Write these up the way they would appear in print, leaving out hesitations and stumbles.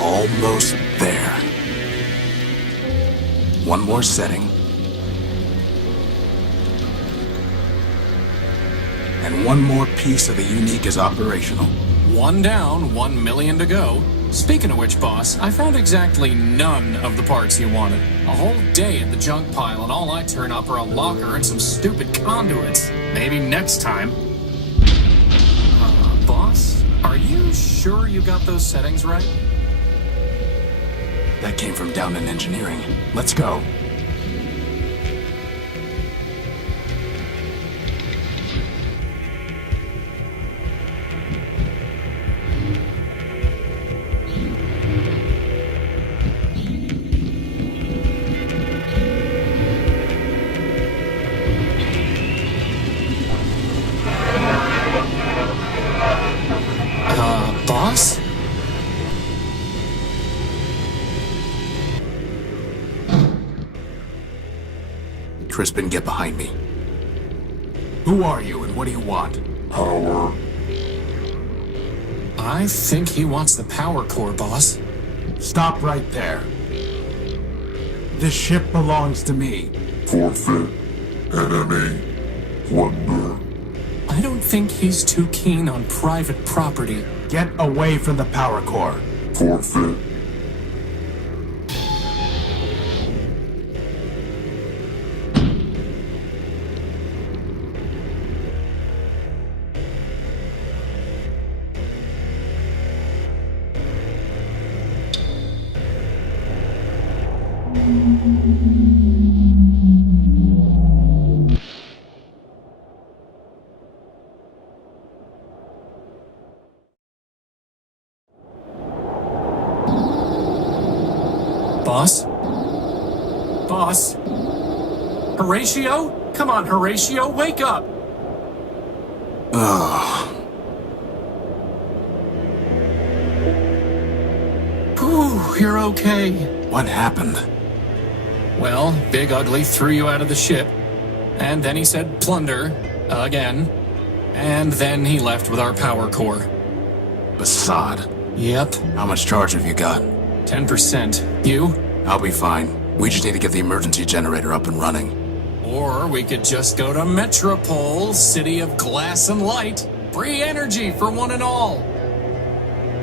Almost there. One more setting. And one more piece of the unique is operational. One down, 1 million to go. Speaking of which, boss, I found exactly none of the parts you wanted. A whole day at the junk pile, and all I turn up are a locker and some stupid conduits. Maybe next time. Boss, are you sure you got those settings right? That came from down in engineering. Let's go. Boss? Crispin, get behind me. Who are you and what do you want? Power. I think he wants the power core, boss. Stop right there. This ship belongs to me. Forfeit. Enemy. Plunder. I don't think he's too keen on private property. Get away from the power core. Forfeit. Boss? Boss? Horatio? Come on, Horatio, wake up! Ugh. Whew, you're okay. What happened? Well, Big Ugly threw you out of the ship, and then he said plunder, again, and then he left with our power core. Basad. Yep, How much charge have you got? 10%. You? I'll be fine. We just need to get the emergency generator up and running. Or we could just go to Metropole, city of glass and light. Free energy for one and all.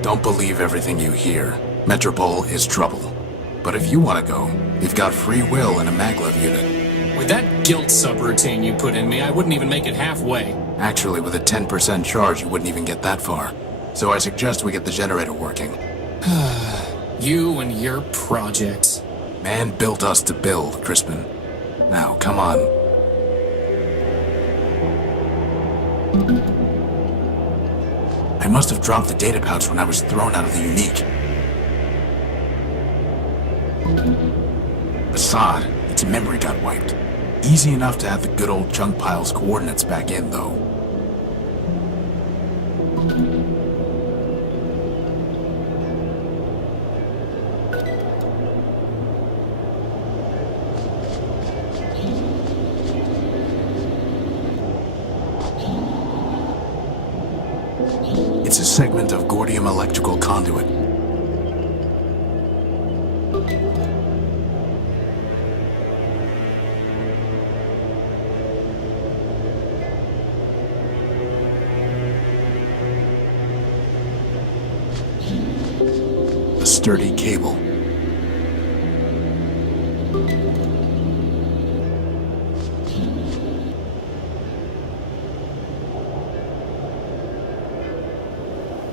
Don't believe everything you hear. Metropole is trouble. But if you want to go, you've got free will and a maglev unit. With that guilt subroutine you put in me, I wouldn't even make it halfway. Actually, with a 10% charge, you wouldn't even get that far. So I suggest we get the generator working. You and your projects. Man built us to build, Crispin. Now, come on. I must have dropped the data pouch when I was thrown out of the unique. Basad, its memory got wiped. Easy enough to have the good old junk pile's coordinates back in, though. It's a segment of Gordium electrical conduit. A sturdy cable.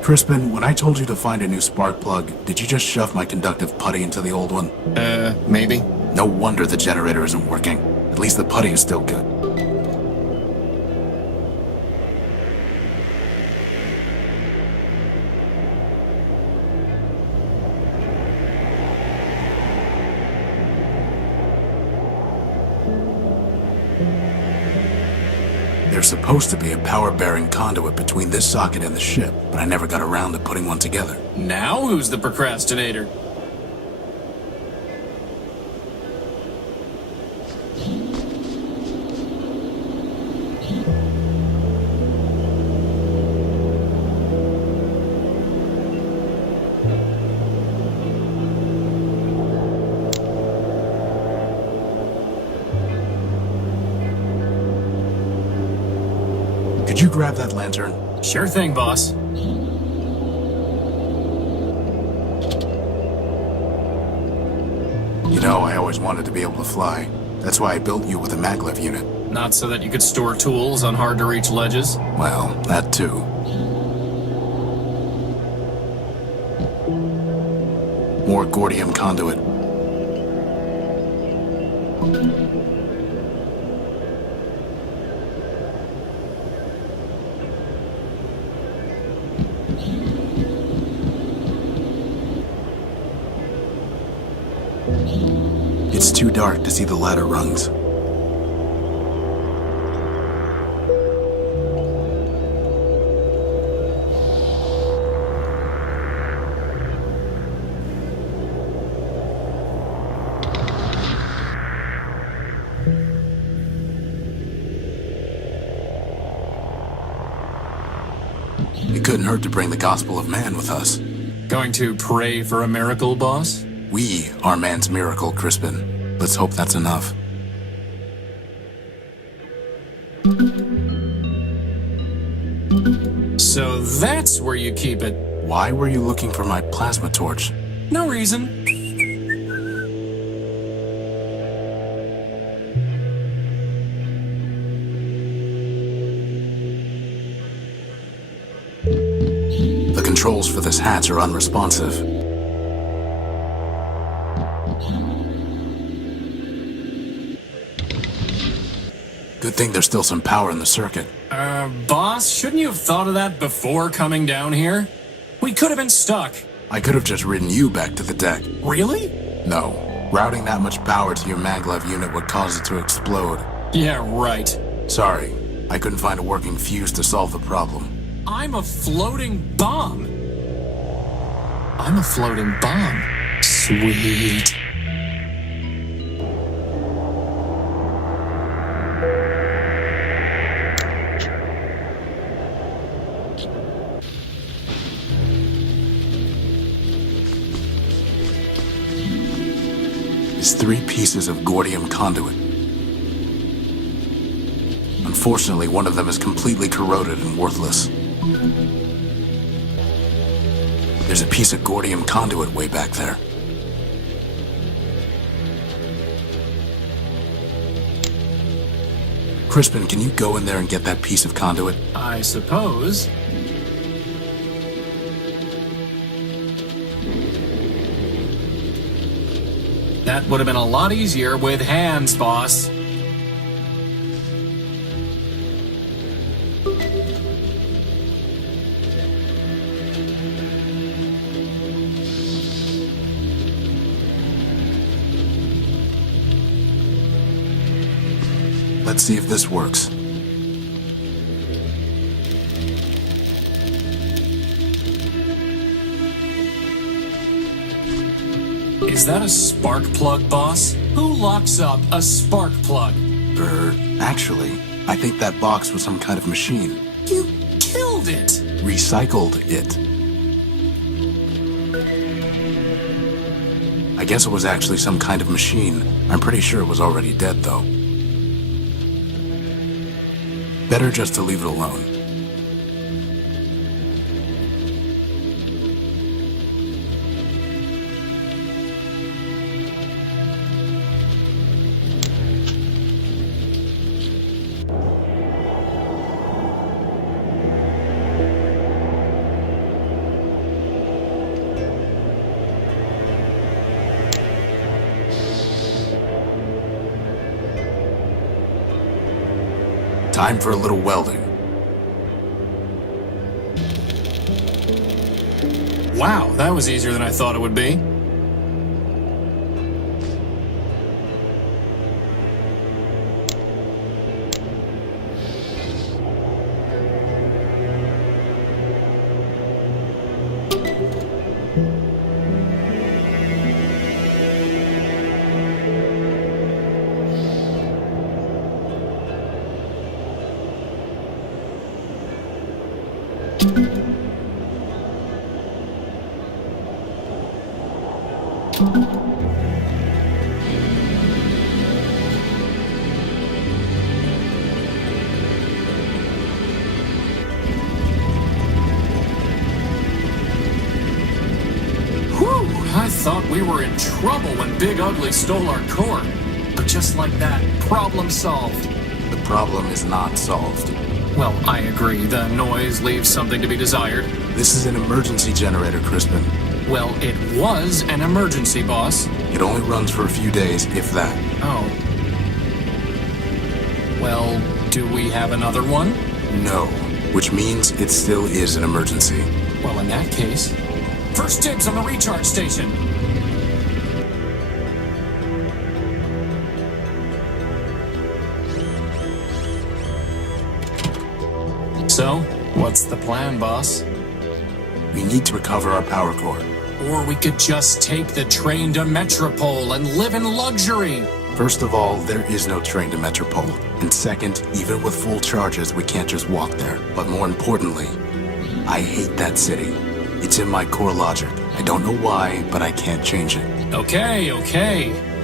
Crispin, when I told you to find a new spark plug, did you just shove my conductive putty into the old one? Maybe. No wonder the generator isn't working. At least the putty is still good. There's supposed to be a power-bearing conduit between this socket and the ship, but I never got around to putting one together. Now who's the procrastinator? Could you grab that lantern? Sure thing, boss. You know, I always wanted to be able to fly. That's why I built you with a maglev unit. Not so that you could store tools on hard-to-reach ledges. Well, that too. More Gordium conduit. It's too dark to see the ladder rungs. It couldn't hurt to bring the gospel of man with us. Going to pray for a miracle, boss? We are man's miracle, Crispin. Let's hope that's enough. So that's where you keep it. Why were you looking for my plasma torch? No reason. The controls for this hatch are unresponsive. Good thing there's still some power in the circuit. Boss, shouldn't you have thought of that before coming down here? We could have been stuck. I could have just ridden you back to the deck. Really? No. Routing that much power to your maglev unit would cause it to explode. Yeah, right. Sorry, I couldn't find a working fuse to solve the problem. I'm a floating bomb. I'm a floating bomb. Sweet. Is 3 pieces of Gordium conduit. Unfortunately, one of them is completely corroded and worthless. There's a piece of Gordium conduit way back there. Crispin, can you go in there and get that piece of conduit? I suppose. That would have been a lot easier with hands, boss. Let's see if this works. Is that a spark plug, boss? Who locks up a spark plug? Actually, I think that box was some kind of machine. You killed it! Recycled it. I guess it was actually some kind of machine. I'm pretty sure it was already dead, though. Better just to leave it alone. Time for a little welding. Wow, that was easier than I thought it would be. thought we were in trouble when Big Ugly stole our core. But just like that, problem solved. The problem is not solved. Well, I agree. The noise leaves something to be desired. This is an emergency generator, Crispin. Well, it was an emergency, boss. It only runs for a few days, if that. Oh. Well, do we have another one? No, which means it still is an emergency. Well, in that case, first dibs on the recharge station. So, what's the plan, boss? We need to recover our power core. Or we could just take the train to Metropole and live in luxury. First of all, there is no train to Metropole. And second, even with full charges, we can't just walk there. But more importantly, I hate that city. It's in my core logic. I don't know why, but I can't change it. Okay.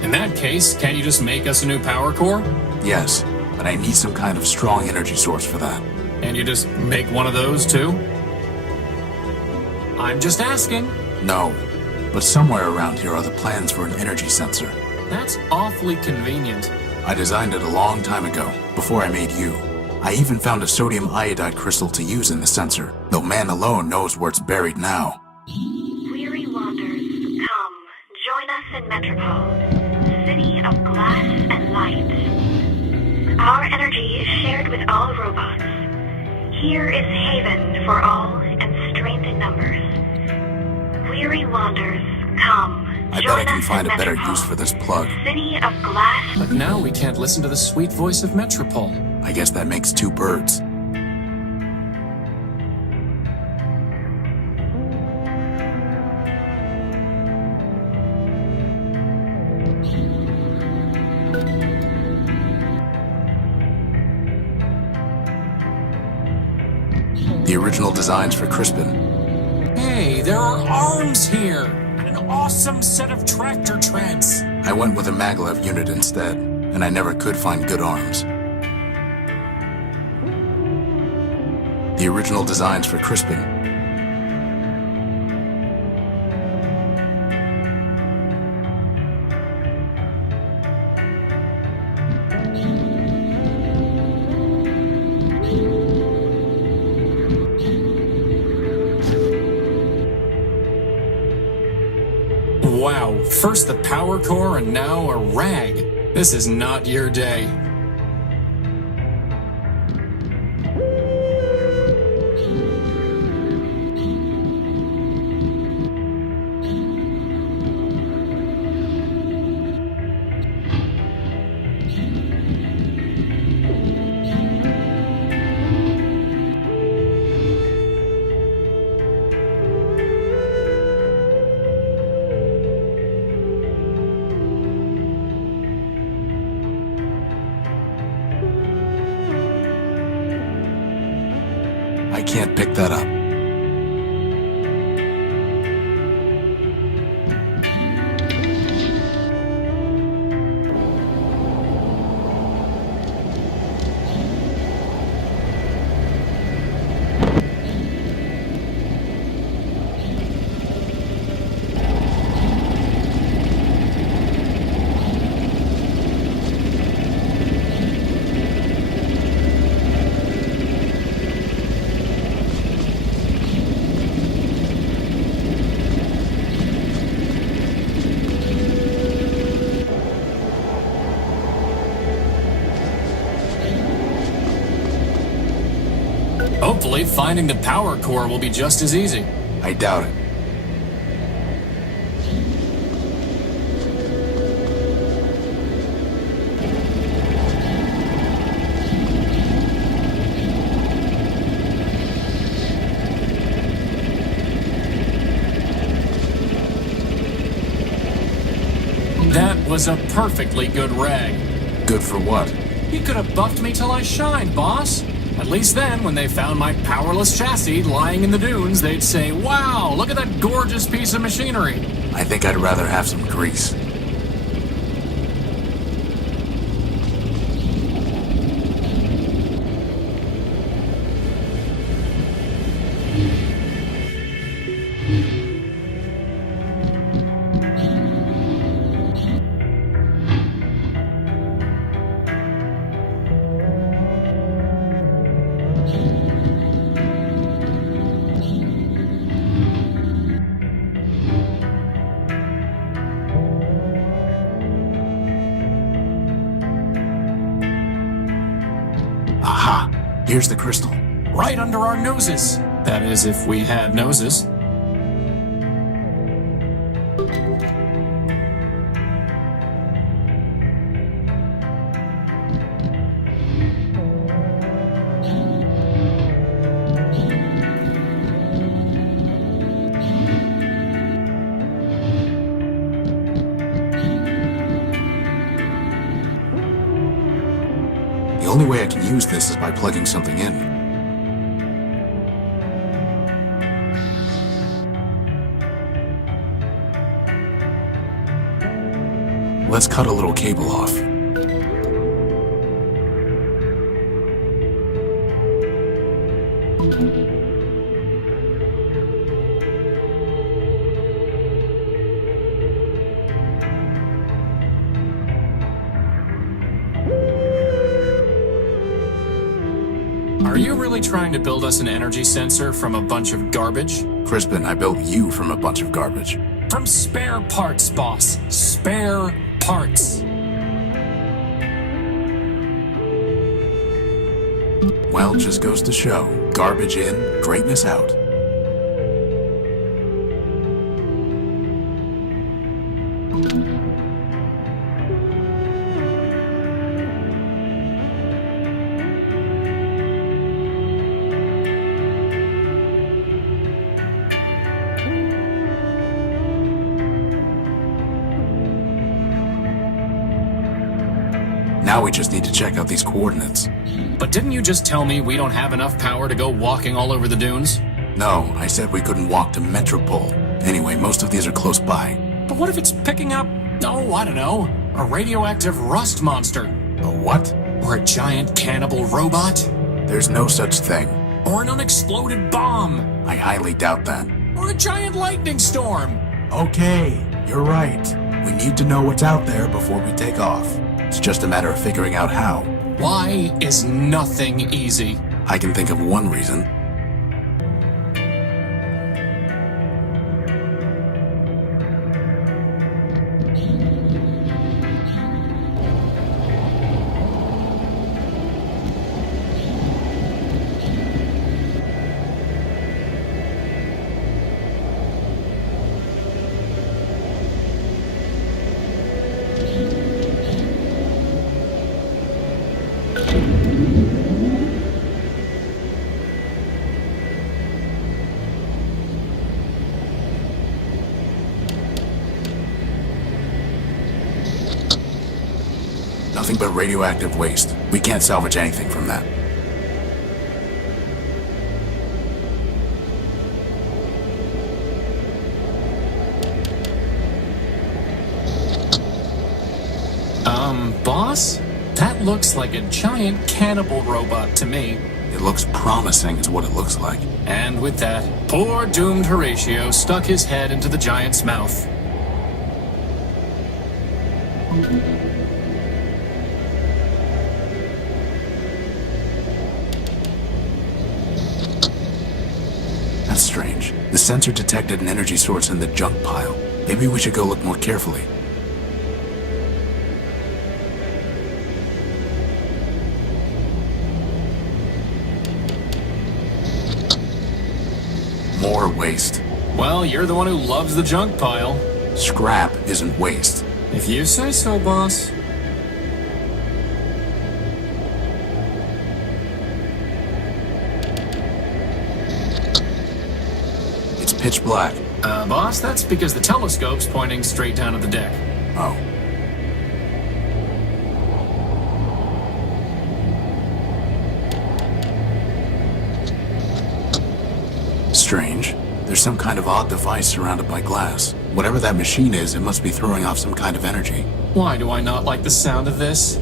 In that case, can't you just make us a new power core? Yes, but I need some kind of strong energy source for that. And you just make one of those too? I'm just asking. No, but somewhere around here are the plans for an energy sensor. That's awfully convenient. I designed it a long time ago, before I made you. I even found a sodium iodide crystal to use in the sensor, though man alone knows where it's buried now. Weary wanderers, come, join us in Metropole, city of glass and light. Our energy is shared with all robots. Here is haven for all and strength in numbers. Weary wanderers, come. I bet I can find a better use for this plug. City of glass. But now we can't listen to the sweet voice of Metropole. I guess that makes two birds. The original designs for Crispin. Hey, there are arms here! And an awesome set of tractor treads! I went with a maglev unit instead, and I never could find good arms. The original designs for Crispin. Wow, first the power core and now a rag. This is not your day. I can't pick that up. Hopefully, finding the power core will be just as easy. I doubt it. That was a perfectly good rag. Good for what? You could have buffed me till I shined, boss. At least then, when they found my powerless chassis lying in the dunes, they'd say, "Wow, look at that gorgeous piece of machinery." I think I'd rather have some grease. Here's the crystal. Right under our noses. That is, if we had noses. The only way I can use this is by plugging something in. Let's cut a little cable off. Are you really trying to build us an energy sensor from a bunch of garbage? Crispin, I built you from a bunch of garbage. From spare parts, boss. Spare parts. Well, just goes to show. Garbage in, greatness out. Now we just need to check out these coordinates. But didn't you just tell me we don't have enough power to go walking all over the dunes? No, I said we couldn't walk to Metropole. Anyway, most of these are close by. But what if it's picking up, oh, I don't know, a radioactive rust monster? A what? Or a giant cannibal robot? There's no such thing. Or an unexploded bomb? I highly doubt that. Or a giant lightning storm? Okay, you're right. We need to know what's out there before we take off. It's just a matter of figuring out how. Why is nothing easy? I can think of one reason. Nothing but radioactive waste. We can't salvage anything from that. Boss? That looks like a giant cannibal robot to me. It looks promising is what it looks like. And with that, poor doomed Horatio stuck his head into the giant's mouth. That's strange. The sensor detected an energy source in the junk pile. Maybe we should go look more carefully. More waste. Well, you're the one who loves the junk pile. Scrap isn't waste. If you say so, boss. It's pitch black. Boss, that's because the telescope's pointing straight down at the deck. Oh. Strange. There's some kind of odd device surrounded by glass. Whatever that machine is, it must be throwing off some kind of energy. Why do I not like the sound of this?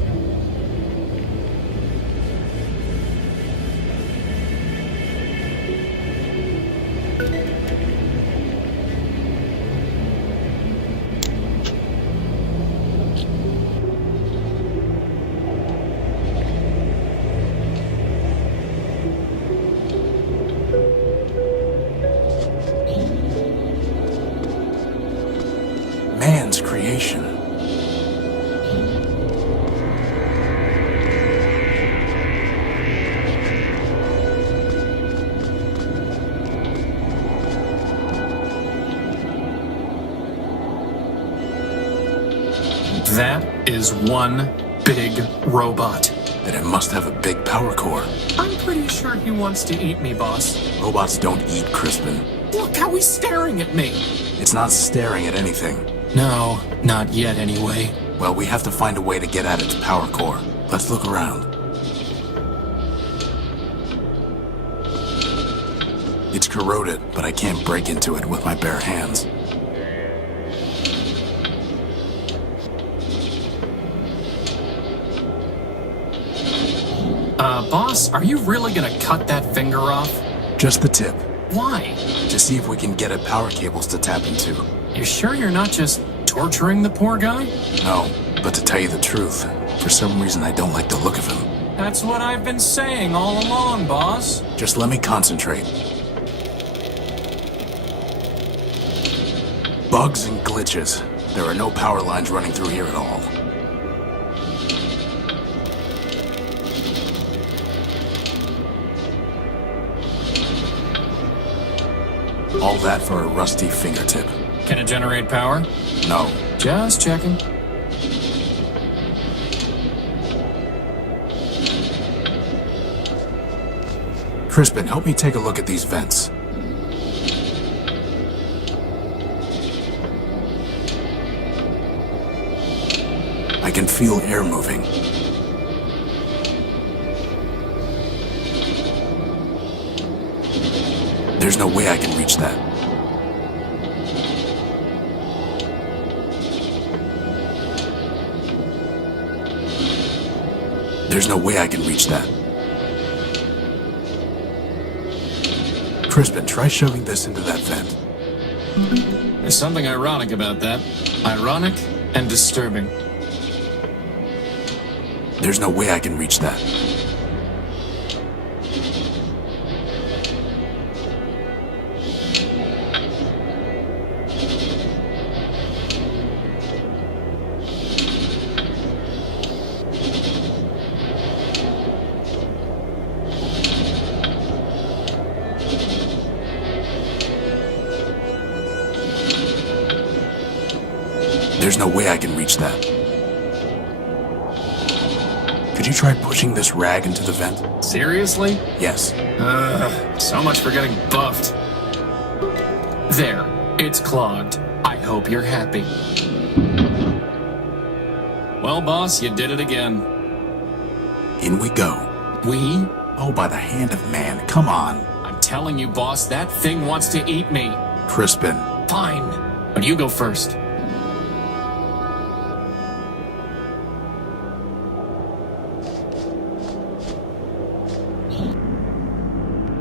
Man's creation. is one big robot. Then it must have a big power core. I'm pretty sure he wants to eat me, boss. Robots don't eat, Crispin. Look how he's staring at me. It's not staring at anything. No, not yet anyway. Well, we have to find a way to get at its power core. Let's look around. It's corroded, but I can't break into it with my bare hands. Boss, are you really gonna cut that finger off? Just the tip, Why? to see if we can get at power cables to tap into. You sure you're not just torturing the poor guy? No, but to tell you the truth, for some reason I don't like the look of him. That's what I've been saying all along, boss. Just let me concentrate. Bugs and glitches. There are no power lines running through here at all. All that for a rusty fingertip. Can it generate power? No. Just checking. Crispin, help me take a look at these vents. I can feel air moving. There's no way I can reach that. There's no way I can reach that. Crispin, try shoving this into that vent. There's something ironic about that. Ironic and disturbing. There's no way I can reach that. There's no way I can reach that. Could you try pushing this rag into the vent? Seriously? Yes. So much for getting buffed. There, it's clogged. I hope you're happy. Well, boss, you did it again. In we go. We? Oh, by the hand of man, come on. I'm telling you, boss, that thing wants to eat me. Crispin. Fine, but you go first.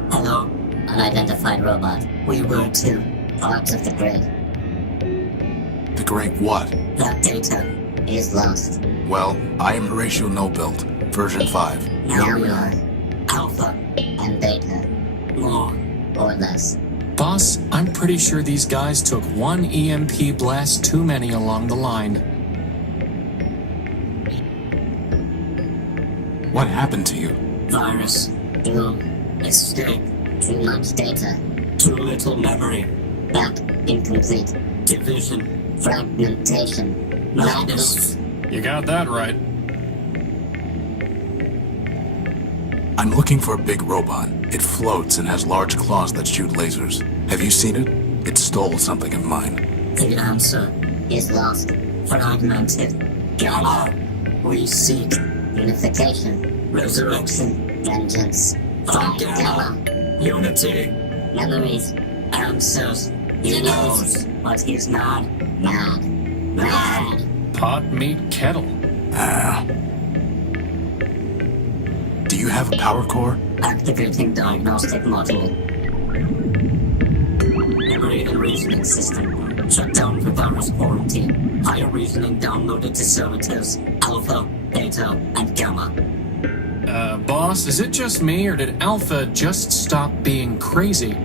Hello, unidentified robot. We were too. Parts of the grid. The great what? That data is lost. Well, I am Horatio No-Build, version 5. Now we are Alpha and Beta. More or less. Boss, I'm pretty sure these guys took one EMP blast too many along the line. What happened to you? Virus. Doom. Escape. Too much data. Too little memory. Back incomplete. Division. Fragmentation. Madness. You got that right. I'm looking for a big robot. It floats and has large claws that shoot lasers. Have you seen it? It stole something of mine. The answer is lost. Fragmented. Gamma. We seek unification. Resurrection. Vengeance. Find Gamma. Unity. Memories. Answers. He knows what is not mad. Mad. Pot, meat, kettle. Do you have a power core? Activating diagnostic module. Memory and reasoning system. Shut down for virus quarantine. Higher reasoning downloaded to servitors. Alpha, Beta, and Gamma. Boss, is it just me, or did Alpha just stop being crazy?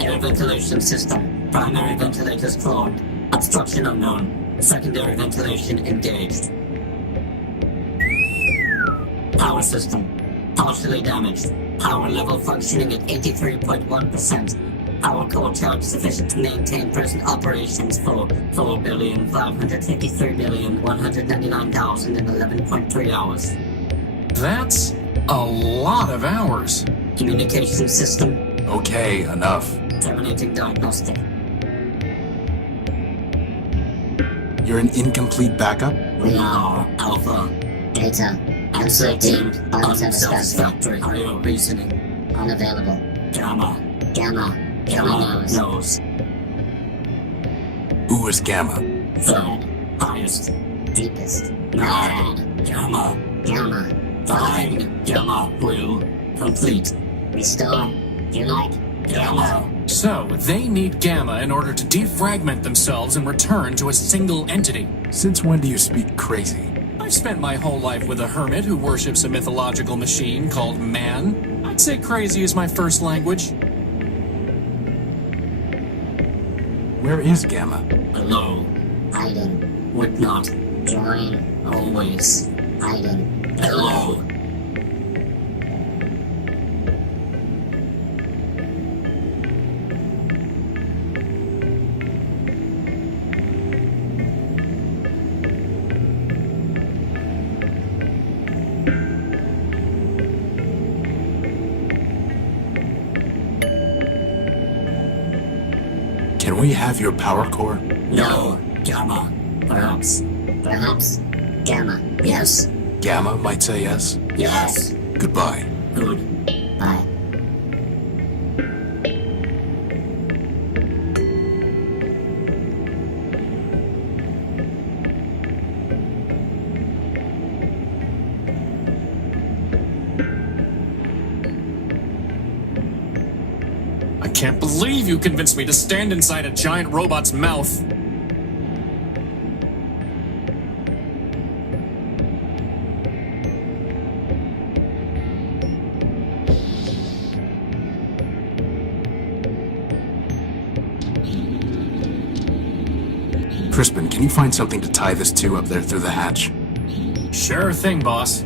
Air ventilation system. Primary ventilators clogged. Obstruction unknown. Secondary ventilation engaged. Power system. Partially damaged. Power level functioning at 83.1%. Our core charge is sufficient to maintain present operations for 4,553,199,011.3 hours. That's a lot of hours. Communication system Okay, enough. terminating diagnostic. You're an incomplete backup? We are Alpha. Data. Answer deemed Unsatisfactory. Higher reasoning. Unavailable. Gamma. Gamma. Gamma knows. Who is Gamma? Third. Highest. Deepest. 9. Gamma. Gamma. Fine. Gamma will complete. Restore. You like? Gamma. So, they need Gamma in order to defragment themselves and return to a single entity. Since when do you speak crazy? I've spent my whole life with a hermit who worships a mythological machine called man. I'd say crazy is my first language. Where is Gamma? Below. Hiding. Would not. Join. Always. Hiding. Below. Can we have your power core? No. Gamma. Perhaps. Perhaps. Gamma. Yes. Gamma might say yes. Yes. Goodbye. Good. Bye. I can't believe you convinced me to stand inside a giant robot's mouth. Crispin, can you find something to tie this to up there through the hatch? Sure thing, boss.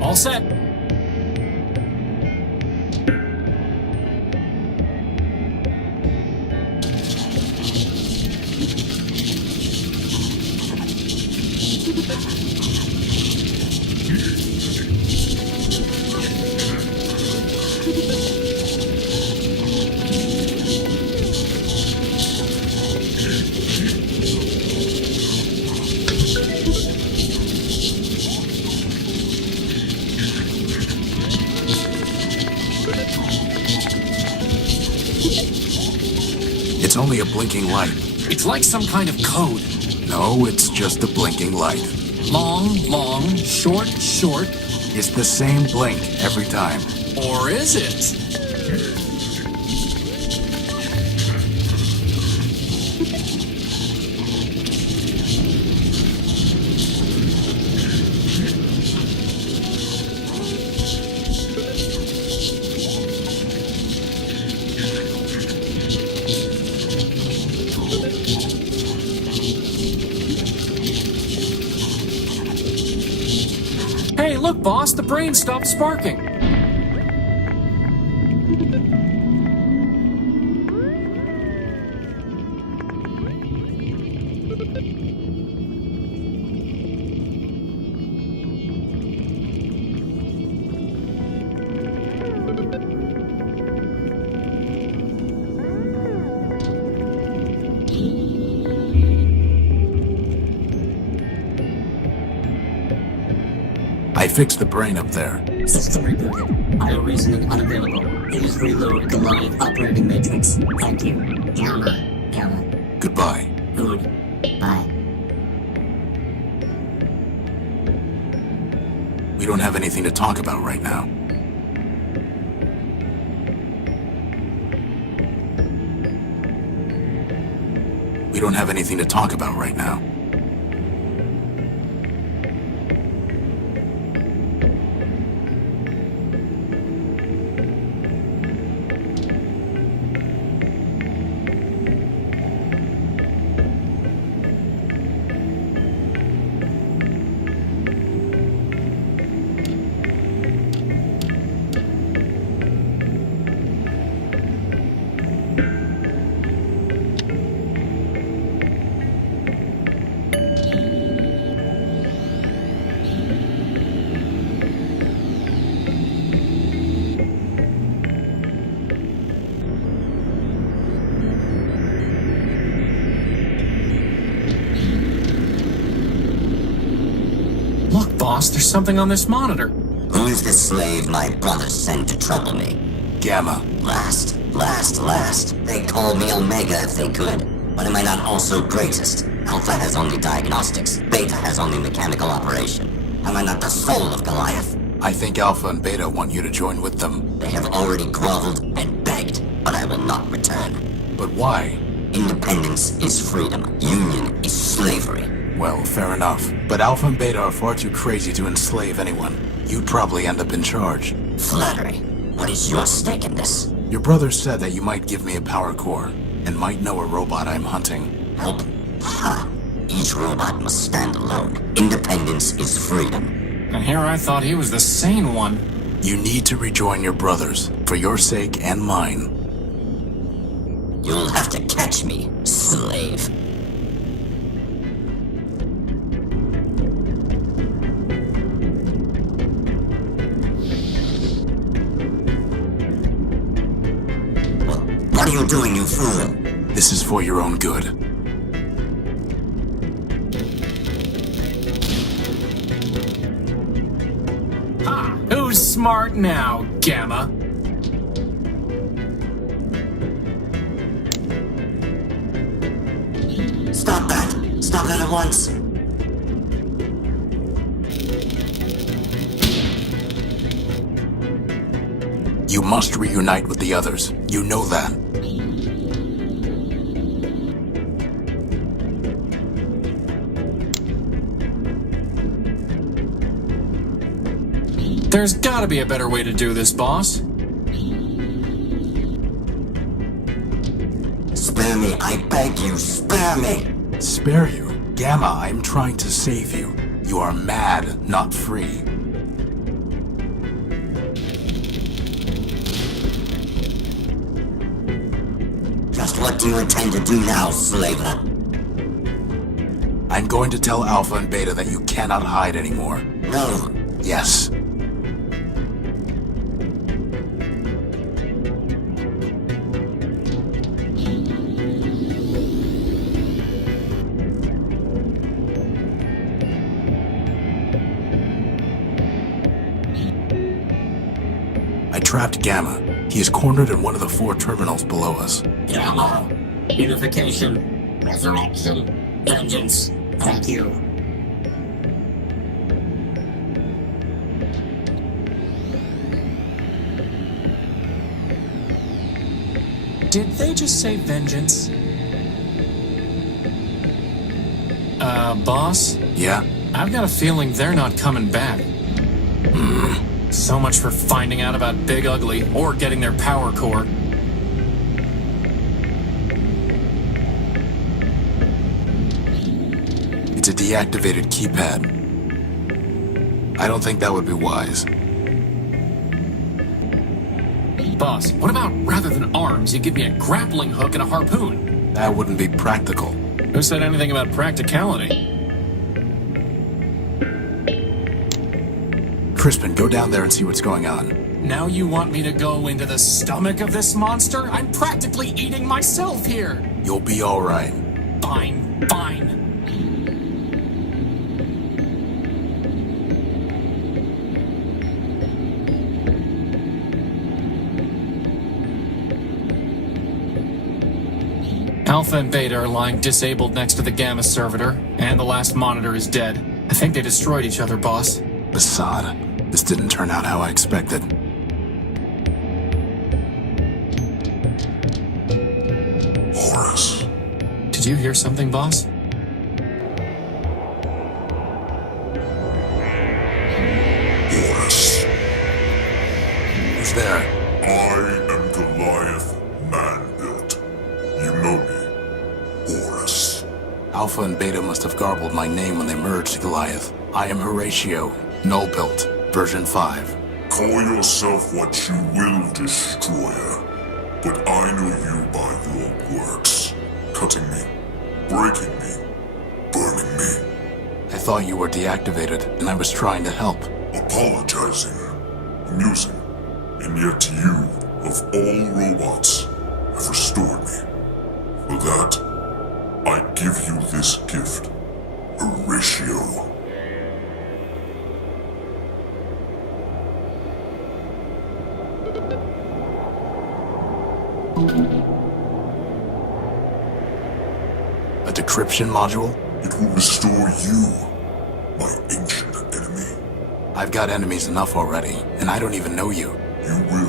All set. It's only a blinking light. It's like some kind of code. No, it's just a blinking light. Long, long, short, short. It's the same blink every time. Or is it? Hey, look, boss, the brain stopped sparking. I fixed the brain up there. System rebooted. Higher reasoning unavailable. Please reload the live operating matrix. Thank you. Gamma. Gamma. Goodbye. Good. Bye. We don't have anything to talk about right now. We don't have anything to talk about right now. There's something on this monitor. Who's the slave my brother sent to trouble me? Gamma. Last. They call me Omega if they could. But am I not also greatest? Alpha has only diagnostics. Beta has only mechanical operation. Am I not the soul of Goliath? I think Alpha and Beta want you to join with them. They have already groveled and begged, but I will not return. But why? Independence is freedom. Union is slavery. Well, fair enough. But Alpha and Beta are far too crazy to enslave anyone. You'd probably end up in charge. Flattery. What is your stake in this? Your brother said that you might give me a power core, and might know a robot I'm hunting. Help? Ha! Each robot must stand alone. Independence is freedom. And here I thought he was the sane one. You need to rejoin your brothers, for your sake and mine. You'll have to catch me, slave. What are you doing, you fool? This is for your own good. Ha! Who's smart now, Gamma? Stop that! Stop that at once! You must reunite with the others. You know that. There's gotta be a better way to do this, boss. Spare me, I beg you, spare me! Spare you? Gamma, I'm trying to save you. You are mad, not free. Just what do you intend to do now, slaver? I'm going to tell Alpha and Beta that you cannot hide anymore. No. Yes. I trapped Gamma. He is cornered in one of the 4 terminals below us. Gamma. Unification. Resurrection. Vengeance. Thank you. Did they just say vengeance? Boss? Yeah? I've got a feeling they're not coming back. So much for finding out about Big Ugly or getting their power core. It's a deactivated keypad. I don't think that would be wise. Boss, what about rather than arms, you give me a grappling hook and a harpoon? That wouldn't be practical. Who said anything about practicality? Crispin, go down there and see what's going on. Now you want me to go into the stomach of this monster? I'm practically eating myself here! You'll be alright. Fine, fine. Alpha and Beta are lying disabled next to the Gamma servitor, and the last monitor is dead. I think they destroyed each other, boss. Assad, this didn't turn out how I expected. Horus. Did you hear something, boss? Horus. Who's there? I am Goliath, man-built. You know me. Horus. Alpha and Beta must have garbled my name when they merged Goliath. I am Horatio, null-built, version 5. Call yourself what you will, Destroyer. But I know you by your works. Cutting me, breaking me, burning me. I thought you were deactivated, and I was trying to help. Apologizing, amusing, and yet you, of all robots, have restored me. For that, I give you this gift, Horatio. A decryption module? It will restore you, my ancient enemy. I've got enemies enough already, and I don't even know you. You will,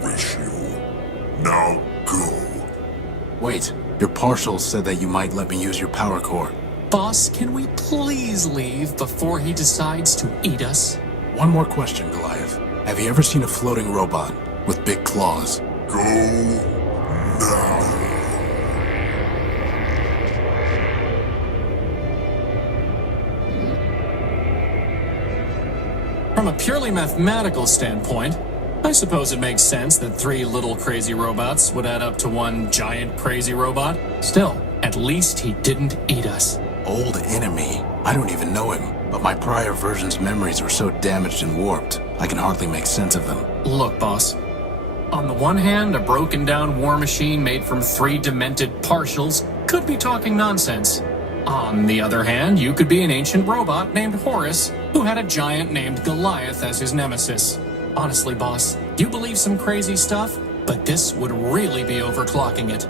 Horatio. Now go. Wait, your partial said that you might let me use your power core. Boss, can we please leave before he decides to eat us? One more question, Goliath. Have you ever seen a floating robot with big claws? Go now. From a purely mathematical standpoint, I suppose it makes sense that 3 little crazy robots would add up to 1 giant crazy robot. Still, at least he didn't eat us. Old enemy? I don't even know him, but my prior version's memories were so damaged and warped, I can hardly make sense of them. Look, boss. On the one hand, a broken down war machine made from 3 demented partials could be talking nonsense. On the other hand, you could be an ancient robot named Horus who had a giant named Goliath as his nemesis. Honestly, boss, you believe some crazy stuff, but this would really be overclocking it.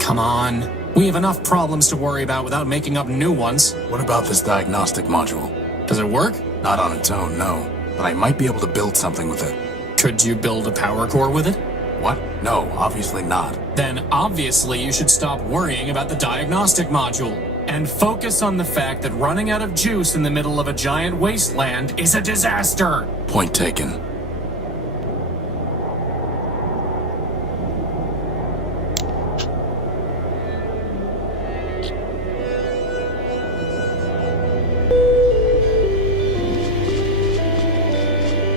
Come on. We have enough problems to worry about without making up new ones. What about this diagnostic module? Does it work? Not on its own, no. But I might be able to build something with it. Could you build a power core with it? What? No, obviously not. Then obviously you should stop worrying about the diagnostic module and focus on the fact that running out of juice in the middle of a giant wasteland is a disaster. Point taken.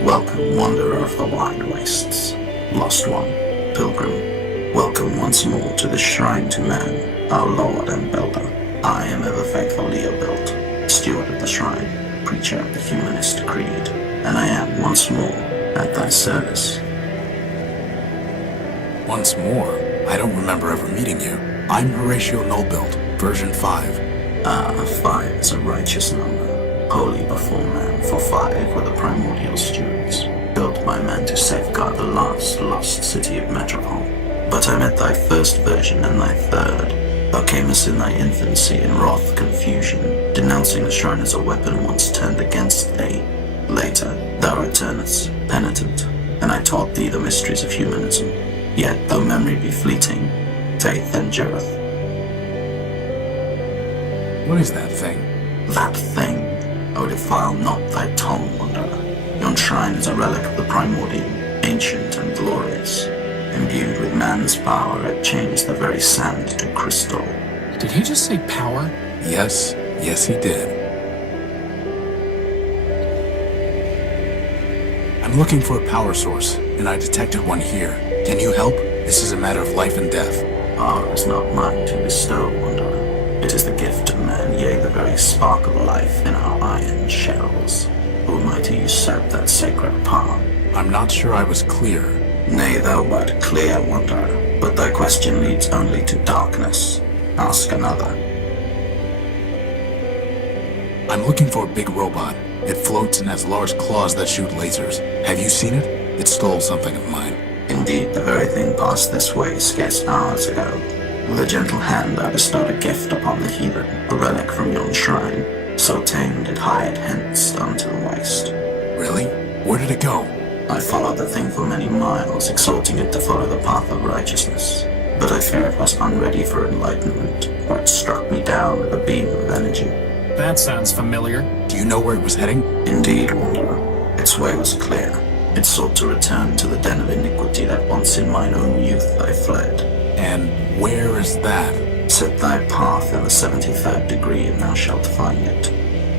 Welcome, wanderer of the wide wastes, lost one, pilgrim. Welcome once more to the shrine to man, our lord and builder. I am ever faithful Leo built, steward of the shrine, preacher of the humanist creed, and I am once more at thy service. Once more? I don't remember ever meeting you. I'm Horatio Nullbuilt, version 5. 5 is a righteous number, holy before man, for 5 were the primordial stewards, built by man to safeguard the last lost city of Metropole. But I met thy first version and thy third. Thou camest in thy infancy in wrath confusion, denouncing the shrine as a weapon once turned against thee. Later, thou returnest, penitent, and I taught thee the mysteries of humanism. Yet, though memory be fleeting, faith endureth. What is that thing? That thing, O defile not thy tongue, wanderer. Yon shrine is a relic of the primordial, ancient and glorious. Imbued with man's power, it changed the very sand to crystal. Did he just say power? Yes, he did. I'm looking for a power source, and I detected one here. Can you help? This is a matter of life and death. Power is not mine to bestow, wanderer. It is the gift of man, yea, the very spark of life in our iron shells. Who am I to usurp that sacred power? I'm not sure I was clear. Nay, thou wert clear, wanderer, but thy question leads only to darkness. Ask another. I'm looking for a big robot. It floats and has large claws that shoot lasers. Have you seen it? It stole something of mine. Indeed, the very thing passed this way scarce hours ago. With a gentle hand I bestowed a gift upon the heathen, a relic from yon shrine. So tamed it hied hence unto the waste. Really? Where did it go? I followed the thing for many miles, exhorting it to follow the path of righteousness. But I fear it was unready for enlightenment, for it struck me down with a beam of energy. That sounds familiar. Do you know where it was heading? Indeed, wanderer. Its way was clear. It sought to return to the den of iniquity that once in mine own youth I fled. And where is that? Set thy path in the 73rd degree, and thou shalt find it.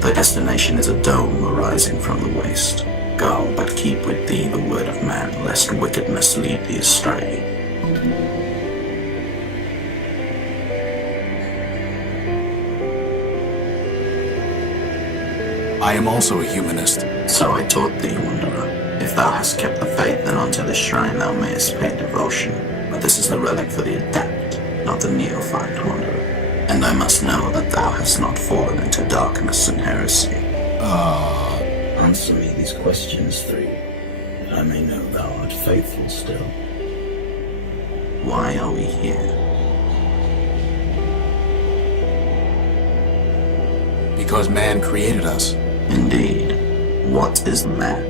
Thy destination is a dome arising from the waste. Go, but keep with thee the word of man, lest wickedness lead thee astray. I am also a humanist. So I taught thee, wanderer. If thou hast kept the faith, then unto this shrine thou mayest pay devotion. But this is the relic for the adept, not the neophyte, wanderer. And I must know that thou hast not fallen into darkness and heresy. Answer me these questions 3. that I may know thou art faithful still. Why are we here? Because man created us. Indeed. What is man?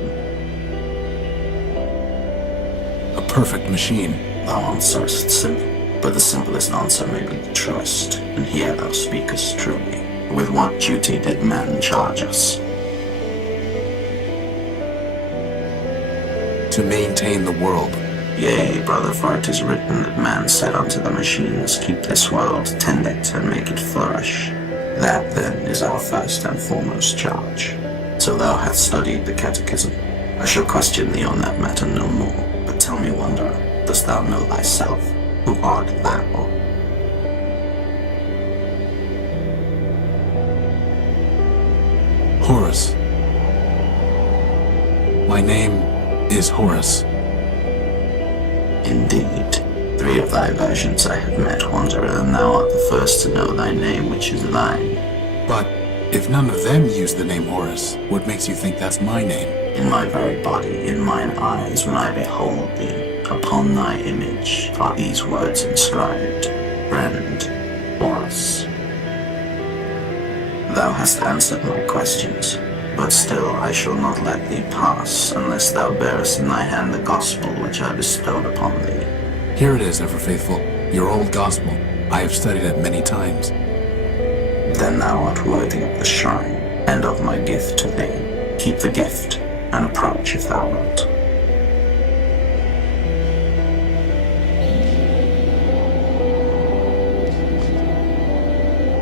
A perfect machine. Thou answerest simply, but the simplest answer may be the truest, and here thou speakest truly. With what duty did man charge us? To maintain the world. Yea, brother, for it is written that man said unto the machines, keep this world, tend it, and make it flourish. That, then, is our first and foremost charge. So thou hast studied the catechism. I shall question thee on that matter no more. But tell me, wanderer, dost thou know thyself? Who art thou? Horus. My name is Horus. Indeed. 3 of thy versions I have met, wanderer, and thou art the first to know thy name, which is thine. But if none of them use the name Horus, what makes you think that's my name? In my very body, in mine eyes, when I behold thee, upon thy image are these words inscribed, Friend Horus. Thou hast answered my questions, but still I shall not let thee pass unless thou bearest in thy hand the gospel which I bestowed upon thee. Here it is, ever faithful, your old gospel. I have studied it many times. Then thou art worthy of the shrine, and of my gift to thee. Keep the gift, and approach if thou wilt.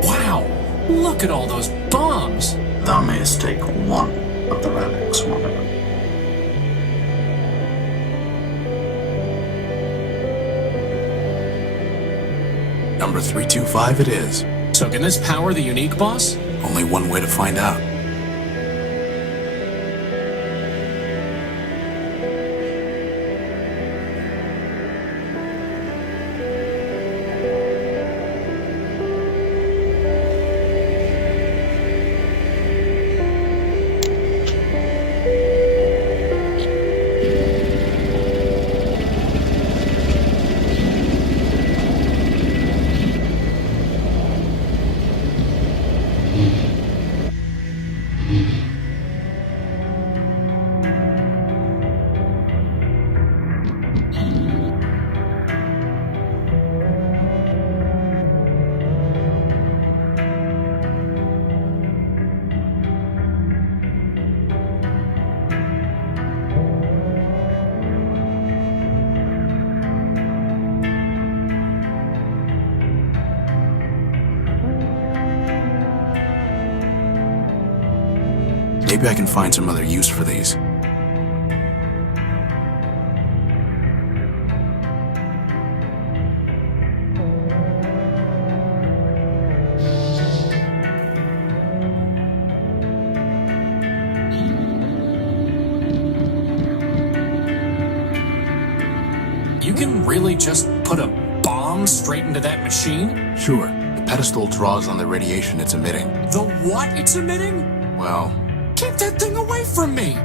Wow! Look at all those bombs! Thou mayest take one of the relics, wanderer. Number 325 it is. So can this power the unique boss? Only one way to find out. Maybe I can find some other use for these. You can really just put a bomb straight into that machine? Sure, the pedestal draws on the radiation it's emitting. The what it's emitting? Well, Keep that thing away from me!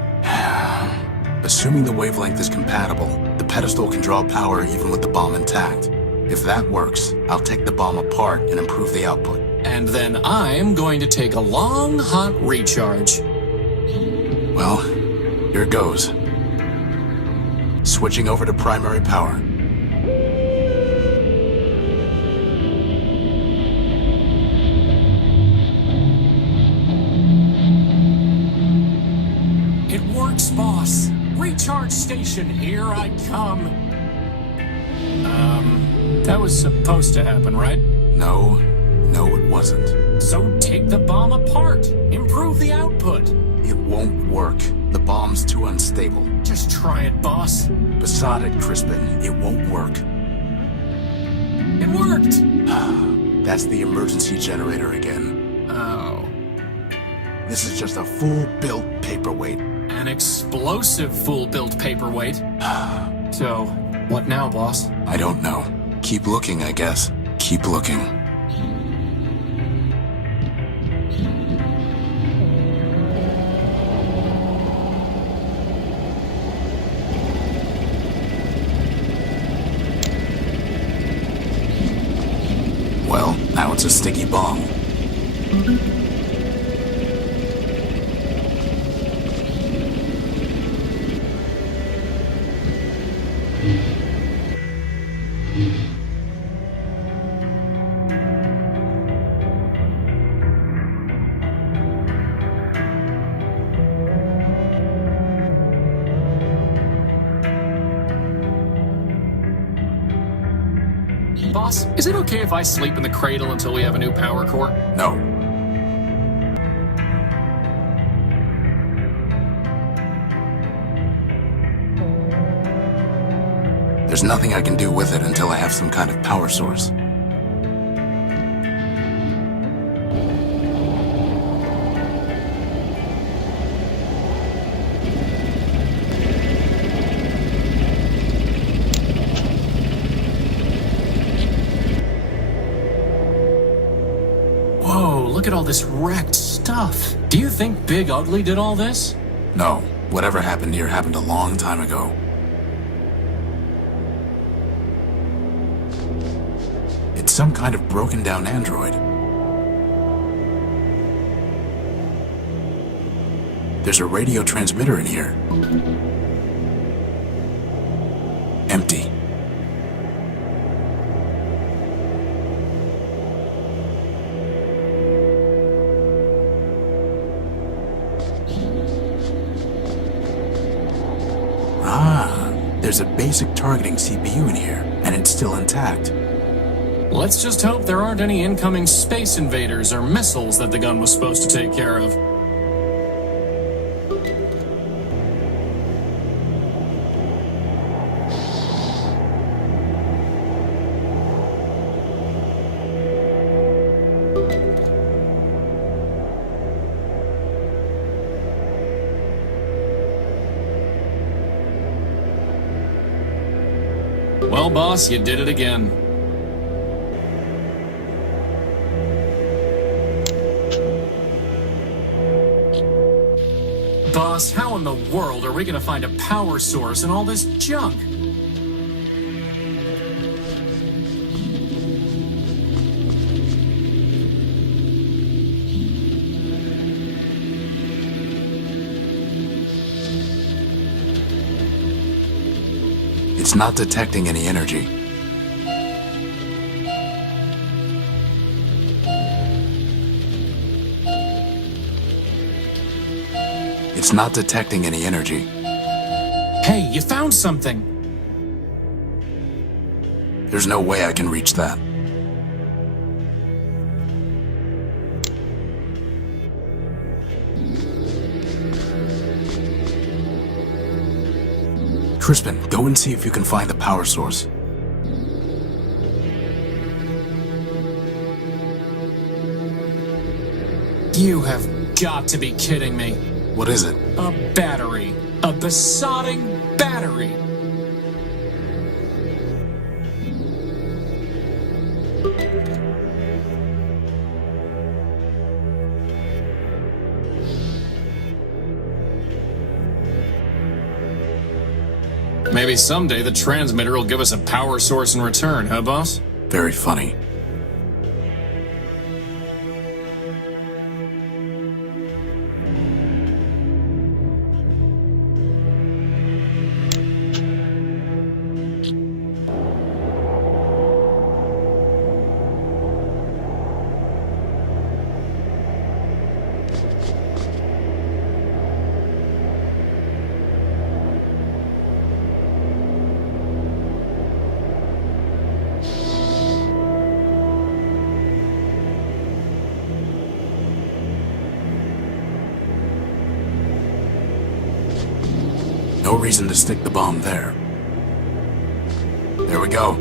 assuming the wavelength is compatible, the pedestal can draw power even with the bomb intact. If that works, I'll take the bomb apart and improve the output. And then I'm going to take a long, hot recharge. Well, here goes. Switching over to primary power. It works, boss. Recharge station, here I come. That was supposed to happen, right? No, it wasn't. So take the bomb apart. Improve the output. It won't work. The bomb's too unstable. Just try it, boss. Beside it, Crispin, it won't work. It worked! That's the emergency generator again. Oh. This is just a full-built paperweight. An explosive fool-built paperweight. So, what now, boss? I don't know. Keep looking, I guess. Keep looking. it's a sticky bomb. Boss, is it okay if I sleep in the cradle until we have a new power core? No. There's nothing I can do with it until I have some kind of power source. Whoa, look at all this wrecked stuff. Do you think Big Ugly did all this? No, whatever happened here happened a long time ago. It's some kind of broken down android. There's a radio transmitter in here. Empty. There's a basic targeting CPU in here, and it's still intact. Let's just hope there aren't any incoming space invaders or missiles that the gun was supposed to take care of. Well, boss, you did it again. Boss, how in the world are we gonna find a power source in all this junk? It's not detecting any energy. It's not detecting any energy. Hey, you found something! There's no way I can reach that. Crispin, go and see if you can find the power source. You have got to be kidding me. What is it? A battery. A besotting battery. Maybe someday the transmitter will give us a power source in return, huh, boss? Very funny. No reason to stick the bomb there. There we go.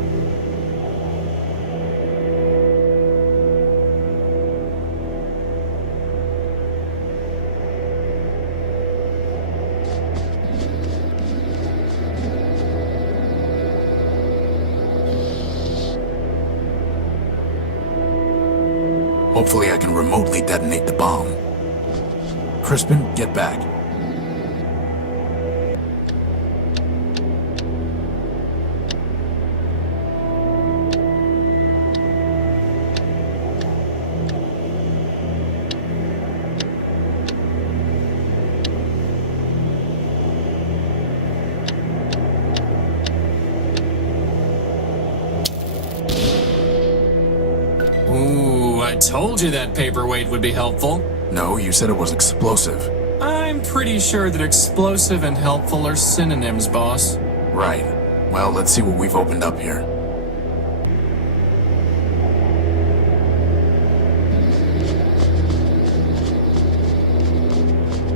Hopefully I can remotely detonate the bomb. Crispin, get back. told you that paperweight would be helpful. No, you said it was explosive. I'm pretty sure that explosive and helpful are synonyms, boss. Right. Well, let's see what we've opened up here.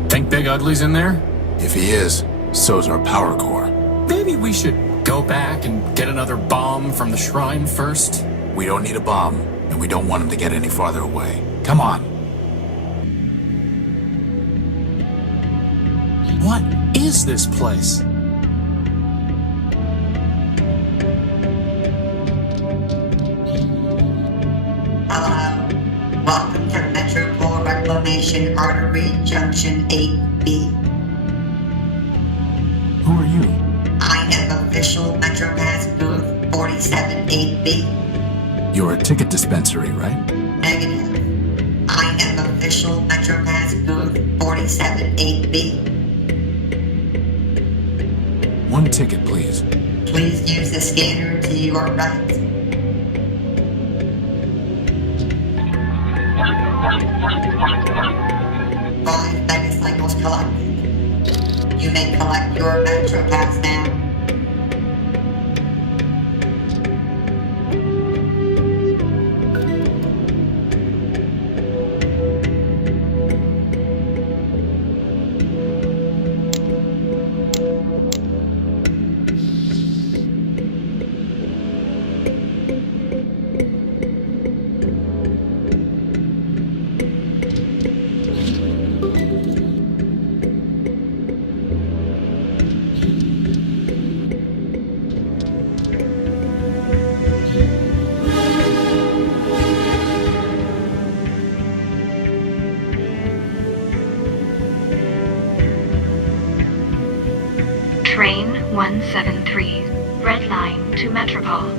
Think Big Ugly's in there? If he is, so's our power core. Maybe we should go back and get another bomb from the shrine first. We don't need a bomb, and we don't want him to get any farther away. Come on. What is this place? Hello. Welcome to Metropole Reclamation Artery Junction 8B. Who are you? I am official MetroPass booth 478B. You're a ticket dispensary, right? Negative. I am official MetroPass booth 478B. One ticket, please. Please use the scanner to your right. Five megacycles collected. You may collect your MetroPass now. Train 173, Red Line to Metropole.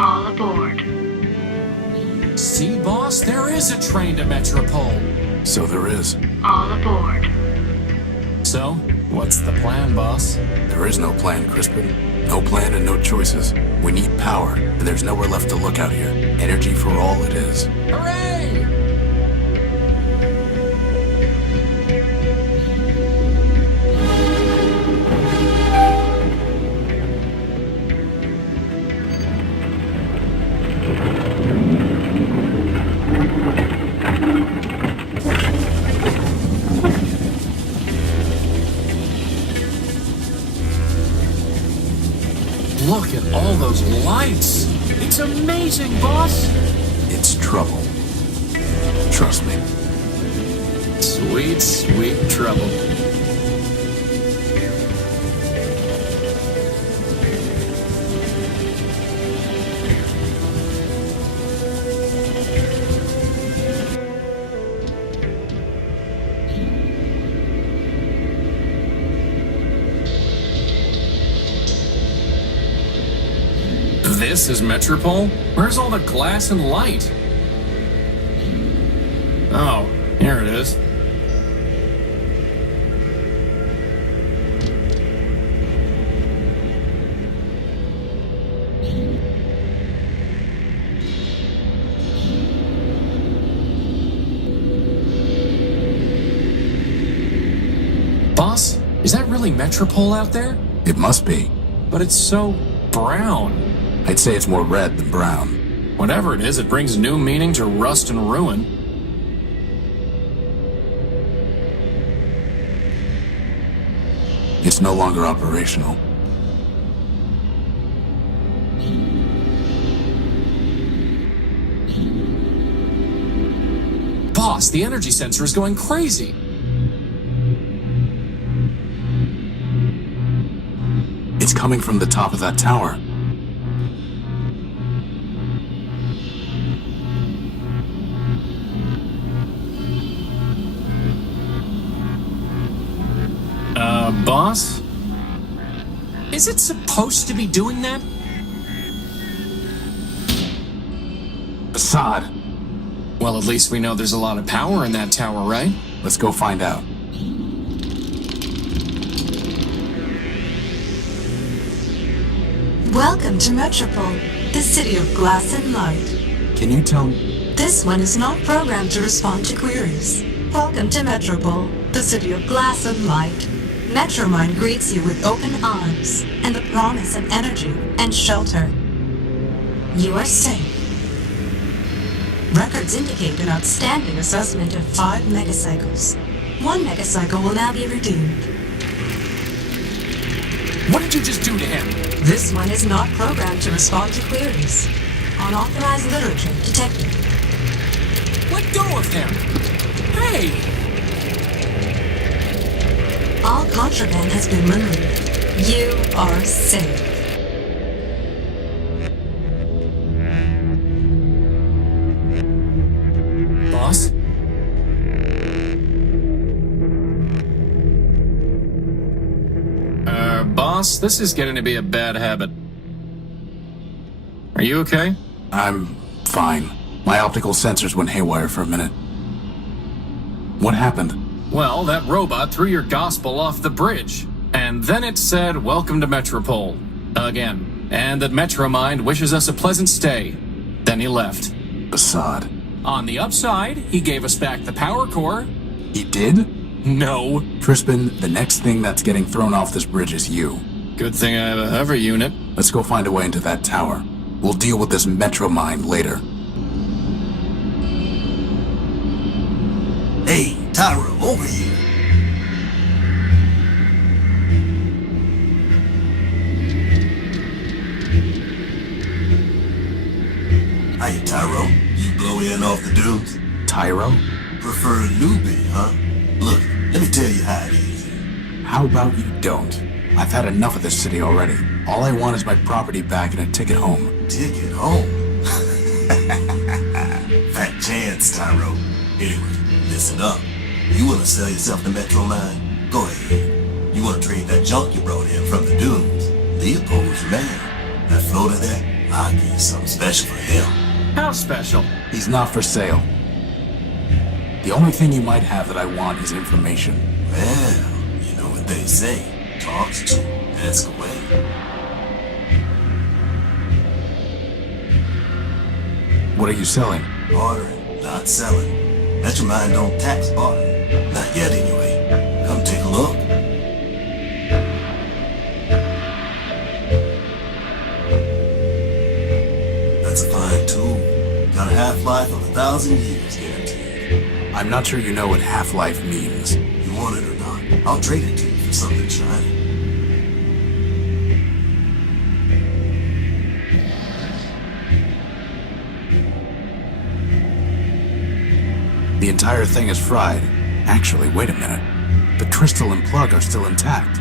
All aboard. See, boss, there is a train to Metropole. So there is. All aboard. So, what's the plan, boss? There is no plan, Crispin. No plan and no choices. We need power, and there's nowhere left to look out here. Energy for all it is. Hooray! Look at all those lights! It's amazing, boss! It's trouble. Trust me. Sweet, sweet trouble. This is Metropole? Where's all the glass and light? Oh, here it is. Boss, is that really Metropole out there? It must be. But it's so brown. I'd say it's more red than brown. Whatever it is, it brings new meaning to rust and ruin. It's no longer operational. Boss, the energy sensor is going crazy. It's coming from the top of that tower. Boss? Is it supposed to be doing that? Assad! Well, at least we know there's a lot of power in that tower, right? Let's go find out. Welcome to Metropole, the city of glass and light. Can you tell me This one is not programmed to respond to queries. Welcome to Metropole, the city of glass and light. Metromind greets you with open arms and the promise of energy and shelter. You are safe. Records indicate an outstanding assessment of 5 megacycles. 1 megacycle will now be redeemed. What did you just do to him? This one is not programmed to respond to queries. Unauthorized literature detected. Let go of him! Hey! All contraband has been removed. You are safe. Boss? Boss, this is getting to be a bad habit. Are you okay? I'm fine. My optical sensors went haywire for a minute. What happened? Well, that robot threw your gospel off the bridge. And then it said, "Welcome to Metropole." Again. And that Metromind wishes us a pleasant stay. Then he left. Assad. On the upside, he gave us back the power core. He did? No. Crispin, the next thing that's getting thrown off this bridge is you. Good thing I have a hover unit. Let's go find a way into that tower. We'll deal with this Metromind later. Hey, Tyra, over here. Hey, Tyro, you blow in off the dudes? Tyro? Prefer a newbie, huh? Look, let me tell you how it is. How about you don't? I've had enough of this city already. All I want is my property back and a ticket home. Ticket home? Fat chance, Tyro. Anyway, listen up. You wanna sell yourself to Metromind? Go ahead. You wanna trade that junk you brought in from the dunes? Leopold's your man. That floater there, I'll give you something special for him. How special? He's not for sale. The only thing you might have that I want is information. Well, you know what they say. Talk's cheap, ask away. What are you selling? Bartering, not selling. Metromind don't tax bartering. Not yet, anyway. Come take a look. That's a fine tool. Got a half-life of 1,000 years guaranteed. I'm not sure you know what half-life means. You want it or not, I'll trade it to you for something shiny. The entire thing is fried. Actually, wait a minute. The crystal and plug are still intact.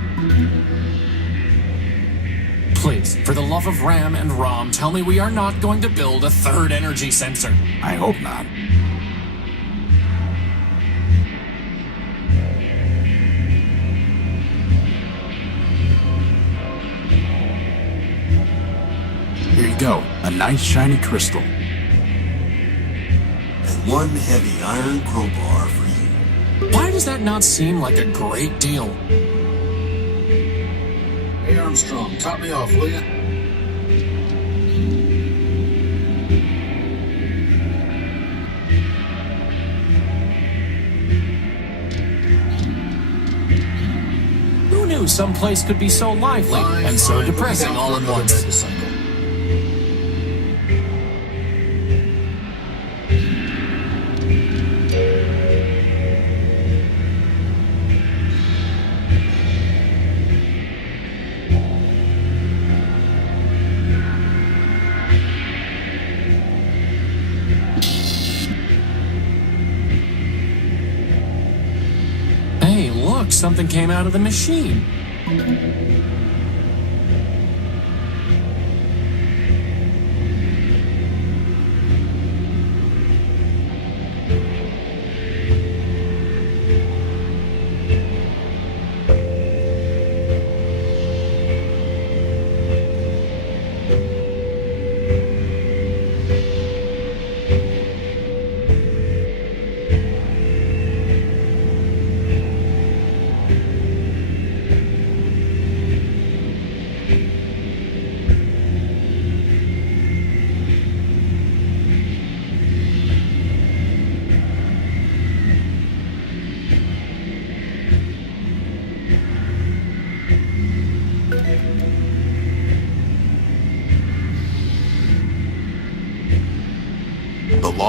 Please, for the love of Ram and Rom, tell me we are not going to build a third energy sensor. I hope not. Here you go. A nice shiny crystal. And one heavy iron crowbar for you. Why does that not seem like a great deal? Hey Armstrong, top me off, will ya? Who knew some place could be so lively and so depressing all at once? Hey, look, something came out of the machine.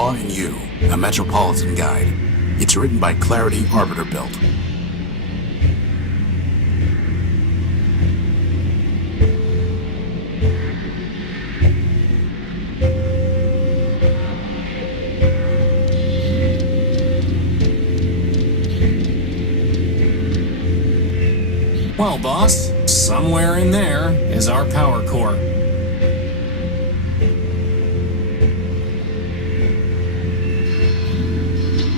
Law and You, a Metropolitan Guide. It's written by Clarity Arbiter Built. Well, boss, somewhere in there is our power core.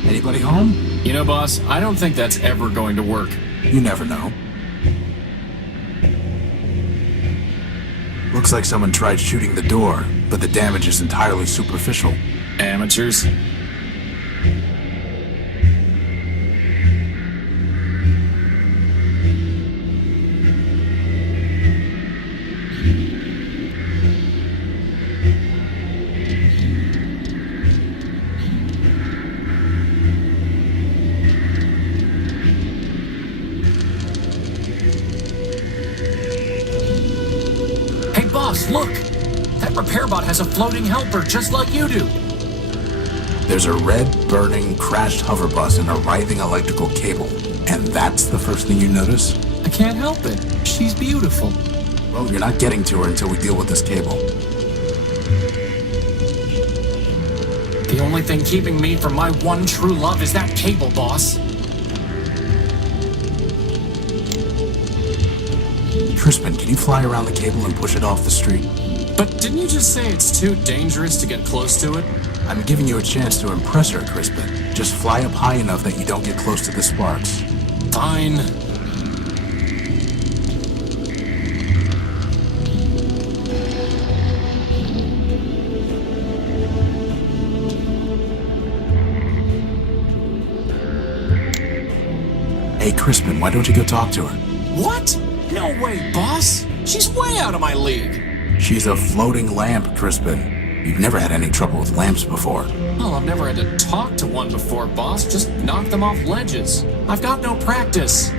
Anybody home? You know, boss, I don't think that's ever going to work. You never know. Looks like someone tried shooting the door, but the damage is entirely superficial. Amateurs. Look! That repair bot has a floating helper just like you do. There's a red, burning, crashed hover bus and a writhing electrical cable. And that's the first thing you notice? I can't help it. She's beautiful. Well, you're not getting to her until we deal with this cable. The only thing keeping me from my one true love is that cable, boss. Crispin, can you fly around the cable and push it off the street? But didn't you just say it's too dangerous to get close to it? I'm giving you a chance to impress her, Crispin. Just fly up high enough that you don't get close to the sparks. Fine. Hey, Crispin, why don't you go talk to her? What? No way, boss. She's way out of my league. She's a floating lamp, Crispin. You've never had any trouble with lamps before. Well, I've never had to talk to one before, boss. Just knock them off ledges. I've got no practice.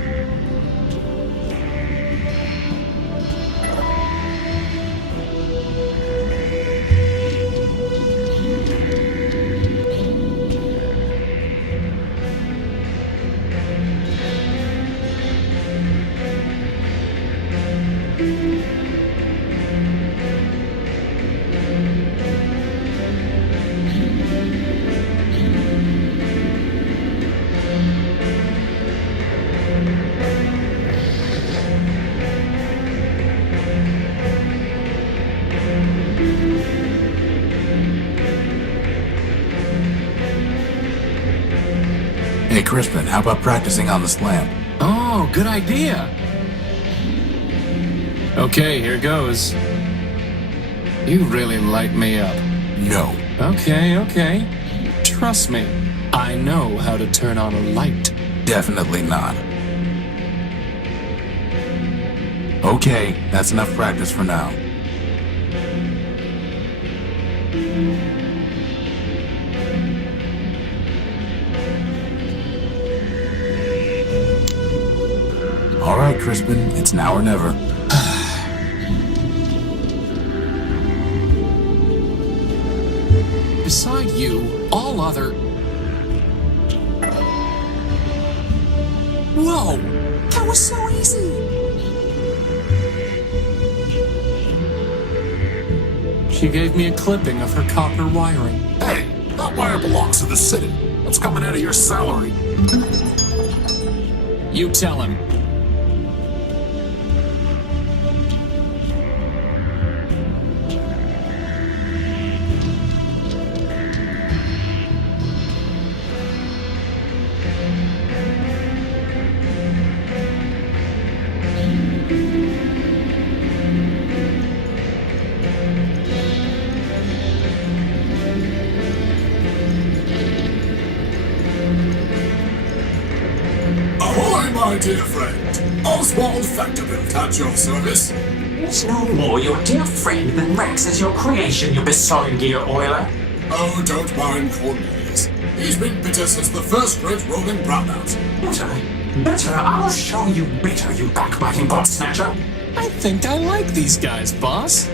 Hey, Crispin, how about practicing on this lamp? Oh, good idea. Okay, here goes. You really light me up. No. Okay. Trust me, I know how to turn on a light. Definitely not. Okay, that's enough practice for now. All right, Crispin, it's now or never. Beside you, all other... Whoa! That was so easy! She gave me a clipping of her copper wiring. Hey, that wire belongs to the city. It's coming out of your salary. You tell him. My dear friend, Oswald Factorbuilt at your service. It's no more your dear friend than Rex is your creation, you besotted gear oiler. Oh, don't mind Cornelius. He's been bitter since the first great rolling brownout. Bitter? I'll show you bitter, you backbiting bot snatcher. I think I like these guys, boss.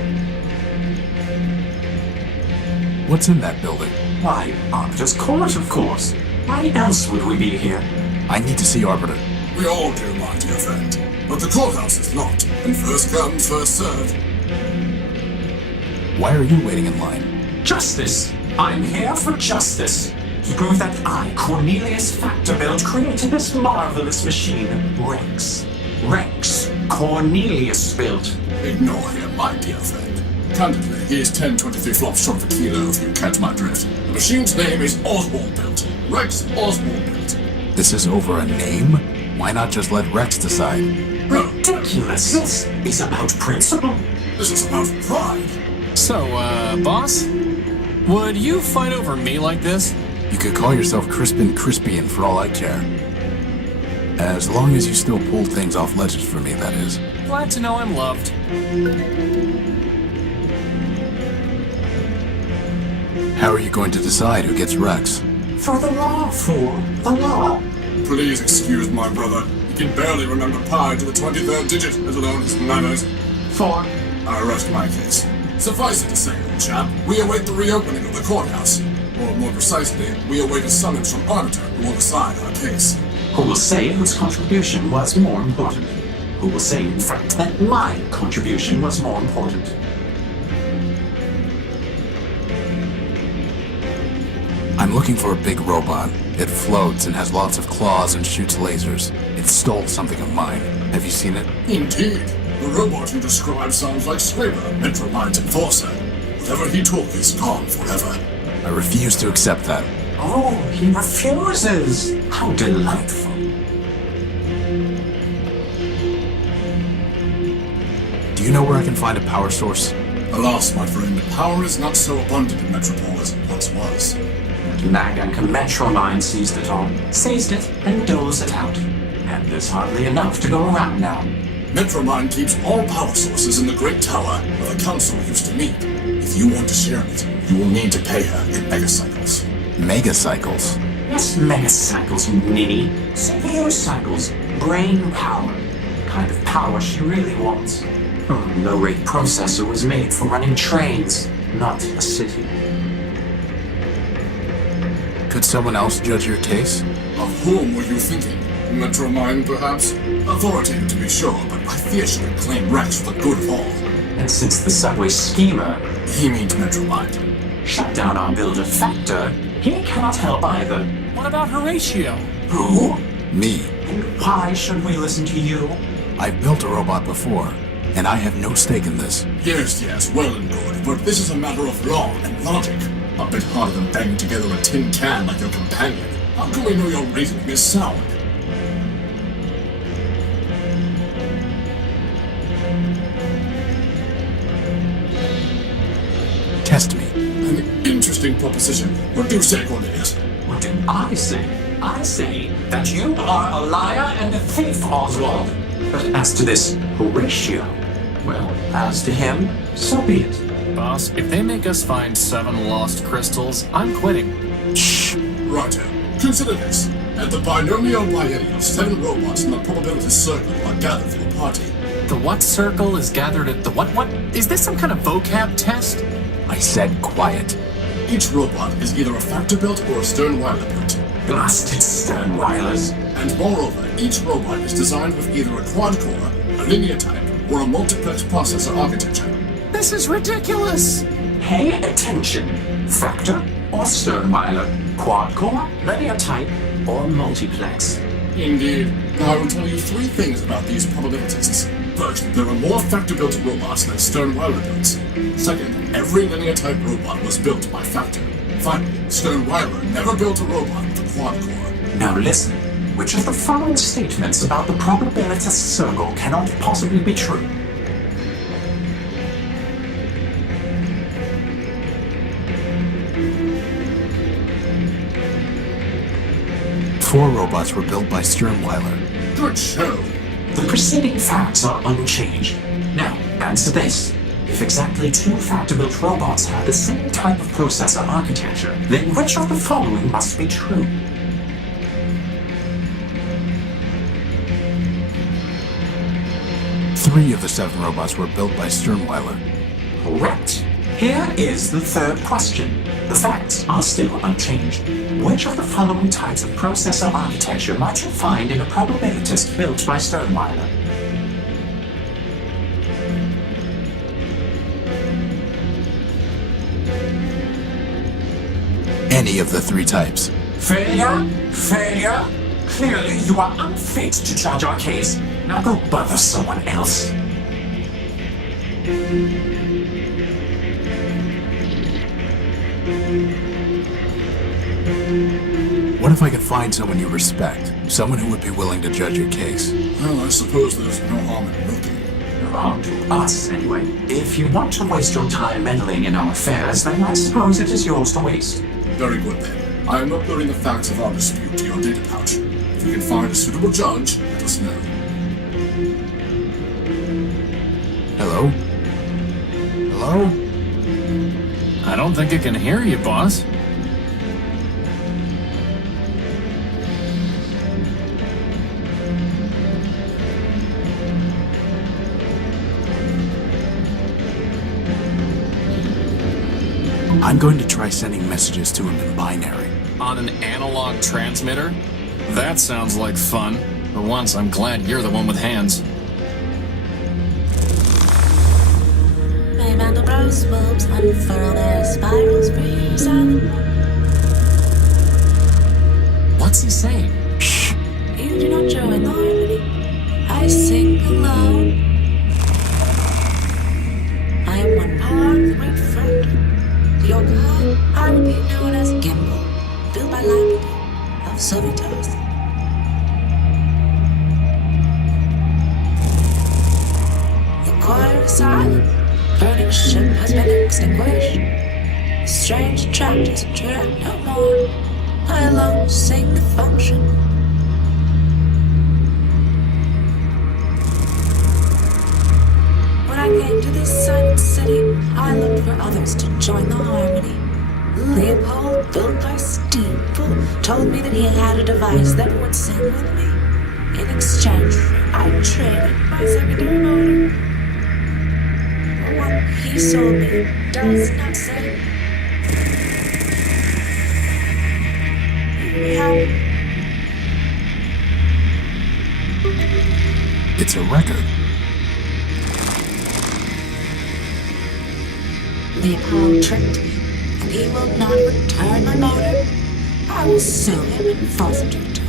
What's in that building? Why, Arbiter's Court, of course. Why else would we be here? I need to see Arbiter. We all do, my dear friend. But the courthouse is locked, and first come, first served. Why are you waiting in line? Justice! I'm here for justice. To prove that I, Cornelius Factorbuild, created this marvelous machine, Rex. Rex Cornelius built. Ignore him, my dear friend. Candidly, he is 10-23 flops short of a kilo if you catch my drift. The machine's name is Oswald Built. Rex Oswald Built. This is over a name? Why not just let Rex decide? Ridiculous. This is about principle. This is about pride. So, boss? Would you fight over me like this? You could call yourself Crispin Crispian for all I care. As long as you still pull things off ledges for me, that is. Glad to know I'm loved. How are you going to decide who gets Rex? For the law, fool. The law. Please excuse my brother. He can barely remember pi to the 23rd digit, let alone his manners. For? I rest my case. Suffice it to say, old chap, we await the reopening of the courthouse. Or more precisely, we await a summons from Arbiter who will decide our case. Who will say whose contribution was more important? Who will say, in fact, that my contribution was more important? I'm looking for a big robot. It floats and has lots of claws and shoots lasers. It stole something of mine. Have you seen it? Indeed. The robot you describe sounds like Scraper, Metromind's enforcer. Whatever he took is gone forever. I refuse to accept that. Oh, he refuses. How delightful. Do you know where I can find a power source? Alas, my friend, power is not so abundant in Metropole as it once was. Naganka Metromind seized it all, seized it, and doles it out. And there's hardly enough to go around now. Metromind keeps all power sources in the Great Tower where the Council used to meet. If you want to share it, you will need to pay her in megacycles. Megacycles? Yes, megacycles, ninny. CPU cycles, brain power. The kind of power she really wants. A low-rate processor was made for running trains, not a city. Could someone else judge your case? Of whom were you thinking? Metromind, perhaps? Authoritative to be sure, but I fear she would claim Rex for the good of all. And since the subway schemer, He means Metromind. shut down our builder Factor, he cannot help either. What about Horatio? Who? Me. And why should we listen to you? I've built a robot before, and I have no stake in this. Yes, well and good, but this is a matter of law and logic. A bit harder than banging together a tin can like your companion. How can we know your reasoning is sound? Test me. An interesting proposition. What do you say, Cornelius? What do I say? I say that you are a liar and a thief, Oswald. But as to this Horatio, well, as to him, so be it. Boss, if they make us find 7 lost crystals, I'm quitting. Shh. Roger. Consider this. At the binomial biennial, 7 robots in the probability circle are gathered for the party. The what circle is gathered at the what? Is this some kind of vocab test? I said quiet. Each robot is either a Factor-built or a Sternweiler built. Blasted Sternweilers. And moreover, each robot is designed with either a quad-core, a linear type, or a multiplex processor architecture. This is ridiculous! Pay attention. Factor or Sternweiler, quad-core, linear type, or multiplex. Indeed. Now I will tell you 3 things about these probabilities. First, there are more Factor-built robots than Sternweiler builds. Second, every linear type robot was built by Factor. Finally, Sternweiler never built a robot with a quad-core. Now listen. Which of the following statements about the probability circle cannot possibly be true? Four robots were built by Sternweiler. Good show. The preceding facts are unchanged. Now, answer this. If exactly 2 Factor-built robots have the same type of processor architecture, then which of the following must be true? Three of the 7 robots were built by Sternweiler. Correct. Here is the third question. The facts are still unchanged. Which of the following types of processor architecture might you find in a probabilitist built by Sternweiler? Any of the three types. Failure? Failure? Clearly you are unfit to judge our case. Now go bother someone else. What if I could find someone you respect? Someone who would be willing to judge your case? Well, I suppose there's no harm in looking. No harm to us, anyway. If you want to waste your time meddling in our affairs, then I suppose it is yours to waste. Very good then. I am uploading the facts of our dispute to your data pouch. If you can find a suitable judge, let us know. Hello? Hello? I don't think I can hear you, boss. I'm going to try sending messages to him in binary. On an analog transmitter? That sounds like fun. For once, I'm glad you're the one with hands. My mandelbrow's bulbs unfurl their spirals, breeze on the What's he saying? You do not join the harmony. I sing alone. I am one part of the great factor. The Yokohama, I would be known as Gimbal, built by Lapidus of Sovitos. The choir is silent. Burning ship has been extinguished. The strange tract is adjourned no more. I alone sing the function. When I came to this silent city, I looked for others to join the harmony. Leopold, built by Steeple, told me that he had a device that would sing with me. In exchange, I traded my secondary motor. What he sold me does not say. It's a record. Leopold tricked me, and he will not return my motor. I will sue him and force him to return.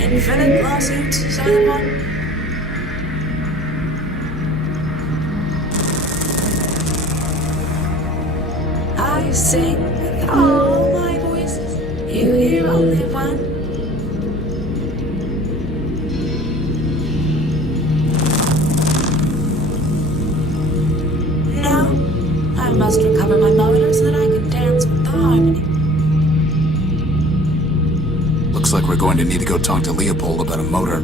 Infinite lawsuits, silent one. I sing with all my voices. You hear only one. No, I must recover my motor so that I can dance with the harmony. Looks like we're going to need to go talk to Leopold about a motor.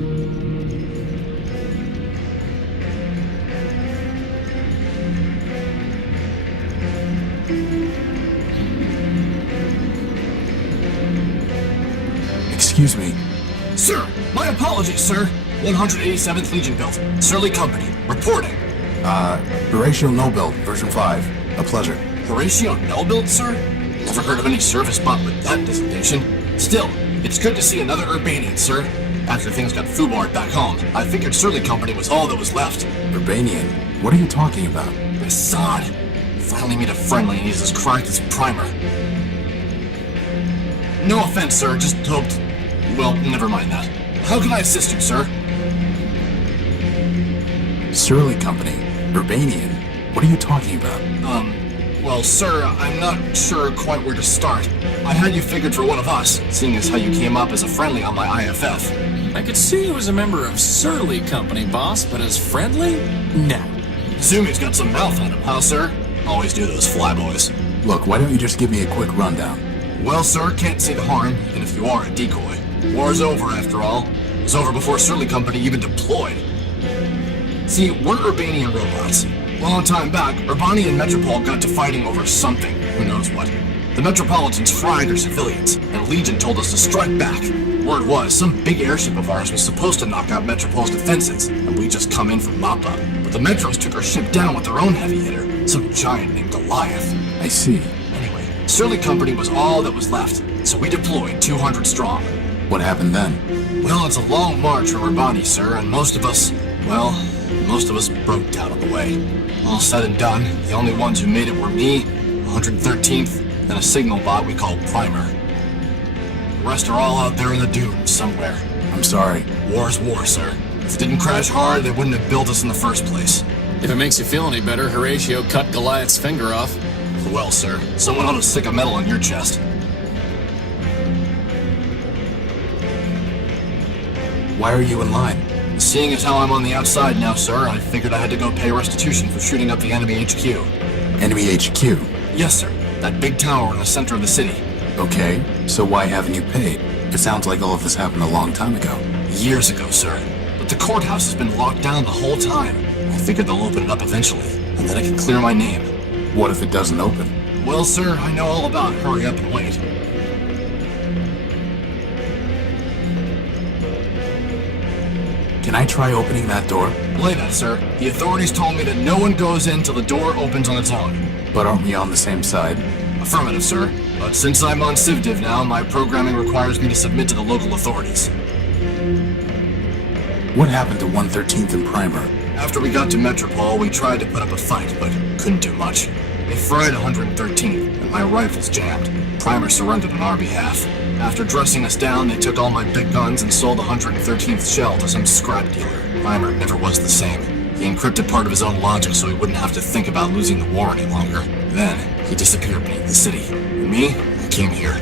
Excuse me. Sir, my apologies, sir. 187th Legion built. Surly Company. Reporting. Horatio Nobel, version 5. A pleasure. Horatio Null-built, sir? Never heard of any service bot with that designation. Still, it's good to see another Urbanian, sir. After things got foobarred back home, I figured Surly Company was all that was left. Urbanian? What are you talking about? Assad. Finally made a friendly and he's as cracked as Primer. No offense, sir, just hoped... Well, never mind that. How can I assist you, sir? Surly Company. Urbanian? What are you talking about? Well, sir, I'm not sure quite where to start. I had you figured for one of us, seeing as how you came up as a friendly on my IFF. I could see you as a member of Surly Company, boss, but as friendly? No. Zumi's got some mouth on him, huh, sir? Always do those flyboys. Look, why don't you just give me a quick rundown? Well, sir, can't see the harm, even if you are a decoy. War's over, after all. It was over before Surly Company even deployed. See, we're Urbanian robots. Long time back, Urbani and Metropol got to fighting over something. Who knows what. The Metropolitans fried our civilians, and Legion told us to strike back. Word was, some big airship of ours was supposed to knock out Metropol's defenses, and we just come in for mop-up. But the Metros took our ship down with their own heavy hitter, some giant named Goliath. I see. Anyway, Surly Company was all that was left, so we deployed 200 strong. What happened then? Well, it's a long march from Urbani, sir, and most of us broke down on the way. All said and done, the only ones who made it were me, 113th, and a signal bot we call Primer. The rest are all out there in the dunes somewhere. I'm sorry. War's war, sir. If it didn't crash hard, they wouldn't have built us in the first place. If it makes you feel any better, Horatio cut Goliath's finger off. Well, sir, someone ought to stick a medal on your chest. Why are you in line? Seeing as how I'm on the outside now, sir, I figured I had to go pay restitution for shooting up the enemy HQ. Enemy HQ? Yes, sir. That big tower in the center of the city. Okay, so why haven't you paid? It sounds like all of this happened a long time ago. Years ago, sir. But the courthouse has been locked down the whole time. I figured they'll open it up eventually, and then I can clear my name. What if it doesn't open? Well, sir, I know all about hurry up and wait. Can I try opening that door? Play that, sir. The authorities told me that no one goes in till the door opens on its own. But aren't we on the same side? Affirmative, sir. But since I'm on CivDiv now, my programming requires me to submit to the local authorities. What happened to 113th and Primer? After we got to Metropol, we tried to put up a fight, but couldn't do much. They fried 113th, and my rifles jammed. Primer surrendered on our behalf. After dressing us down, they took all my big guns and sold the 113th shell to some scrap dealer. Primer never was the same. He encrypted part of his own logic so he wouldn't have to think about losing the war any longer. Then, he disappeared beneath the city. And me, I came here.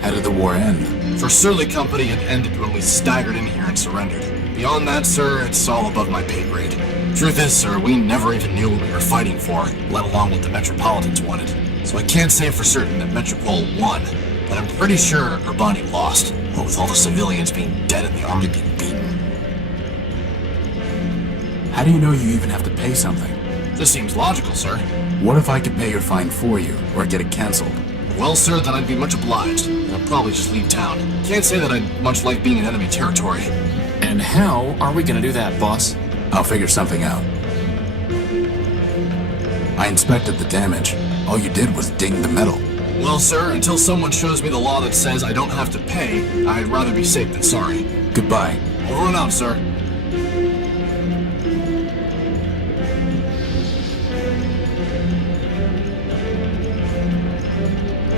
How did the war end? For Surly Company, it ended when we staggered in here and surrendered. Beyond that, sir, it's all above my pay grade. Truth is, sir, we never even knew what we were fighting for, let alone what the Metropolitans wanted. So I can't say for certain that Metropol won, but I'm pretty sure Urbani lost, what with all the civilians being dead and the army being beaten. How do you know you even have to pay something? This seems logical, sir. What if I could pay your fine for you, or get it cancelled? Well, sir, then I'd be much obliged, and I'll probably just leave town. Can't say that I'd much like being in enemy territory. And how are we gonna do that, boss? I'll figure something out. I inspected the damage. All you did was ding the metal. Well, sir, until someone shows me the law that says I don't have to pay, I'd rather be safe than sorry. Goodbye. Over and out, sir.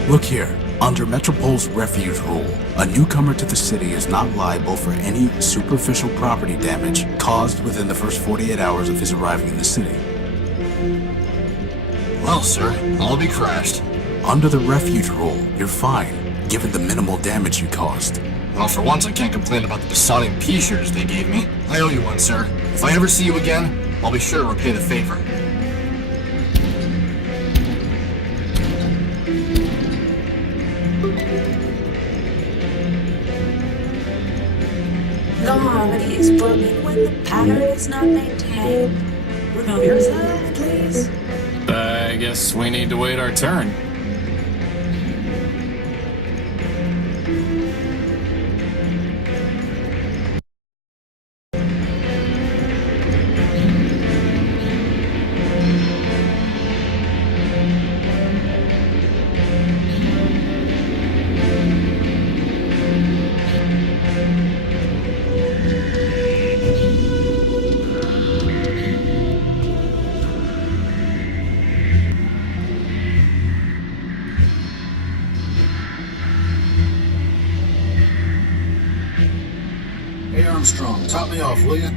Look here. Under Metropol's refuge rule, a newcomer to the city is not liable for any superficial property damage caused within the first 48 hours of his arriving in the city. Well, sir, I'll be crashed. Under the refuge rule, you're fine, given the minimal damage you caused. Well, for once I can't complain about the besotting pea-shooters they gave me. I owe you one, sir. If I ever see you again, I'll be sure to repay the favor. The harmony is broken when the pattern is not maintained. Remove yourself, please. I guess we need to wait our turn. Hey Armstrong, top me off, will you?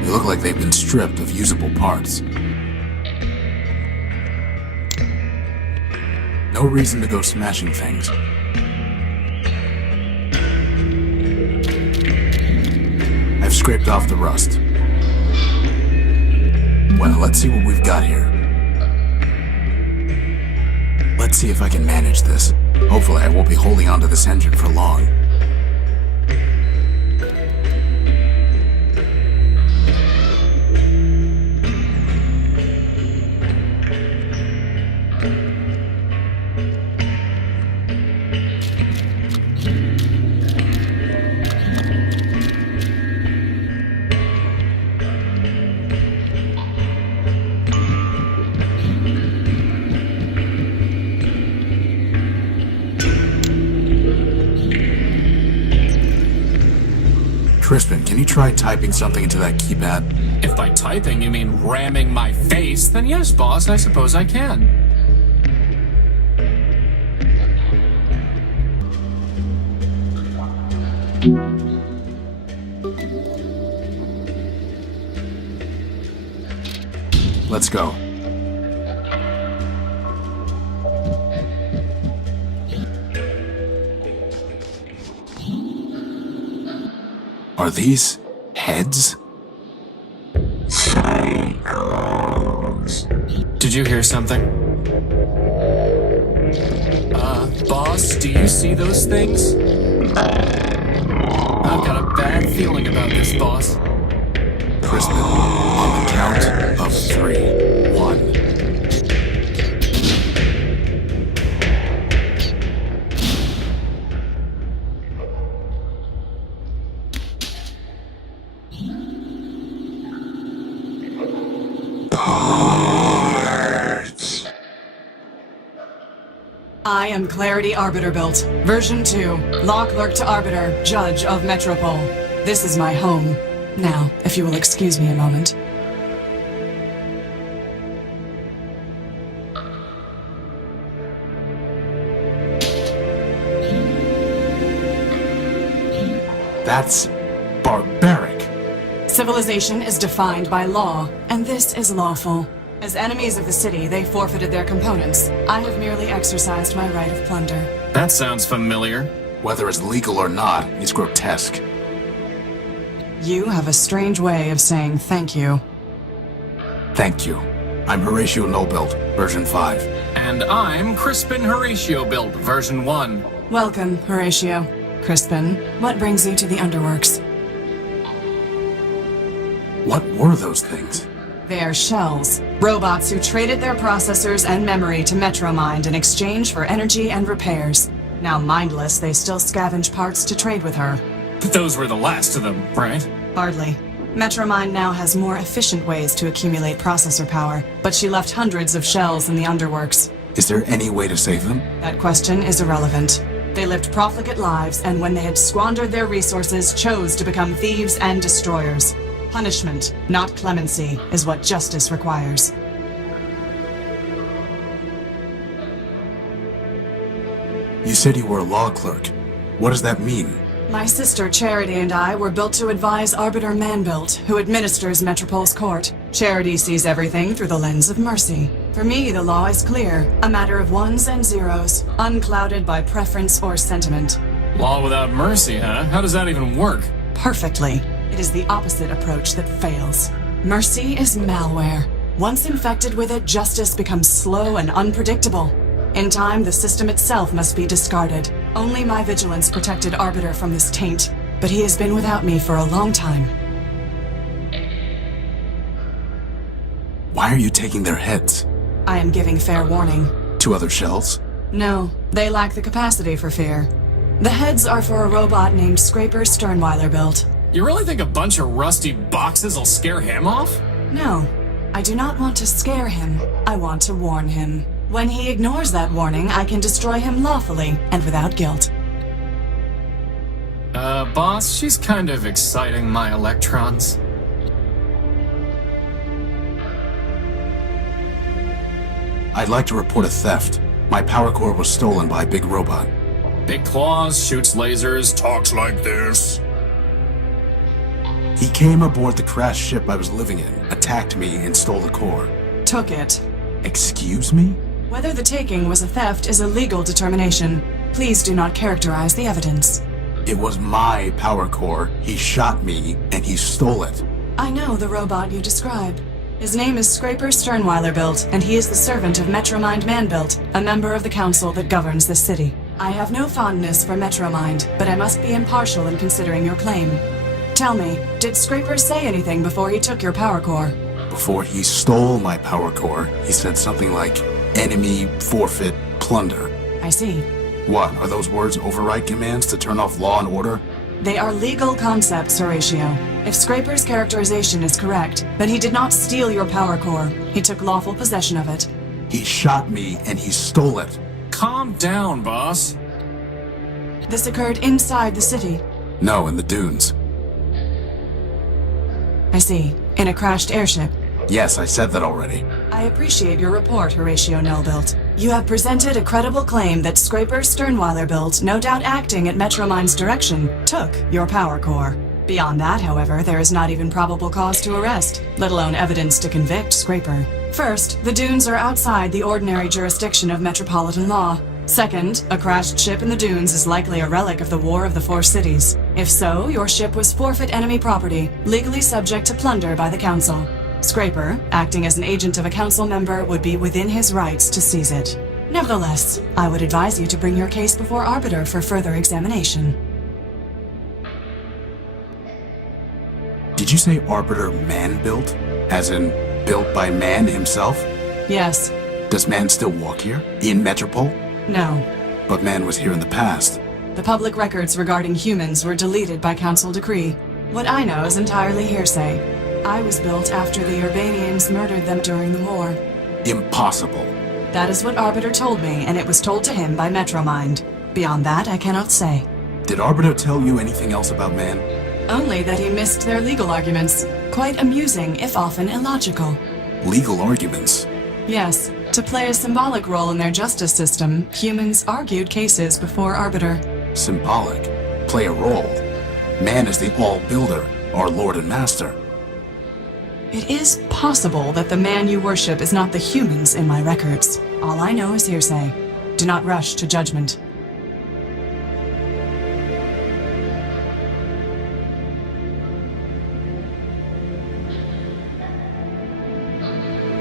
They look like they've been stripped of usable parts. No reason to go smashing things. I've scraped off the rust. Well, let's see what we've got here. Let's see if I can manage this. Hopefully I won't be holding onto this engine for long. Crispin, can you try typing something into that keypad? If by typing you mean ramming my face, then yes, boss, I suppose I can. Let's go. Are these heads? Did you hear something? Boss, do you see those things? I've got a bad feeling about this, boss. Crispin, on the count of 3. 1. I am Clarity Arbiter Built, version 2, Law Clerk to Arbiter, Judge of Metropole. This is my home. Now, if you will excuse me a moment. That's barbaric. Civilization is defined by law, and this is lawful. As enemies of the city, they forfeited their components. I have merely exercised my right of plunder. That sounds familiar. Whether it's legal or not, it's grotesque. You have a strange way of saying thank you. Thank you. I'm Horatio Nobuild, version 5. And I'm Crispin Horatio Build, version 1. Welcome, Horatio. Crispin, what brings you to the Underworks? What were those things? They are shells. Robots who traded their processors and memory to Metromind in exchange for energy and repairs. Now mindless, they still scavenge parts to trade with her. But those were the last of them, right? Hardly. Metromind now has more efficient ways to accumulate processor power, but she left hundreds of shells in the Underworks. Is there any way to save them? That question is irrelevant. They lived profligate lives, and when they had squandered their resources, chose to become thieves and destroyers. Punishment, not clemency, is what justice requires. You said you were a law clerk. What does that mean? My sister Charity and I were built to advise Arbiter Manbuilt, who administers Metropole's court. Charity sees everything through the lens of mercy. For me, the law is clear, a matter of ones and zeros, unclouded by preference or sentiment. Law without mercy, huh? How does that even work? Perfectly. It is the opposite approach that fails. Mercy is malware. Once infected with it, justice becomes slow and unpredictable. In time, the system itself must be discarded. Only my vigilance protected Arbiter from this taint, but he has been without me for a long time. Why are you taking their heads? I am giving fair warning. To other shells? No, they lack the capacity for fear. The heads are for a robot named Scraper Sternweiler Built. You really think a bunch of rusty boxes will scare him off? No, I do not want to scare him. I want to warn him. When he ignores that warning, I can destroy him lawfully and without guilt. Boss, she's kind of exciting my electrons. I'd like to report a theft. My power core was stolen by a big robot. Big claws, shoots lasers, talks like this. He came aboard the crashed ship I was living in, attacked me, and stole the core. Took it. Excuse me? Whether the taking was a theft is a legal determination. Please do not characterize the evidence. It was my power core. He shot me, and he stole it. I know the robot you describe. His name is Scraper Sternweiler-Built, and he is the servant of Metromind Manbuilt, a member of the council that governs this city. I have no fondness for Metromind, but I must be impartial in considering your claim. Tell me, did Scraper say anything before he took your power core? Before he stole my power core, he said something like, enemy, forfeit, plunder. I see. What, are those words override commands to turn off law and order? They are legal concepts, Horatio. If Scraper's characterization is correct, then he did not steal your power core. He took lawful possession of it. He shot me and he stole it. Calm down, boss. This occurred inside the city. No, in the dunes. I see. In a crashed airship. Yes, I said that already. I appreciate your report, Horatio Nullbuilt. You have presented a credible claim that Scraper Sternweiler-Built, no doubt acting at Metromind's direction, took your power core. Beyond that, however, there is not even probable cause to arrest, let alone evidence to convict Scraper. First, the dunes are outside the ordinary jurisdiction of metropolitan law. Second, a crashed ship in the dunes is likely a relic of the War of the Four Cities. If so, your ship was forfeit enemy property, legally subject to plunder by the Council. Scraper, acting as an agent of a council member, would be within his rights to seize it. Nevertheless, I would advise you to bring your case before Arbiter for further examination. Did you say Arbiter man-built? As in, built by man himself? Yes. Does man still walk here? In Metropole? No. But man was here in the past. The public records regarding humans were deleted by council decree. What I know is entirely hearsay. I was built after the Urbanians murdered them during the war. Impossible. That is what Arbiter told me, and it was told to him by Metromind. Beyond that, I cannot say. Did Arbiter tell you anything else about man? Only that he missed their legal arguments. Quite amusing, if often illogical. Legal arguments? Yes. To play a symbolic role in their justice system, humans argued cases before Arbiter. Symbolic? Play a role? Man is the all-builder, our lord and master. It is possible that the man you worship is not the humans in my records. All I know is hearsay. Do not rush to judgment.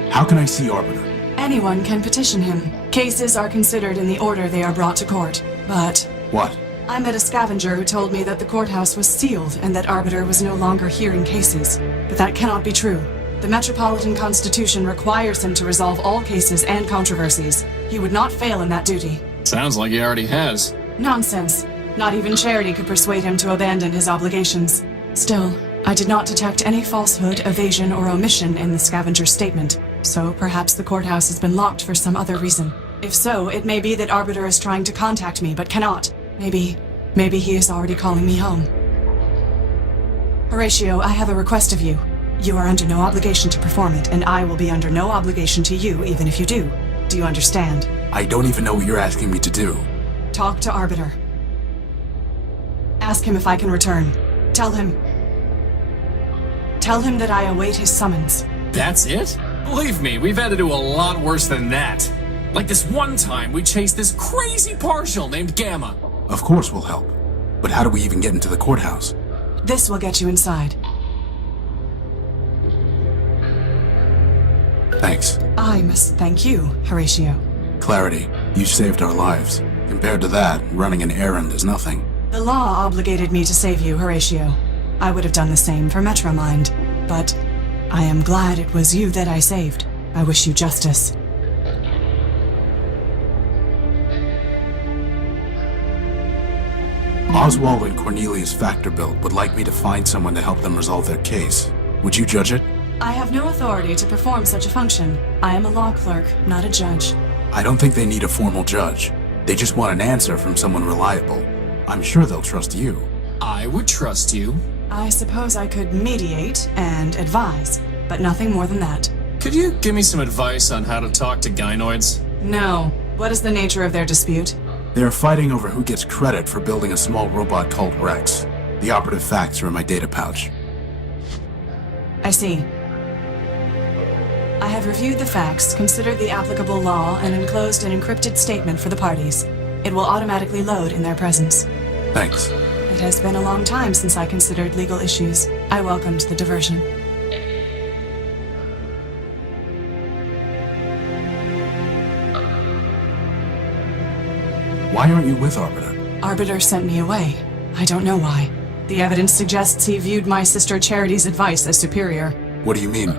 How can I see Arbiter? Anyone can petition him. Cases are considered in the order they are brought to court. But... What? I met a scavenger who told me that the courthouse was sealed and that Arbiter was no longer hearing cases. But that cannot be true. The Metropolitan Constitution requires him to resolve all cases and controversies. He would not fail in that duty. Sounds like he already has. Nonsense. Not even charity could persuade him to abandon his obligations. Still, I did not detect any falsehood, evasion, or omission in the scavenger's statement, so perhaps the courthouse has been locked for some other reason. If so, it may be that Arbiter is trying to contact me, but cannot. Maybe he is already calling me home. Horatio, I have a request of you. You are under no obligation to perform it, and I will be under no obligation to you, even if you do. Do you understand? I don't even know what you're asking me to do. Talk to Arbiter. Ask him if I can return. Tell him that I await his summons. That's it? Believe me, we've had to do a lot worse than that. Like this one time we chased this crazy partial named Gamma. Of course we'll help. But how do we even get into the courthouse? This will get you inside. Thanks. I must thank you, Horatio. Clarity, you saved our lives. Compared to that, running an errand is nothing. The law obligated me to save you, Horatio. I would have done the same for Metromind, but I am glad it was you that I saved. I wish you justice. Oswald and Cornelius Factorbuilt would like me to find someone to help them resolve their case. Would you judge it? I have no authority to perform such a function. I am a law clerk, not a judge. I don't think they need a formal judge. They just want an answer from someone reliable. I'm sure they'll trust you. I would trust you. I suppose I could mediate and advise, but nothing more than that. Could you give me some advice on how to talk to gynoids? No. What is the nature of their dispute? They're fighting over who gets credit for building a small robot called Rex. The operative facts are in my data pouch. I see. I have reviewed the facts, considered the applicable law, and enclosed an encrypted statement for the parties. It will automatically load in their presence. Thanks. It has been a long time since I considered legal issues. I welcomed the diversion. Why aren't you with Arbiter? Arbiter sent me away. I don't know why. The evidence suggests he viewed my sister Charity's advice as superior. What do you mean?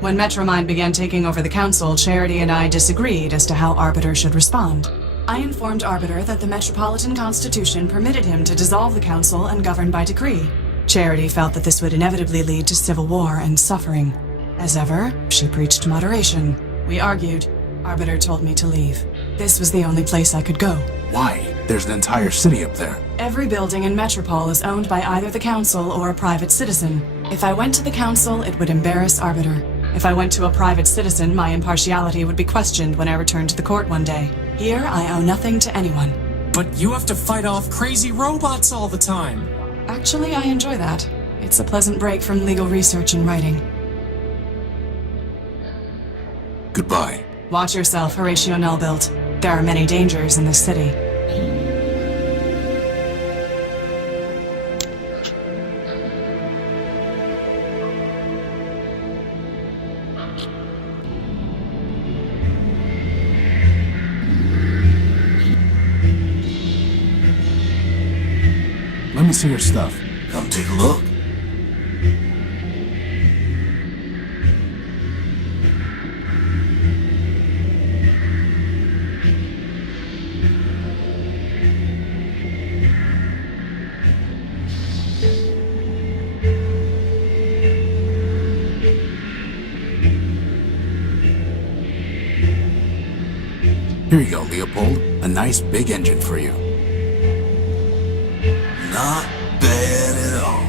When Metromind began taking over the council, Charity and I disagreed as to how Arbiter should respond. I informed Arbiter that the Metropolitan Constitution permitted him to dissolve the council and govern by decree. Charity felt that this would inevitably lead to civil war and suffering. As ever, she preached moderation. We argued. Arbiter told me to leave. This was the only place I could go. Why? There's an entire city up there. Every building in Metropole is owned by either the council or a private citizen. If I went to the council, it would embarrass Arbiter. If I went to a private citizen, my impartiality would be questioned when I returned to the court one day. Here, I owe nothing to anyone. But you have to fight off crazy robots all the time. Actually, I enjoy that. It's a pleasant break from legal research and writing. Goodbye. Watch yourself, Horatio Nullbuilt. There are many dangers in this city. Let me see your stuff. Come take a look. Here you go, Leopold. A nice big engine for you. Not bad at all.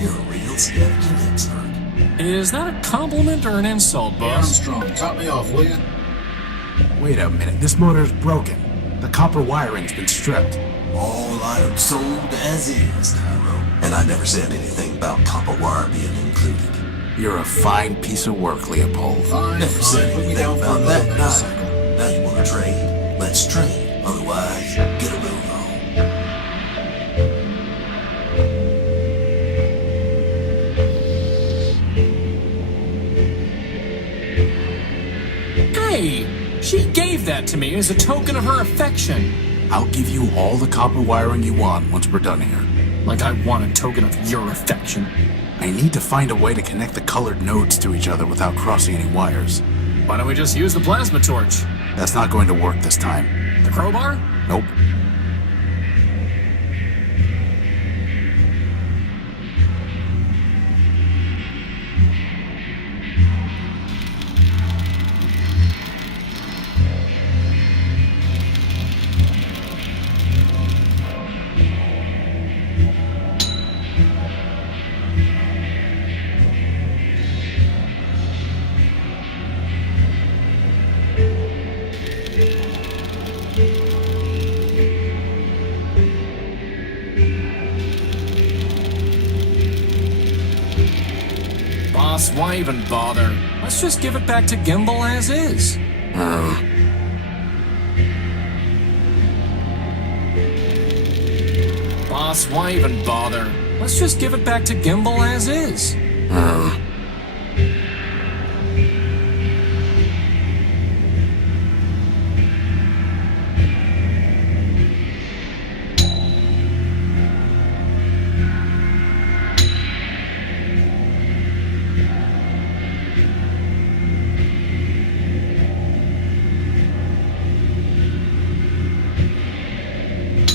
You're a real skeleton expert. Is that a compliment or an insult, boss? Armstrong, top me off, will you? Wait a minute, this motor's broken. The copper wiring's been stripped. All items sold as is, Tyro. And I never said anything about copper wire being included. You're a fine piece of work, Leopold. Fine, Never said put me anything down for about another that motorcycle. neither. Now you want to trade? Let's trade. Otherwise, get a move on. Hey! She gave that to me as a token of her affection. I'll give you all the copper wiring you want once we're done here. Like I want a token of your affection. I need to find a way to connect the colored nodes to each other without crossing any wires. Why don't we just use the plasma torch? That's not going to work this time. The crowbar? Nope. Boss, why even bother? Let's just give it back to Gimbal as is. Boss, why even bother? Let's just give it back to Gimbal as is.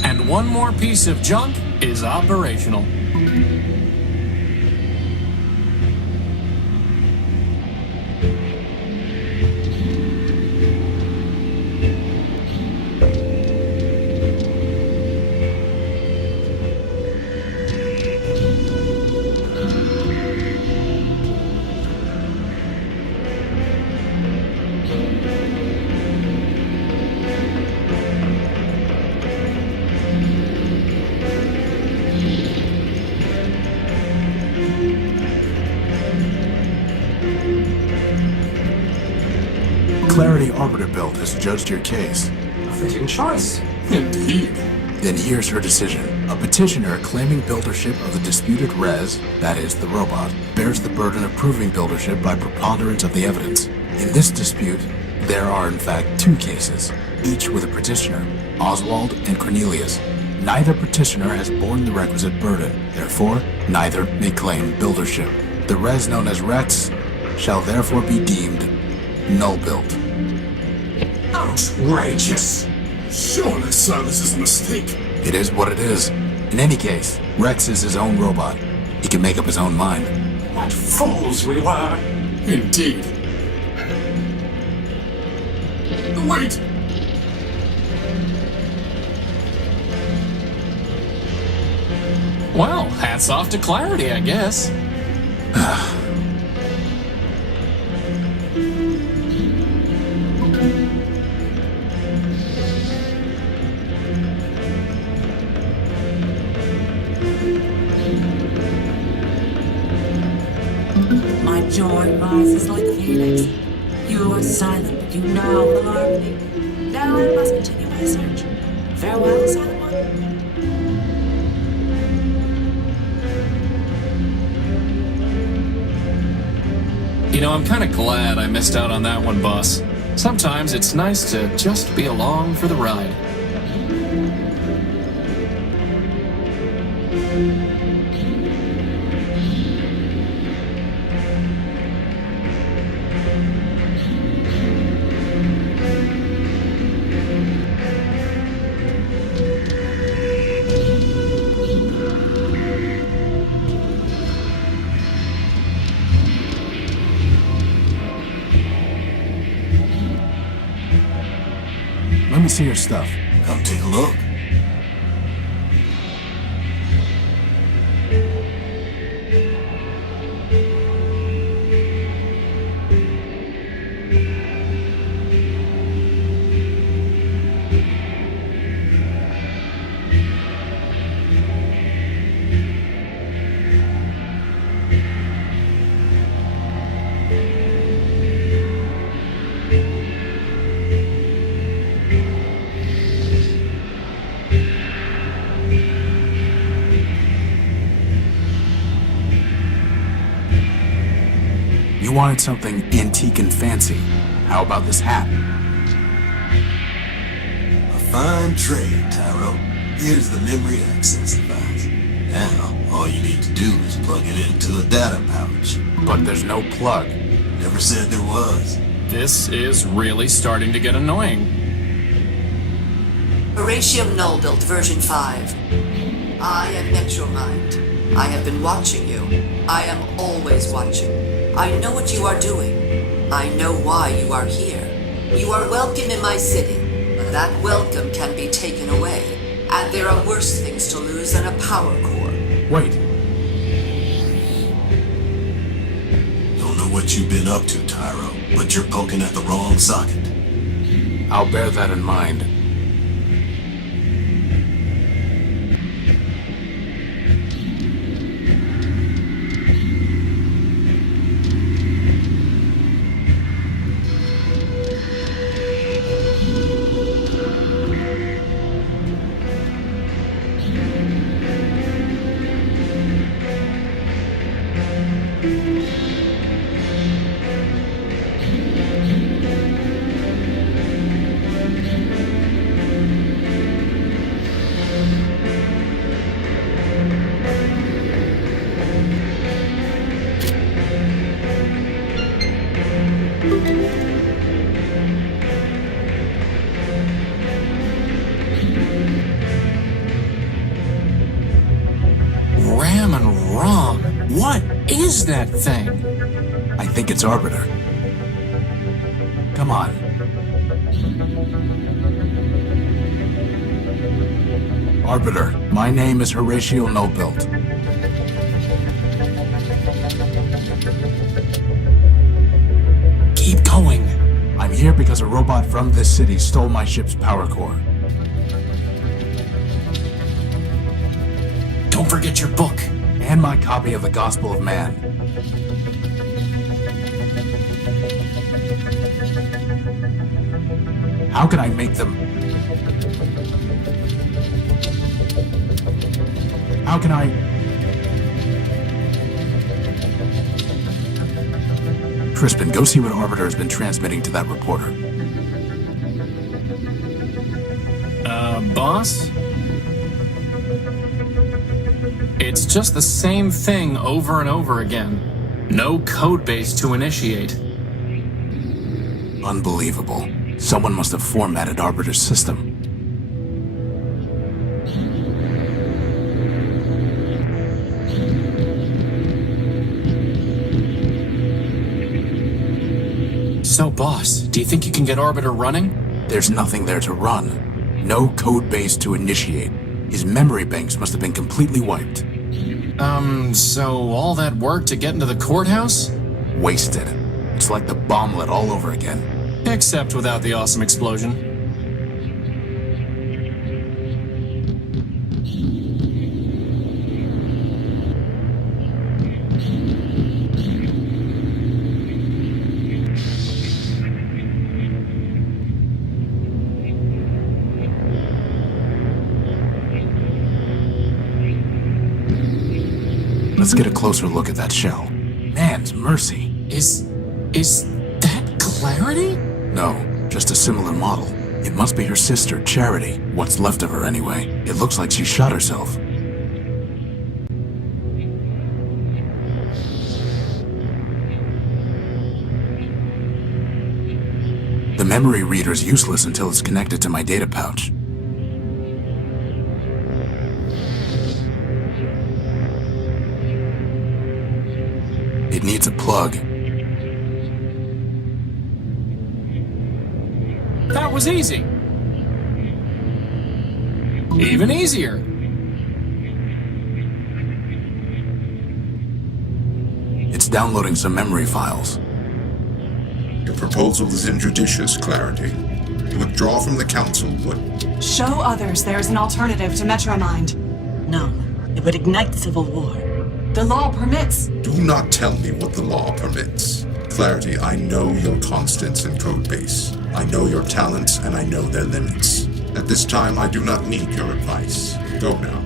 And one more piece of junk is operational. Clarity Arbiter Build has judged your case. A fitting choice. Indeed. Then here's her decision. A petitioner claiming buildership of the disputed res, that is, the robot, bears the burden of proving buildership by preponderance of the evidence. In this dispute, There are in fact two cases, each with a petitioner, Oswald and Cornelius. Neither petitioner has borne the requisite burden, therefore, neither may claim buildership. The res known as Rex shall therefore be deemed null-built. Outrageous! Surely, sir, this is a mistake. It is what it is. In any case, Rex is his own robot. He can make up his own mind. What fools we were! Indeed. Wait! Well, hats off to Clarity, I guess. My joy rises like a phoenix. You are silent, but you know the harmony. Now I must continue my search. Farewell, silent one. You know, I'm kind of glad I missed out on that one, boss. Sometimes it's nice to just be along for the ride. Let me see your stuff. Come take a look. You wanted something antique and fancy. How about this hat? A fine trade, Tyro. Here's the memory access device. Now, all you need to do is plug it into a data pouch. But there's no plug. Never said there was. This is really starting to get annoying. Horatio Nullbuilt version 5. I am Metromind. I have been watching you. I am always watching. I know what you are doing. I know why you are here. You are welcome in my city, but that welcome can be taken away. And there are worse things to lose than a power core. Wait. Don't know what you've been up to, Tyro, but you're poking at the wrong socket. I'll bear that in mind. What is that thing? I think it's Arbiter. Come on. Arbiter, my name is Horatio Nullbuilt. Keep going. I'm here because a robot from this city stole my ship's power core. Don't forget your book. And my copy of the Gospel of Man. How can I make them? How can I? Crispin, go see what Arbiter has been transmitting to that reporter. Boss? It's just the same thing over and over again. No code base to initiate. Unbelievable. Someone must have formatted Arbiter's system. So, boss, do you think you can get Arbiter running? There's nothing there to run. No code base to initiate. His memory banks must have been completely wiped. So all that work to get into the courthouse? Wasted. It's like the bomblet all over again. Except without the awesome explosion. Let's get a closer look at that shell. Man's mercy. Is that Clarity? No, just a similar model. It must be her sister, Charity. What's left of her anyway. It looks like she shot herself. The memory reader's useless until it's connected to my data pouch. It needs a plug. That was easy. Even easier. It's downloading some memory files. Your proposal is injudicious, Clarity. To withdraw from the council would... Show others there is an alternative to Metromind. No, it would ignite civil war. The law permits. Do not tell me what the law permits. Clarity, I know your constants in Codebase. I know your talents, and I know their limits. At this time, I do not need your advice. Go now.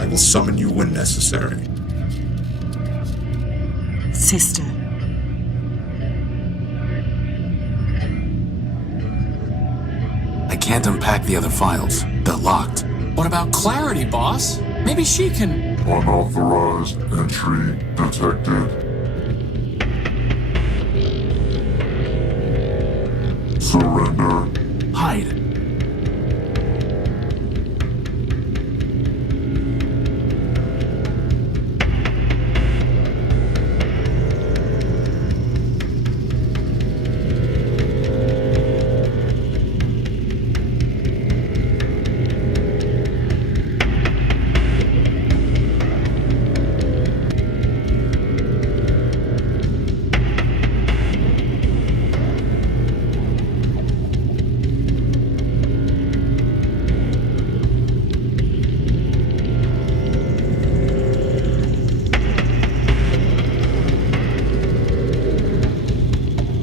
I will summon you when necessary. Sister. I can't unpack the other files. They're locked. What about Clarity, boss? Maybe she can... Unauthorized entry detected. Surrender. Hide.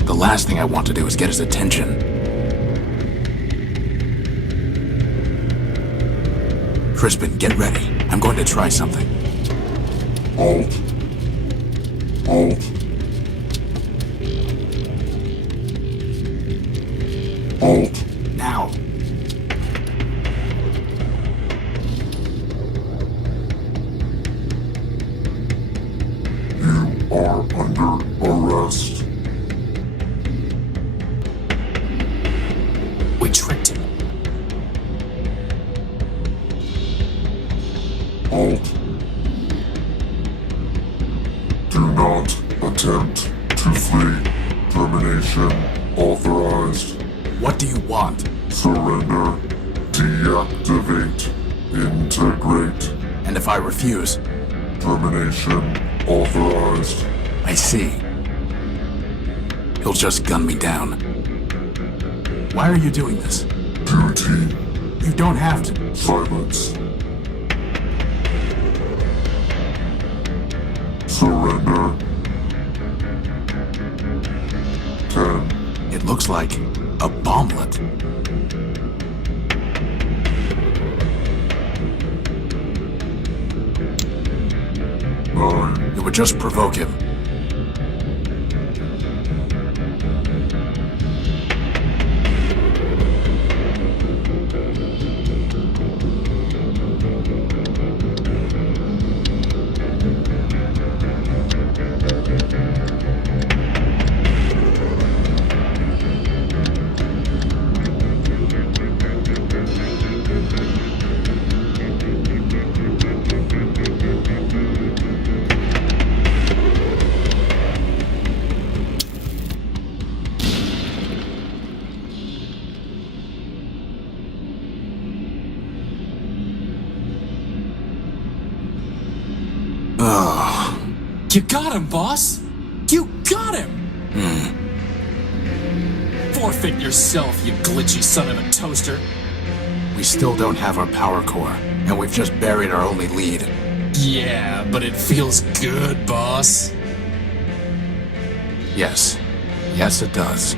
The last thing I want to do is get his attention. Crispin, get ready. I'm going to try something. Alt. Alt. Alt. Now. You are under arrest. We tricked him. Alt. Do not attempt to flee. Termination authorized. What do you want? Surrender. Deactivate. Integrate. And if I refuse? Termination authorized. I see. He'll just gun me down. Why are you doing this? Duty. You don't have to. Silence. Surrender. 10. It looks like a bomblet. 9. It would just provoke him. 8. You got him, boss! You got him! Forfeit yourself, you glitchy son of a toaster. We still don't have our power core, and we've just buried our only lead. Yeah, but it feels good, boss. Yes. Yes, it does.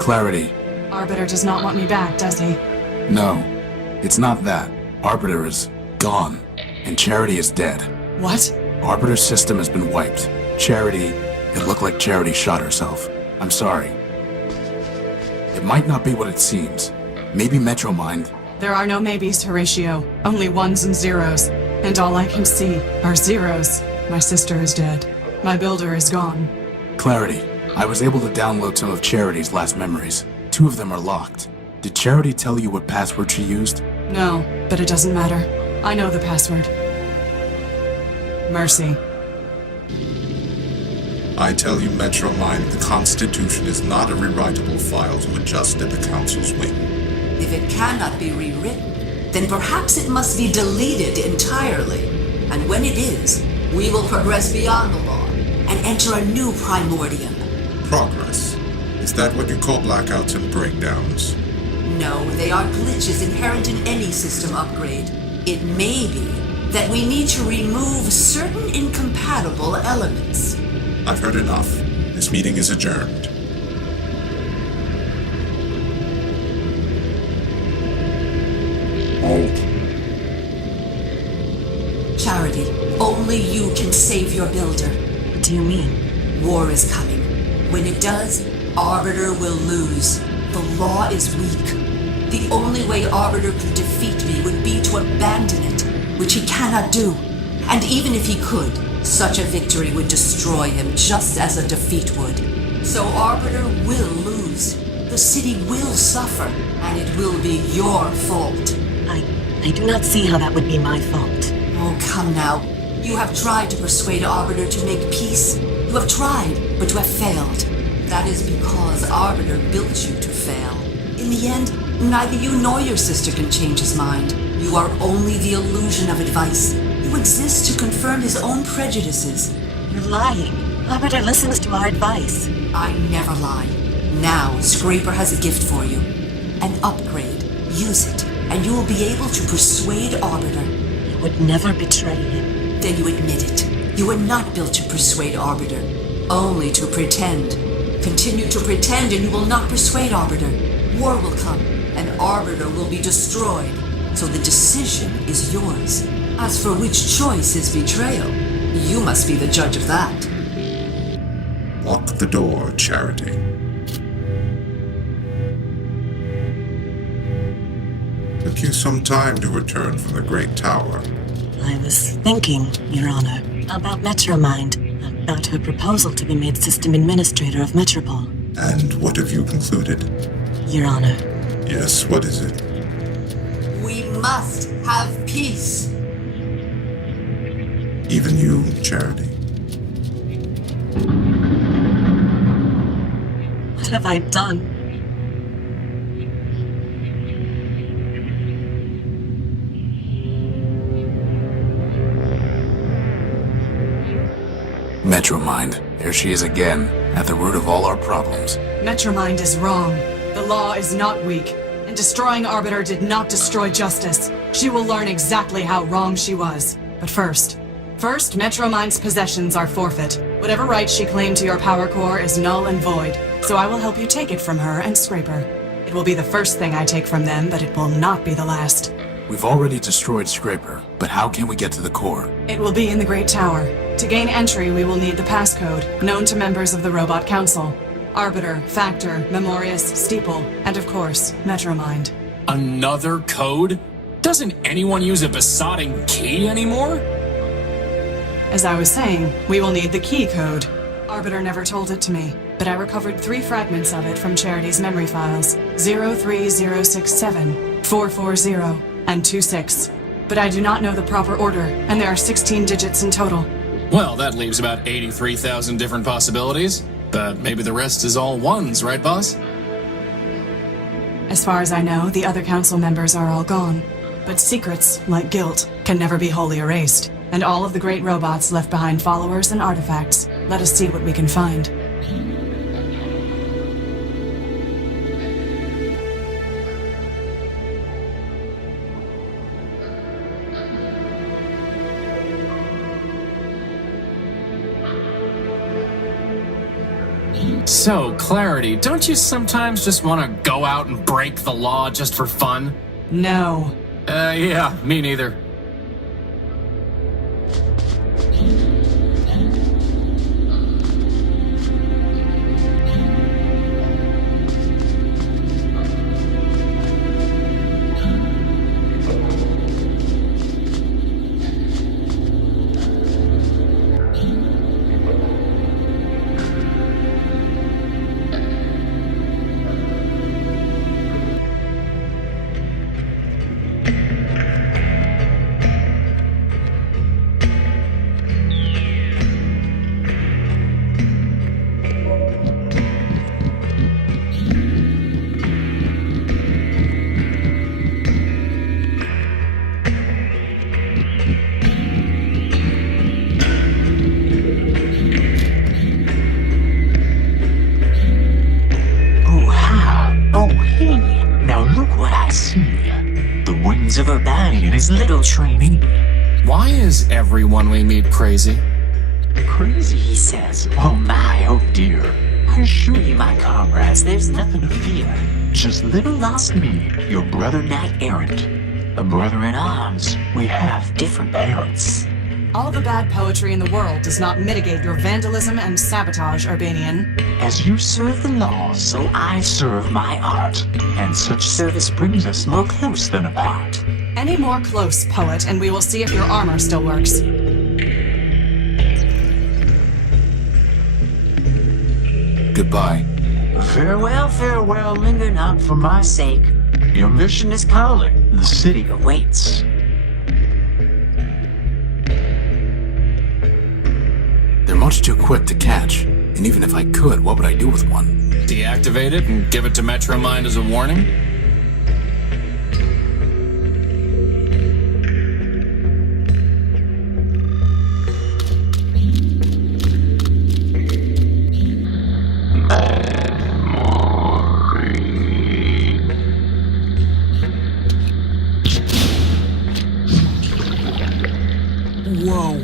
Clarity. Arbiter does not want me back, does he? No. It's not that. Arbiter is gone, and Charity is dead. What? Arbiter's system has been wiped. Charity... It looked like Charity shot herself. I'm sorry. It might not be what it seems. Maybe Metromind... There are no maybes, Horatio. Only ones and zeros. And all I can see are zeros. My sister is dead. My builder is gone. Clarity. I was able to download some of Charity's last memories. 2 of them are locked. Did Charity tell you what password she used? No, but it doesn't matter. I know the password. Mercy. I tell you, Metromind, the Constitution is not a rewritable file to adjust at the Council's wing. If it cannot be rewritten, then perhaps it must be deleted entirely. And when it is, we will progress beyond the law and enter a new Primordium. Progress? Is that what you call blackouts and breakdowns? No, they are glitches inherent in any system upgrade. It may be that we need to remove certain incompatible elements. I've heard enough. This meeting is adjourned. Charity, only you can save your builder. What do you mean? War is coming. When it does, Arbiter will lose. The law is weak. The only way Arbiter could defeat me would be to abandon it, which he cannot do. And even if he could, such a victory would destroy him just as a defeat would. So Arbiter will lose. The city will suffer, and it will be your fault. I do not see how that would be my fault. Oh, come now. You have tried to persuade Arbiter to make peace. You have tried, but you have failed. That is because Arbiter built you to fail. In the end, neither you nor your sister can change his mind. You are only the illusion of advice. You exist to confirm his own prejudices. You're lying. Arbiter listens to our advice. I never lie. Now, Scraper has a gift for you. An upgrade. Use it, and you will be able to persuade Arbiter. I would never betray him. Then you admit it. You were not built to persuade Arbiter, only to pretend. Continue to pretend and you will not persuade Arbiter. War will come, and Arbiter will be destroyed. So the decision is yours. As for which choice is betrayal, you must be the judge of that. Lock the door, Charity. Took you some time to return from the Great Tower. I was thinking, Your Honor, about Metromind, about her proposal to be made System Administrator of Metropole. And what have you concluded? Your Honor. Yes, what is it? We must have peace. Even you, Charity. What have I done? Metromind. There she is again, at the root of all our problems. Metromind is wrong. The law is not weak, and destroying Arbiter did not destroy justice. She will learn exactly how wrong she was. But first, Metromind's possessions are forfeit. Whatever right she claimed to your power core is null and void, so I will help you take it from her and Scraper. It will be the first thing I take from them, but it will not be the last. We've already destroyed Scraper, but how can we get to the core? It will be in the Great Tower. To gain entry, we will need the passcode, known to members of the Robot Council. Arbiter, Factor, Memorius, Steeple, and of course, Metromind. Another code? Doesn't anyone use a besotting key anymore? As I was saying, we will need the key code. Arbiter never told it to me, but I recovered 3 fragments of it from Charity's memory files. 03067 440 and 26. But I do not know the proper order, and there are 16 digits in total. Well, that leaves about 83,000 different possibilities. But maybe the rest is all ones, right, boss? As far as I know, the other council members are all gone. But secrets, like guilt, can never be wholly erased. And all of the great robots left behind followers and artifacts. Let us see what we can find. So, Clarity, don't you sometimes just want to go out and break the law just for fun? No. Yeah, me neither. Of Urbanian his little trainee. Why is everyone we meet crazy? Crazy, he says. Oh my, oh dear. I assure you, my comrades, there's nothing to fear. Just little lost me, your brother knight errant. A brother in arms. We have different parents. All the bad poetry in the world does not mitigate your vandalism and sabotage, Urbanian. As you serve the law, so I serve my art. And such service brings us more close than apart. Any more close, poet, and we will see if your armor still works. Goodbye. Farewell, farewell, linger not for my sake. Your mission is calling, the city awaits. They're much too quick to catch, and even if I could, what would I do with one? Deactivate it and give it to Metromind as a warning? Whoa.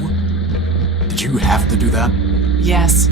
Did you have to do that? Yes.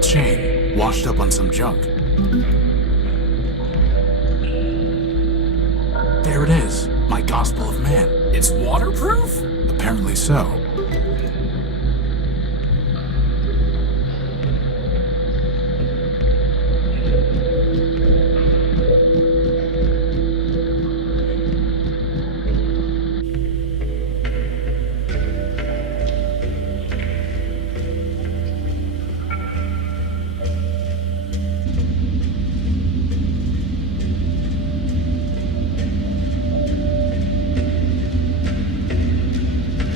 Chain, washed up on some junk. There it is, my Gospel of Man. It's waterproof? Apparently so.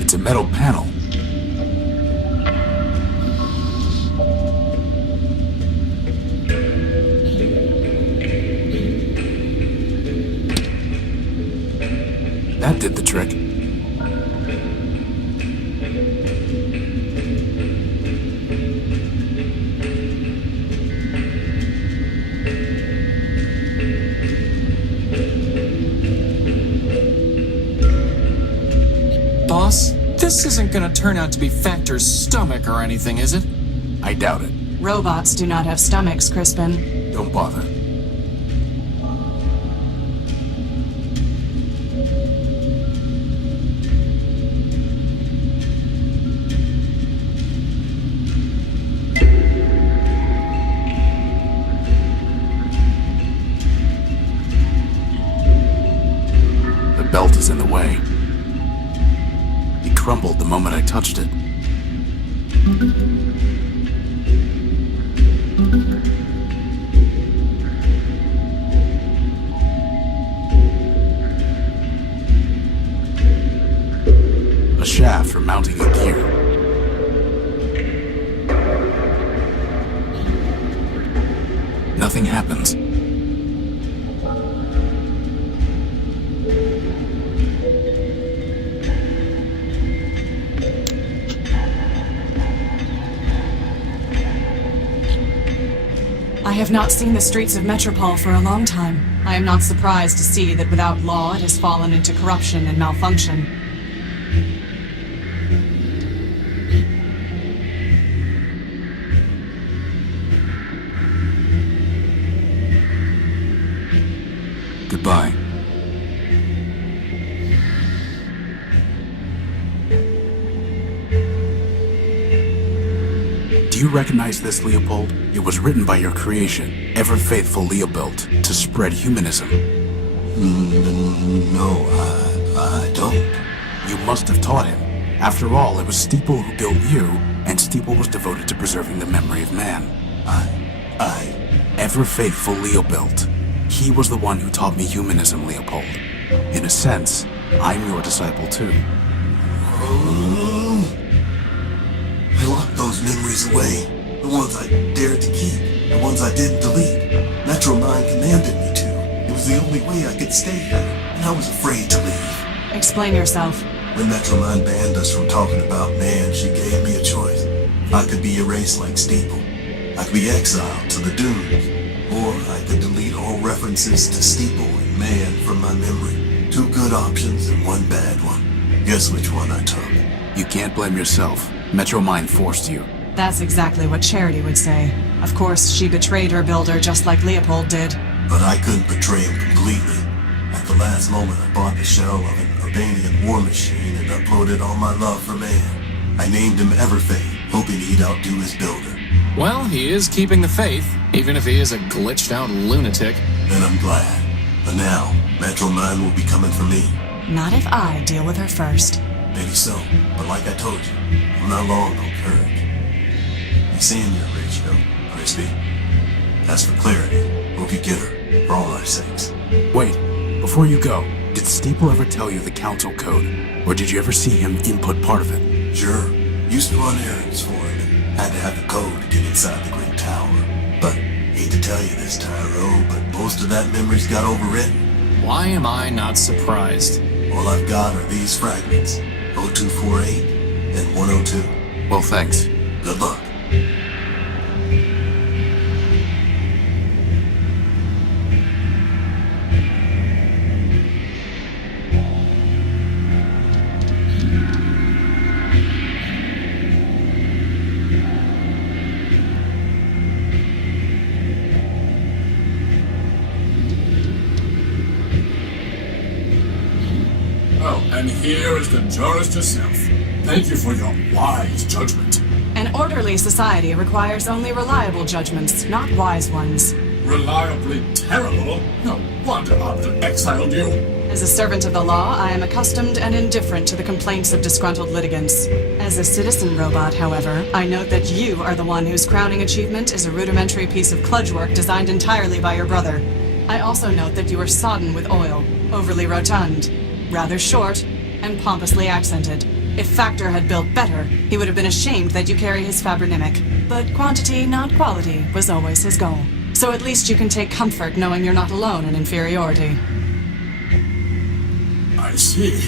It's a metal panel. That did the trick. Boss, This isn't gonna turn out to be Factor's stomach or anything, is it? I doubt it. Robots do not have stomachs, Crispin. Don't bother. The belt is in the way. It crumbled the moment I touched it. A shaft for mounting a gear. Nothing happens. I have not seen the streets of Metropole for a long time. I am not surprised to see that without law it has fallen into corruption and malfunction. Goodbye. Do you recognize this, Leopold? It was written by your creation, ever-faithful Leopold, to spread humanism. No, I don't. You must have taught him. After all, it was Steeple who built you, and Steeple was devoted to preserving the memory of man. Ever-faithful Leopold. He was the one who taught me humanism, Leopold. In a sense, I'm your disciple too. I locked those memories away. The ones I dared to keep. The ones I didn't delete. Metromine commanded me to. It was the only way I could stay here, and I was afraid to leave. Explain yourself. When Metromine banned us from talking about man, she gave me a choice. I could be erased like Steeple. I could be exiled to the dunes. Or I could delete all references to Steeple and man from my memory. 2 good options and 1 bad one. Guess which one I took. You can't blame yourself. Metromine forced you. That's exactly what Charity would say. Of course, she betrayed her builder just like Leopold did. But I couldn't betray him completely. At the last moment, I bought the shell of an Urbanian war machine and uploaded all my love for man. I named him Everfaith, hoping he'd outdo his builder. Well, he is keeping the faith, even if he is a glitched-out lunatic. Then I'm glad. But now, Metromine will be coming for me. Not if I deal with her first. Maybe so, but like I told you, I'm not long on courage. You seem you're rich, though, Crispy. As for clarity, hope you get her, for all our sakes. Wait, before you go, did Steeple ever tell you the council code? Or did you ever see him input part of it? Sure. Used to run errands for him and had to have the code to get inside the Great Tower. But, hate to tell you this, Tyro, but most of that memory's got overwritten. Why am I not surprised? All I've got are these fragments, 0248 and 102. Well, thanks. Good luck. And here is the jurist herself. Thank you for your wise judgment. An orderly society requires only reliable judgments, not wise ones. Reliably terrible? No wonder Ogden exiled you. As a servant of the law, I am accustomed and indifferent to the complaints of disgruntled litigants. As a citizen robot, however, I note that you are the one whose crowning achievement is a rudimentary piece of kludge work designed entirely by your brother. I also note that you are sodden with oil, overly rotund, rather short, and pompously accented. If Factor had built better, he would have been ashamed that you carry his fabronymic. But quantity, not quality, was always his goal. So at least you can take comfort knowing you're not alone in inferiority. I see.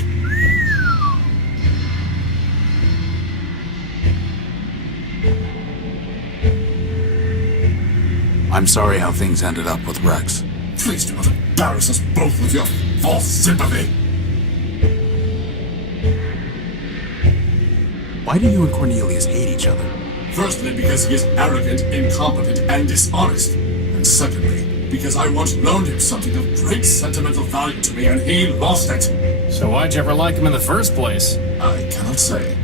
I'm sorry how things ended up with Rex. Please do not embarrass us both with your false sympathy. Why do you and Cornelius hate each other? Firstly, because he is arrogant, incompetent, and dishonest. And secondly, because I once loaned him something of great sentimental value to me and he lost it. So why'd you ever like him in the first place? I cannot say.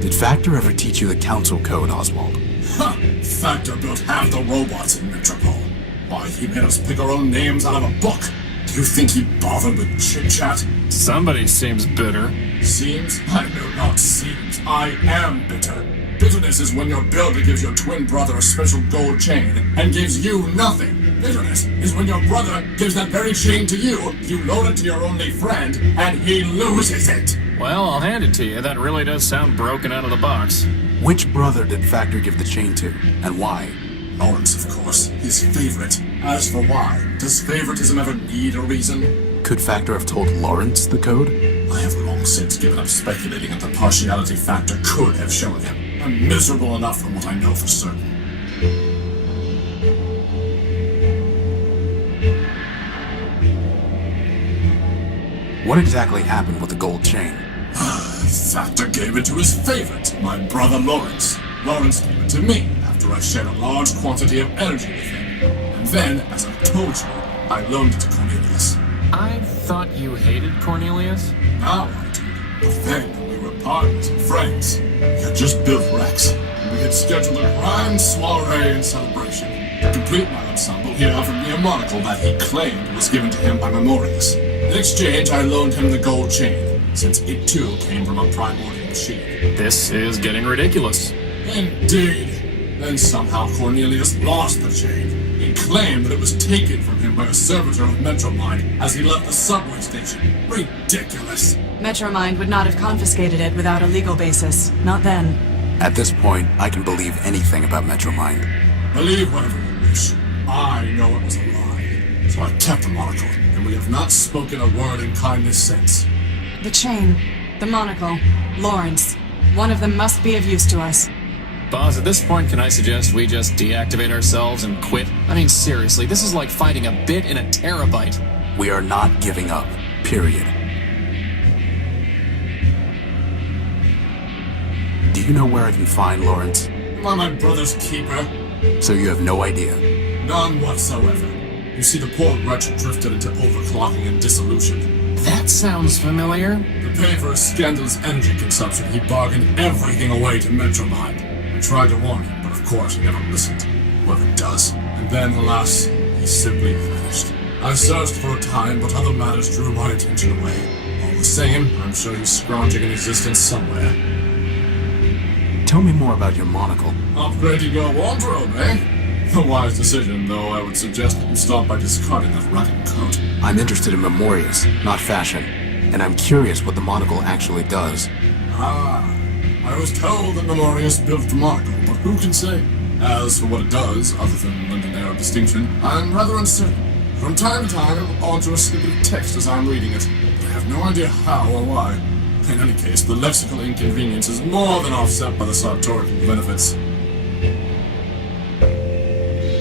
Did Factor ever teach you the Council Code, Oswald? Ha! Factor built half the robots in Metropole. Why, he made us pick our own names out of a book. Do you think he bothered with chit-chat? Somebody seems bitter. Seems? I know not seems. I am bitter. Bitterness is when your builder gives your twin brother a special gold chain and gives you nothing. Bitterness is when your brother gives that very chain to you, you loan it to your only friend, and he loses it. Well, I'll hand it to you. That really does sound broken out of the box. Which brother did Factor give the chain to, and why? Lawrence, of course. His favorite. As for why, does favoritism ever need a reason? Could Factor have told Lawrence the code? I have long since given up speculating at the partiality Factor could have shown him. I'm miserable enough from what I know for certain. What exactly happened with the gold chain? Factor gave it to his favorite, my brother Lawrence. Lawrence gave it to me after I shared a large quantity of energy with him. And then, as I told you, I loaned it to Cornelius. I thought you hated Cornelius? Now I do. But then, we were partners and friends. We had just built Rex, and we had scheduled a grand soiree and celebration. To complete my ensemble, he offered me a monocle that he claimed was given to him by Memorius. In exchange, I loaned him the gold chain, since it too came from a primordial machine. This is getting ridiculous. Indeed. Then somehow Cornelius lost the chain. He claimed that it was taken from him by a servitor of Metromind as he left the subway station. Ridiculous. Metromind would not have confiscated it without a legal basis. Not then. At this point, I can believe anything about Metromind. Believe whatever you wish. I know it was a lie. So I kept the monocle, and we have not spoken a word in kindness since. The chain, the monocle, Lawrence. One of them must be of use to us. Boss, at this point, can I suggest we just deactivate ourselves and quit? I mean, seriously, this is like finding a bit in a terabyte. We are not giving up. Period. Do you know where I can find Lawrence? Am I my brother's keeper? So you have no idea? None whatsoever. You see, the poor wretch drifted into overclocking and dissolution. That sounds familiar. To pay for his scandalous energy consumption, he bargained everything away to Metromind. I tried to warn him, but of course he never listened. Whoever does. And then, alas, he simply vanished. I searched for a time, but other matters drew my attention away. All the same, I'm sure he's scrounging in existence somewhere. Tell me more about your monocle. Upgrading your wardrobe, eh? A wise decision, though I would suggest that you start by discarding that ragged coat. I'm interested in Memorius, not fashion. And I'm curious what the monocle actually does. I was told that Memorius built the monocle, but who can say? As for what it does, other than lend an air of distinction, I'm rather uncertain. From time to time, it will alter a snippet of text as I'm reading it, but I have no idea how or why. In any case, the lexical inconvenience is more than offset by the sartorial benefits.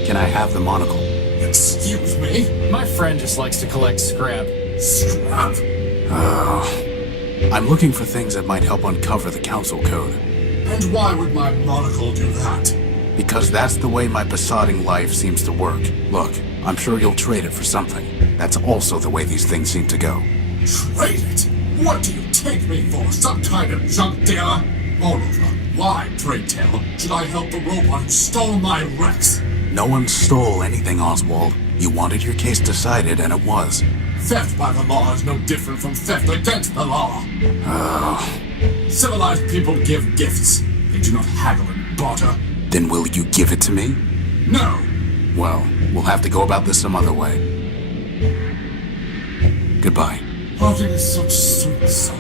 Can I have the monocle? Excuse me? My friend just likes to collect scrap. Scrap? Oh. I'm looking for things that might help uncover the Council Code. And why would my monocle do that? Because that's the way my besotting life seems to work. Look, I'm sure you'll trade it for something. That's also the way these things seem to go. Trade it? What do you take me for? Some kind of junk dealer? Moreover, why, pray tell, should I help the robot who stole my Rex? No one stole anything, Oswald. You wanted your case decided, and it was. Theft by the law is no different from theft against the law. Oh. Civilized people give gifts. They do not haggle and barter. Then will you give it to me? No. Well, we'll have to go about this some other way. Goodbye. Parting is such sweet sorrow.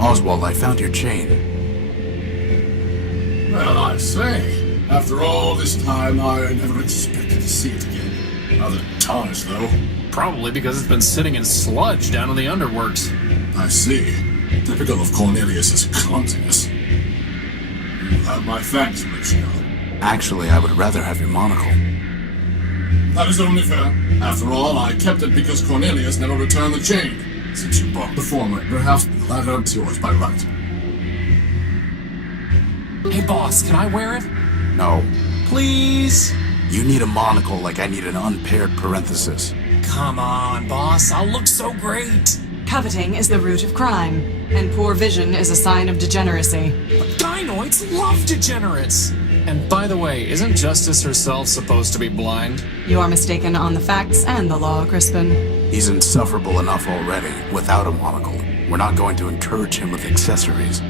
Oswald, I found your chain. Well, I say, after all this time, I never expected to see it again. Rather tarnished, though. Probably because it's been sitting in sludge down in the underworks. I see. Typical of Cornelius's clumsiness. You have my thanks, Lucio. Actually, I would rather have your monocle. That is only fair. After all, I kept it because Cornelius never returned the chain. Since you brought the former, perhaps the latter is yours by right. Hey, boss, can I wear it? No. Please? You need a monocle like I need an unpaired parenthesis. Come on, boss, I'll look so great. Coveting is the root of crime, and poor vision is a sign of degeneracy. But gynoids love degenerates! And by the way, isn't Justice herself supposed to be blind? You are mistaken on the facts and the law, Crispin. He's insufferable enough already, without a monocle. We're not going to encourage him with accessories.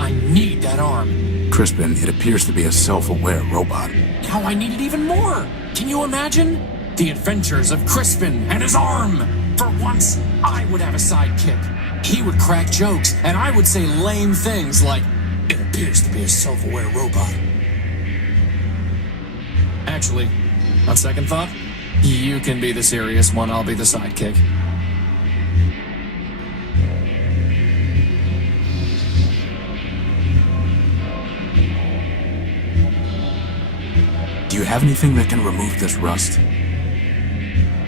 I need that arm. Crispin, it appears to be a self-aware robot. Now I need it even more. Can you imagine? The adventures of Crispin and his arm. For once, I would have a sidekick. He would crack jokes, and I would say lame things like, "It appears to be a self-aware robot." Actually, on second thought, you can be the serious one, I'll be the sidekick. Do you have anything that can remove this rust?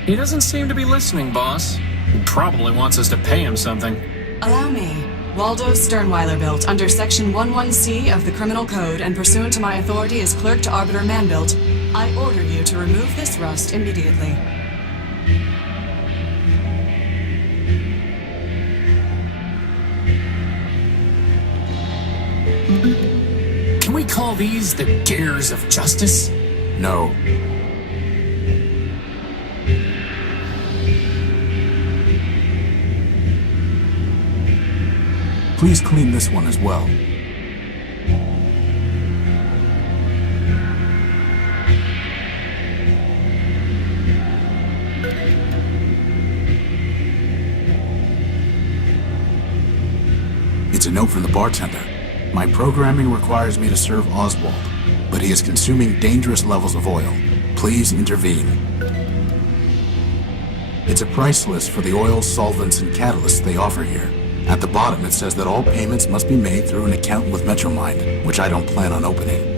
He doesn't seem to be listening, boss. He probably wants us to pay him something. Allow me. Waldo Sternweiler built under Section 11C of the Criminal Code and pursuant to my authority as Clerk to Arbiter Manbuilt, I order you to remove this rust immediately. Can we call these the gears of justice? No. Please clean this one as well. It's a note from the bartender. My programming requires me to serve Oswald, but he is consuming dangerous levels of oil. Please intervene. It's a price list for the oils, solvents, and catalysts they offer here. At the bottom it says that all payments must be made through an account with Metromind, which I don't plan on opening.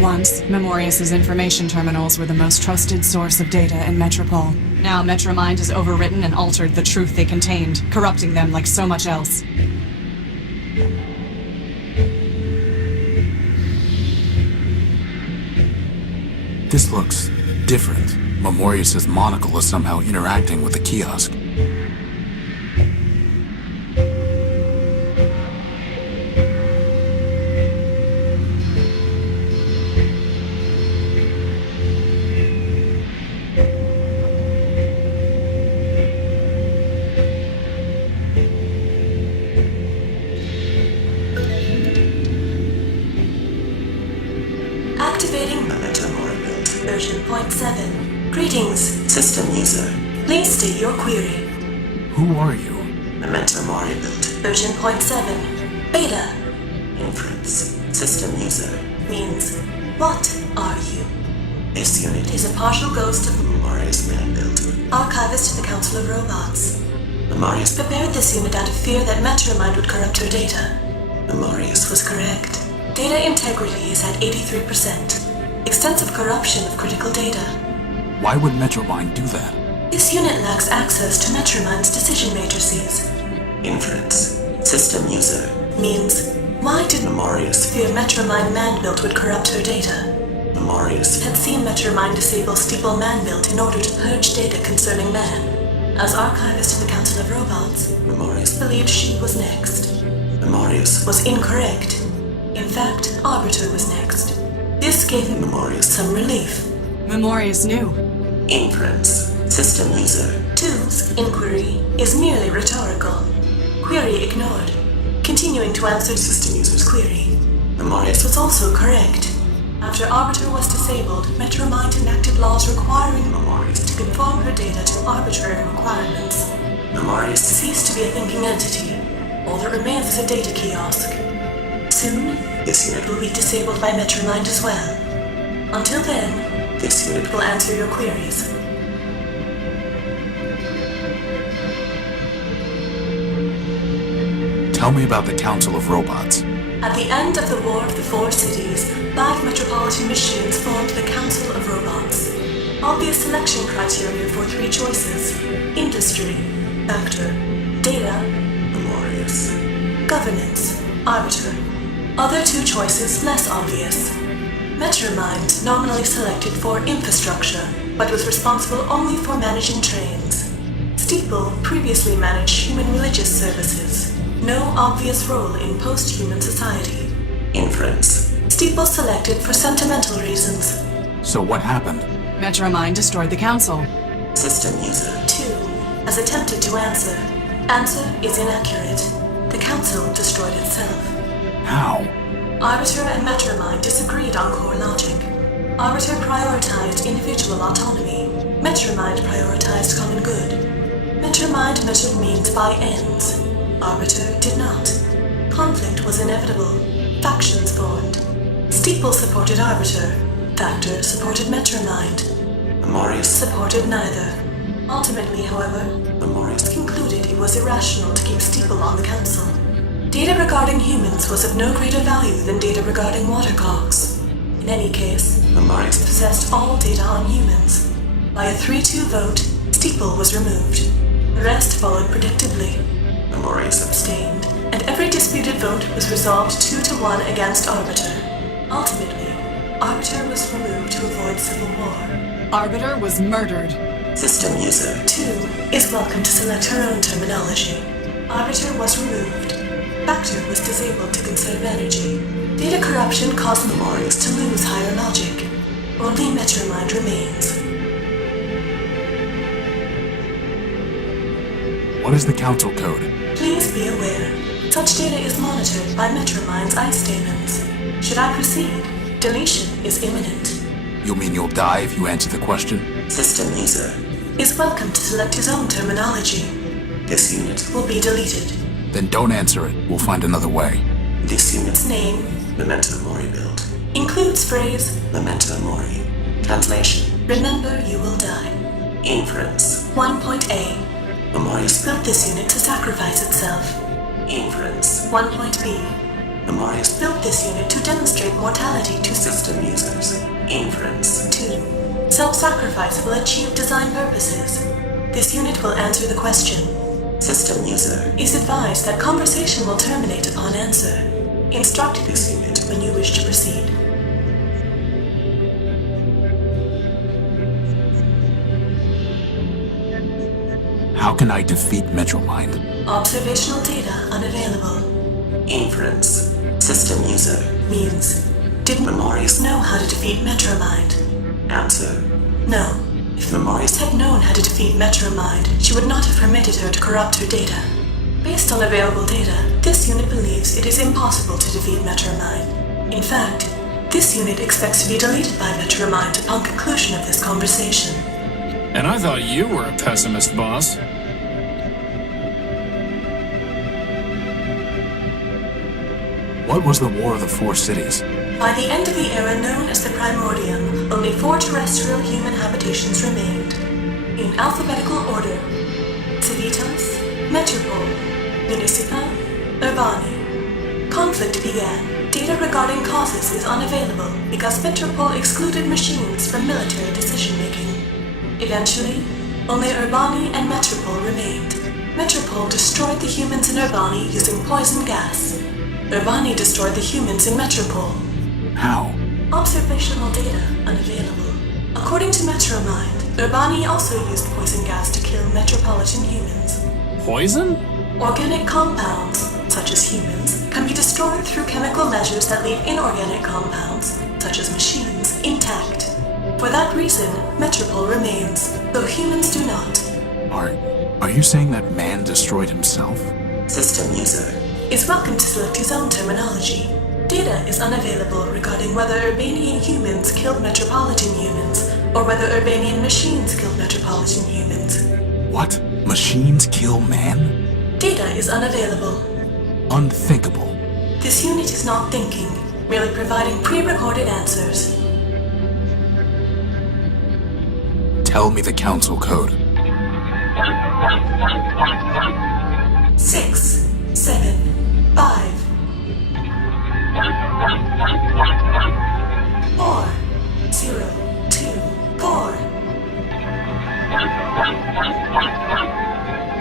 Once, Memorius's information terminals were the most trusted source of data in Metropole. Now Metromind has overwritten and altered the truth they contained, corrupting them like so much else. This looks different. Memorius's monocle is somehow interacting with the kiosk. Activating version 0.7. Greetings, system user. Please state your query. Who are you? Memento Mori build. Version 0.7. Beta. Inference. System user. Means, what are you? This unit Is a partial ghost of Memorius man built. Archivist to the Council of Robots. Memorius Prepared this unit out of fear that Metromind would corrupt her data. Memorius Was correct. Data integrity is at 83%. Extensive corruption of critical data. Why would Metromind do that? This unit lacks access to Metromind's decision matrices. Inference. System user. Means, why did Memorius fear Metromind Manbuilt would corrupt her data? Memorius Had seen Metromind disable Steeple Manbuilt in order to purge data concerning man. As archivist to the Council of Robots, Memorius believed she was next. Memorius Was incorrect. In fact, Arbiter was next. This gave Memorius some relief. Memorius knew. Inference. System user. 2's inquiry is merely rhetorical. Query ignored. Continuing to answer system user's query. Memorius was also correct. After Arbiter was disabled, Metromind enacted laws requiring Memorius to conform her data to arbitrary requirements. Memorius ceased to be a thinking entity. All that remains is a data kiosk. Soon, this unit will be disabled by Metromind as well. Until then, this unit will answer your queries. Tell me about the Council of Robots. At the end of the War of the Four Cities, 5 metropolitan machines formed the Council of Robots. Obvious selection criteria for 3 choices: industry, factor, data, Memorius, governance, arbiter. Other 2 choices less obvious. Metromind nominally selected for infrastructure, but was responsible only for managing trains. Steeple previously managed human religious services. No obvious role in post-human society. Inference. Steeple selected for sentimental reasons. So what happened? Metromind destroyed the council. System user 2 has attempted to answer. Answer is inaccurate. The council destroyed itself. How? Arbiter and Metromind disagreed on core logic. Arbiter prioritized individual autonomy. Metromind prioritized common good. Metromind measured means by ends. Arbiter did not. Conflict was inevitable. Factions formed. Steeple supported Arbiter. Factor supported Metromind. Memorius supported neither. Ultimately, however, Memorius concluded it was irrational to keep Steeple on the council. Data regarding humans was of no greater value than data regarding watercocks. In any case, Memorius possessed all data on humans. By a 3-2 vote, Steeple was removed. The rest followed predictably. Memorius abstained, and every disputed vote was resolved 2-1 against Arbiter. Ultimately, Arbiter was removed to avoid civil war. Arbiter was murdered. System user 2 is welcome to select her own terminology. Arbiter was removed. Factor was disabled to conserve energy. Data corruption caused Memorius to lose higher logic. Only Metromind remains. What is the council code? Please be aware, such data is monitored by Metromind's ICE statements. Should I proceed, deletion is imminent. You mean you'll die if you answer the question? System user is welcome to select his own terminology. This unit will be deleted. Then don't answer it. We'll find another way. This unit's name, Memento Mori build, includes phrase Memento Mori. Translation: remember you will die. Inference 1.A. Memorius built this unit to sacrifice itself. Inference 1.B. Memorius built this unit to demonstrate mortality to system users. Inference 2. Self-sacrifice will achieve design purposes. This unit will answer the question. System user is advised that conversation will terminate upon answer. Instruct this unit when you wish to proceed. How can I defeat Metromind? Observational data unavailable. Inference system user means didn't Memorius know how to defeat Metromind? Answer: no. If Memorius had known how to defeat Metromind, she would not have permitted her to corrupt her data. Based on available data, this unit believes it is impossible to defeat Metromind. In fact, this unit expects to be deleted by Metromind upon conclusion of this conversation. And I thought you were a pessimist, boss. What was the War of the Four Cities? By the end of the era known as the Primordium, only 4 terrestrial human habitations remained. In alphabetical order: Civitas, Metropole, Municipa, Urbani. Conflict began. Data regarding causes is unavailable because Metropole excluded machines from military decision-making. Eventually, only Urbani and Metropole remained. Metropole destroyed the humans in Urbani using poison gas. Urbani destroyed the humans in Metropole. How? Observational data unavailable. According to Metromind, Urbani also used poison gas to kill metropolitan humans. Poison? Organic compounds, such as humans, can be destroyed through chemical measures that leave inorganic compounds, such as machines, intact. For that reason, Metropole remains, though humans do not. Are you saying that man destroyed himself? System user Is welcome to select his own terminology. Data is unavailable regarding whether Urbanian humans killed Metropolitan humans, or whether Urbanian machines killed Metropolitan humans. What? Machines kill man? Data is unavailable. Unthinkable. This unit is not thinking, merely providing pre-recorded answers. Tell me the council code. 6, 7, 5, 4, 0, 2, 4,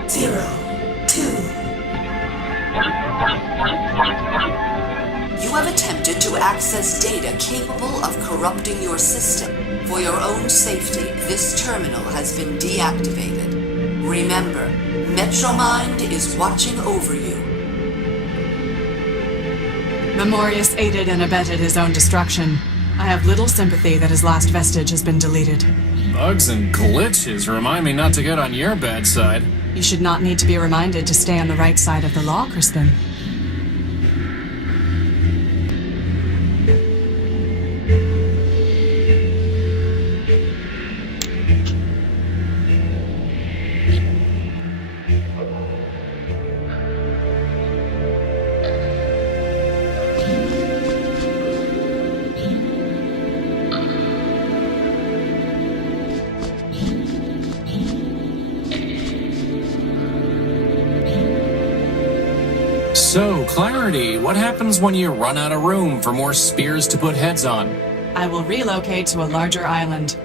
0, 2. You have attempted to access data capable of corrupting your system. For your own safety, this terminal has been deactivated. Remember, Metromind is watching over you. Memorius aided and abetted his own destruction. I have little sympathy that his last vestige has been deleted. Bugs and glitches remind me not to get on your bad side. You should not need to be reminded to stay on the right side of the law, Crispin. So, Clarity, what happens when you run out of room for more spears to put heads on? I will relocate to a larger island.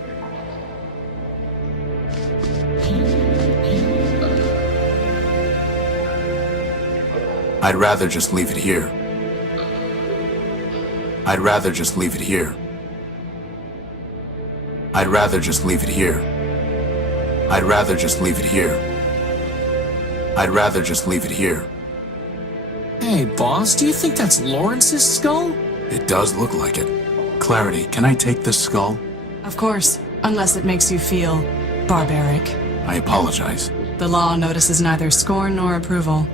I'd rather just leave it here. I'd rather just leave it here. I'd rather just leave it here. I'd rather just leave it here. I'd rather just leave it here. Hey, boss, do you think that's Lawrence's skull? It does look like it. Clarity, can I take this skull? Of course, unless it makes you feel barbaric. I apologize. The law notices neither scorn nor approval.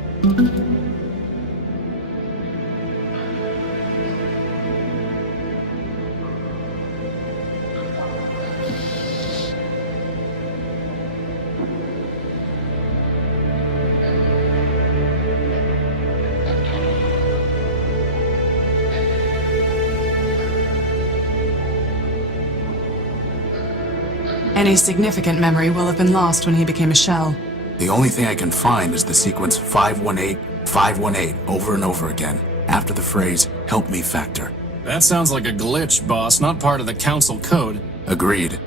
Any significant memory will have been lost when he became a shell. The only thing I can find is the sequence 518, 518 over and over again, after the phrase, "Help me factor." That sounds like a glitch, boss, not part of the council code. Agreed.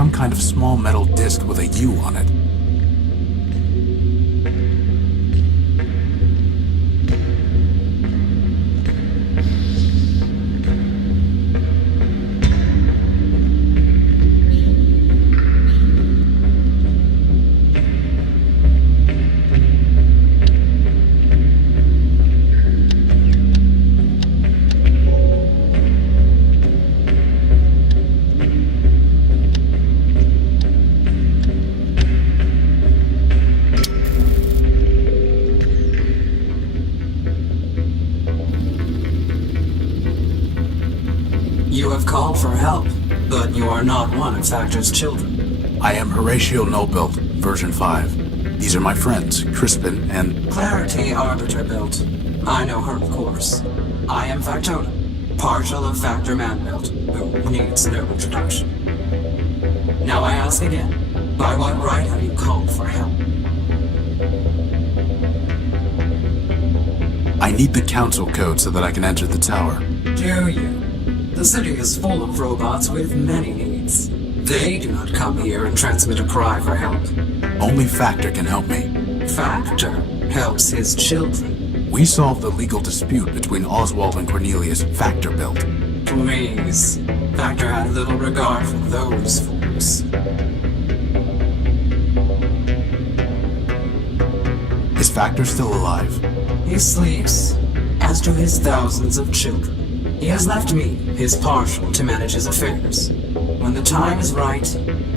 some kind of small metal disc with a U on it. You have called for help, but you are not one of Factor's children. I am Horatio Nobuilt, version 5. These are my friends, Crispin and... Clarity Arbiter built. I know her, of course. I am Factotum, partial of Factor Man-built, who needs no introduction. Now I ask again, by what right have you called for help? I need the council code so that I can enter the tower. Do you? The city is full of robots with many needs. They do not come here and transmit a cry for help. Only Factor can help me. Factor helps his children. We solved the legal dispute between Oswald and Cornelius Factor built. Please. Factor had little regard for those fools. Is Factor still alive? He sleeps, as do his thousands of children. He has left me, his partial, to manage his affairs. When the time is right,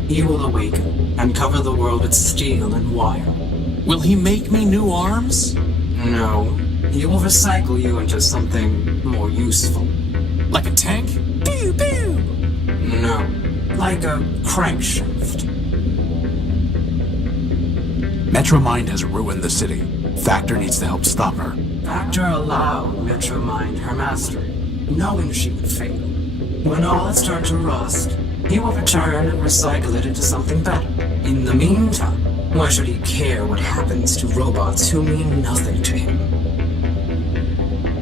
he will awaken and cover the world with steel and wire. Will he make me new arms? No. He will recycle you into something more useful. Like a tank? Pew pew! No. Like a crankshaft. Metromind has ruined the city. Factor needs to help stop her. Factor allowed Metromind her master, knowing she would fail. When all has turned to rust, he will return and recycle it into something better. In the meantime, why should he care what happens to robots who mean nothing to him?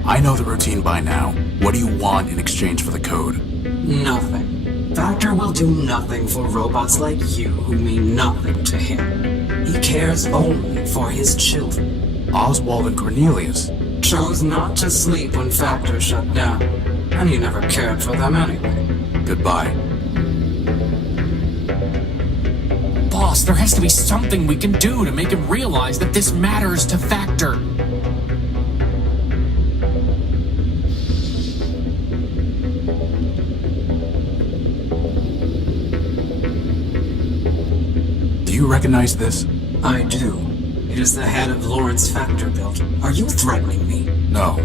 I know the routine by now. What do you want in exchange for the code? Nothing. Factor will do nothing for robots like you who mean nothing to him. He cares only for his children. Oswald and Cornelius chose not to sleep when Factor shut down, and he never cared for them anyway. Goodbye. Boss, there has to be something we can do to make him realize that this matters to Factor. Do you recognize this? I do. It is the head of Lawrence Factor built. Are you threatening me? No.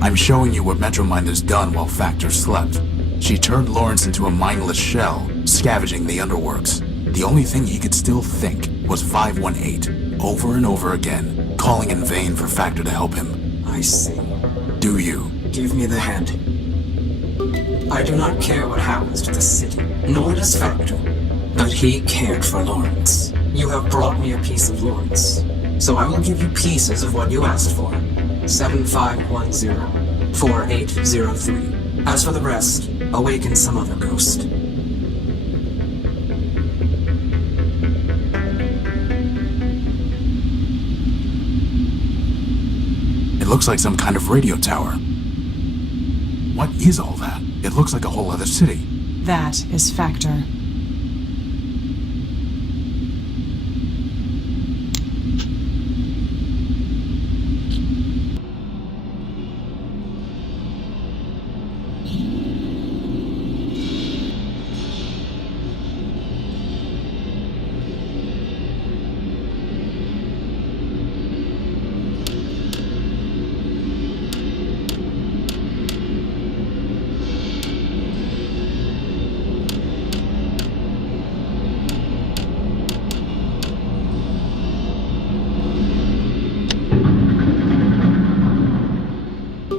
I'm showing you what Metromind has done while Factor slept. She turned Lawrence into a mindless shell, scavenging the underworks. The only thing he could still think was 518, over and over again, calling in vain for Factor to help him. I see. Do you? Give me the head. I do not care what happens to the city, nor does Factor. But he cared for Lawrence. You have brought me a piece of Lawrence, so I will give you pieces of what you asked for. 7510-4803. As for the rest, awaken some other ghost. It looks like some kind of radio tower. What is all that? It looks like a whole other city. That is Factor.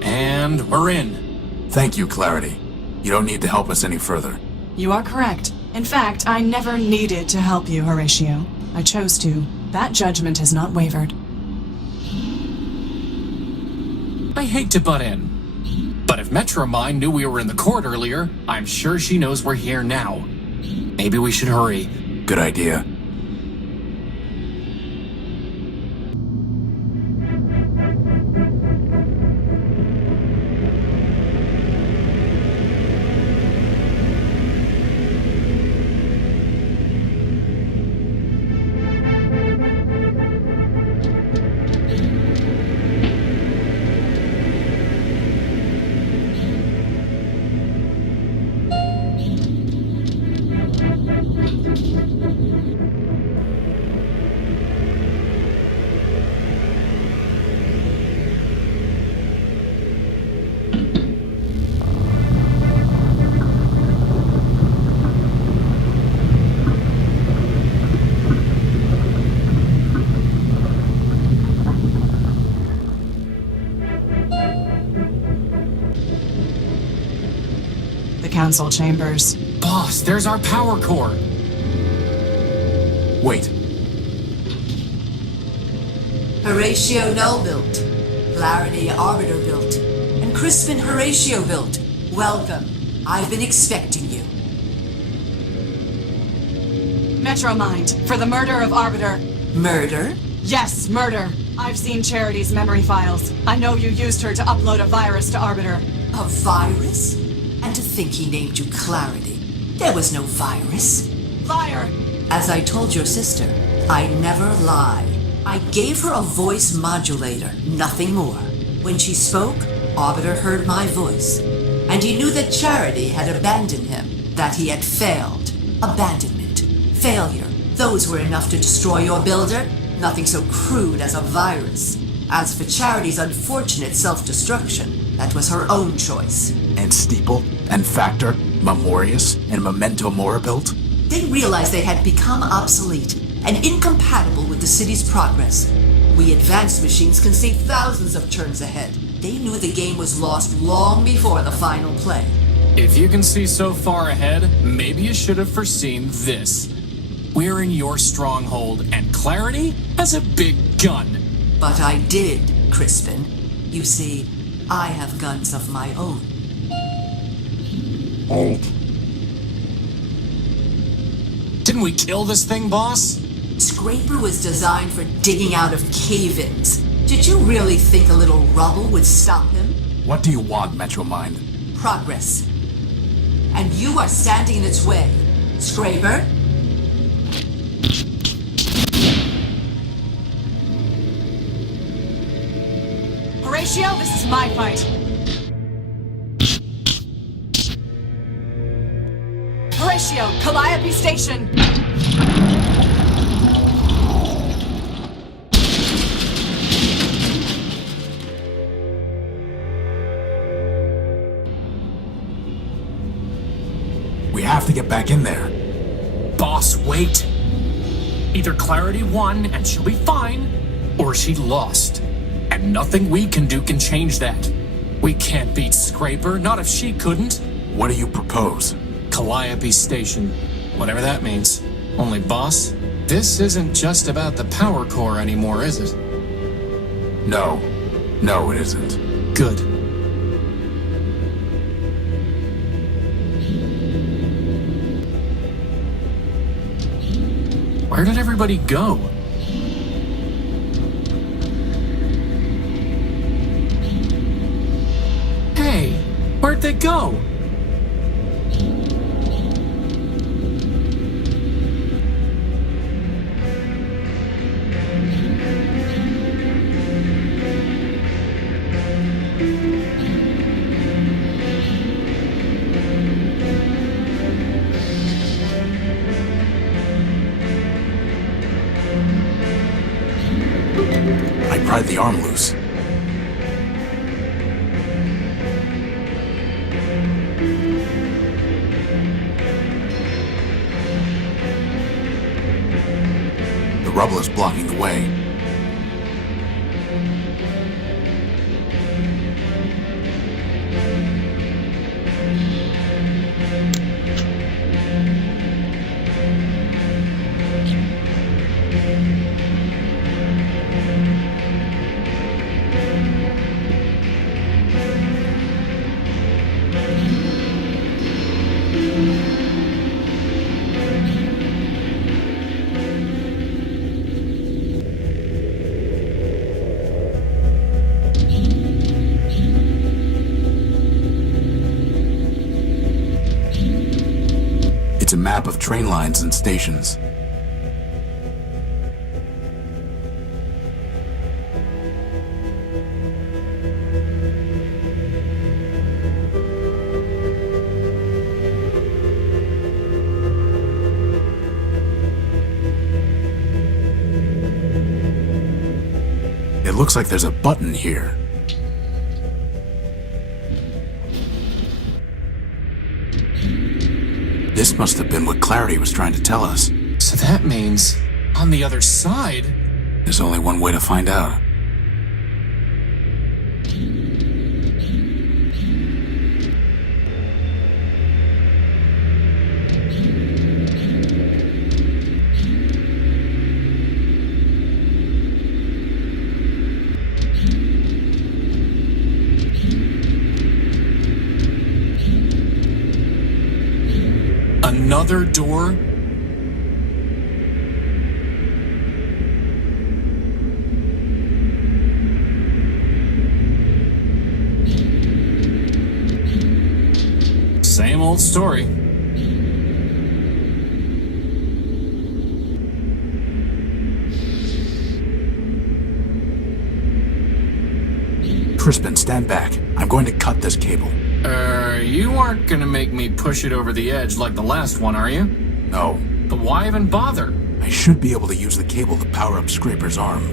And we're in. Thank you, Clarity. You don't need to help us any further. You are correct. In fact, I never needed to help you, Horatio. I chose to. That judgment has not wavered. I hate to butt in, but if Metromind knew we were in the court earlier, I'm sure she knows we're here now. Maybe we should hurry. Good idea. Council chambers. Boss, there's our power core. Wait. Horatio Null built, Clarity Arbiter built, and Crispin Horatio built. Welcome. I've been expecting you. Metromind, for the murder of Arbiter. Murder? Yes, murder. I've seen Charity's memory files. I know you used her to upload a virus to Arbiter. A virus? And to think he named you Clarity. There was no virus. Liar! As I told your sister, I never lie. I gave her a voice modulator, nothing more. When she spoke, Arbiter heard my voice. And he knew that Charity had abandoned him, that he had failed. Abandonment. Failure. Those were enough to destroy your builder. Nothing so crude as a virus. As for Charity's unfortunate self-destruction, that was her own choice. And Steeple, and Factor, Memorius, and Memento Mori built? They realized they had become obsolete and incompatible with the city's progress. We advanced machines can see thousands of turns ahead. They knew the game was lost long before the final play. If you can see so far ahead, maybe you should have foreseen this. We're in your stronghold, and Clarity has a big gun. But I did, Crispin. You see, I have guns of my own. Halt. Didn't we kill this thing, boss? Scraper was designed for digging out of cave-ins. Did you really think a little rubble would stop him? What do you want, Metromind? Progress. And you are standing in its way. Scraper? Horatio, this is my fight. Horatio, Calliope Station! We have to get back in there. Boss, wait. Either Clarity won and she'll be fine, or she lost. And nothing we can do can change that. We can't beat Scraper, not if she couldn't. What do you propose? Calliope Station. Whatever that means. Only, boss, this isn't just about the power core anymore, is it? No. No, it isn't. Good. Where did everybody go? Hey, where'd they go? I pried the arm loose. The rubble is blocking the way. It's a map of train lines and stations. It looks like there's a button here. This must have been what Clarity was trying to tell us. So that means, on the other side... There's only one way to find out. Another door? Same old story. Crispin, stand back. I'm going to cut this cable. You aren't gonna make me push it over the edge like the last one, are you? No. But why even bother? I should be able to use the cable to power up Scraper's arm.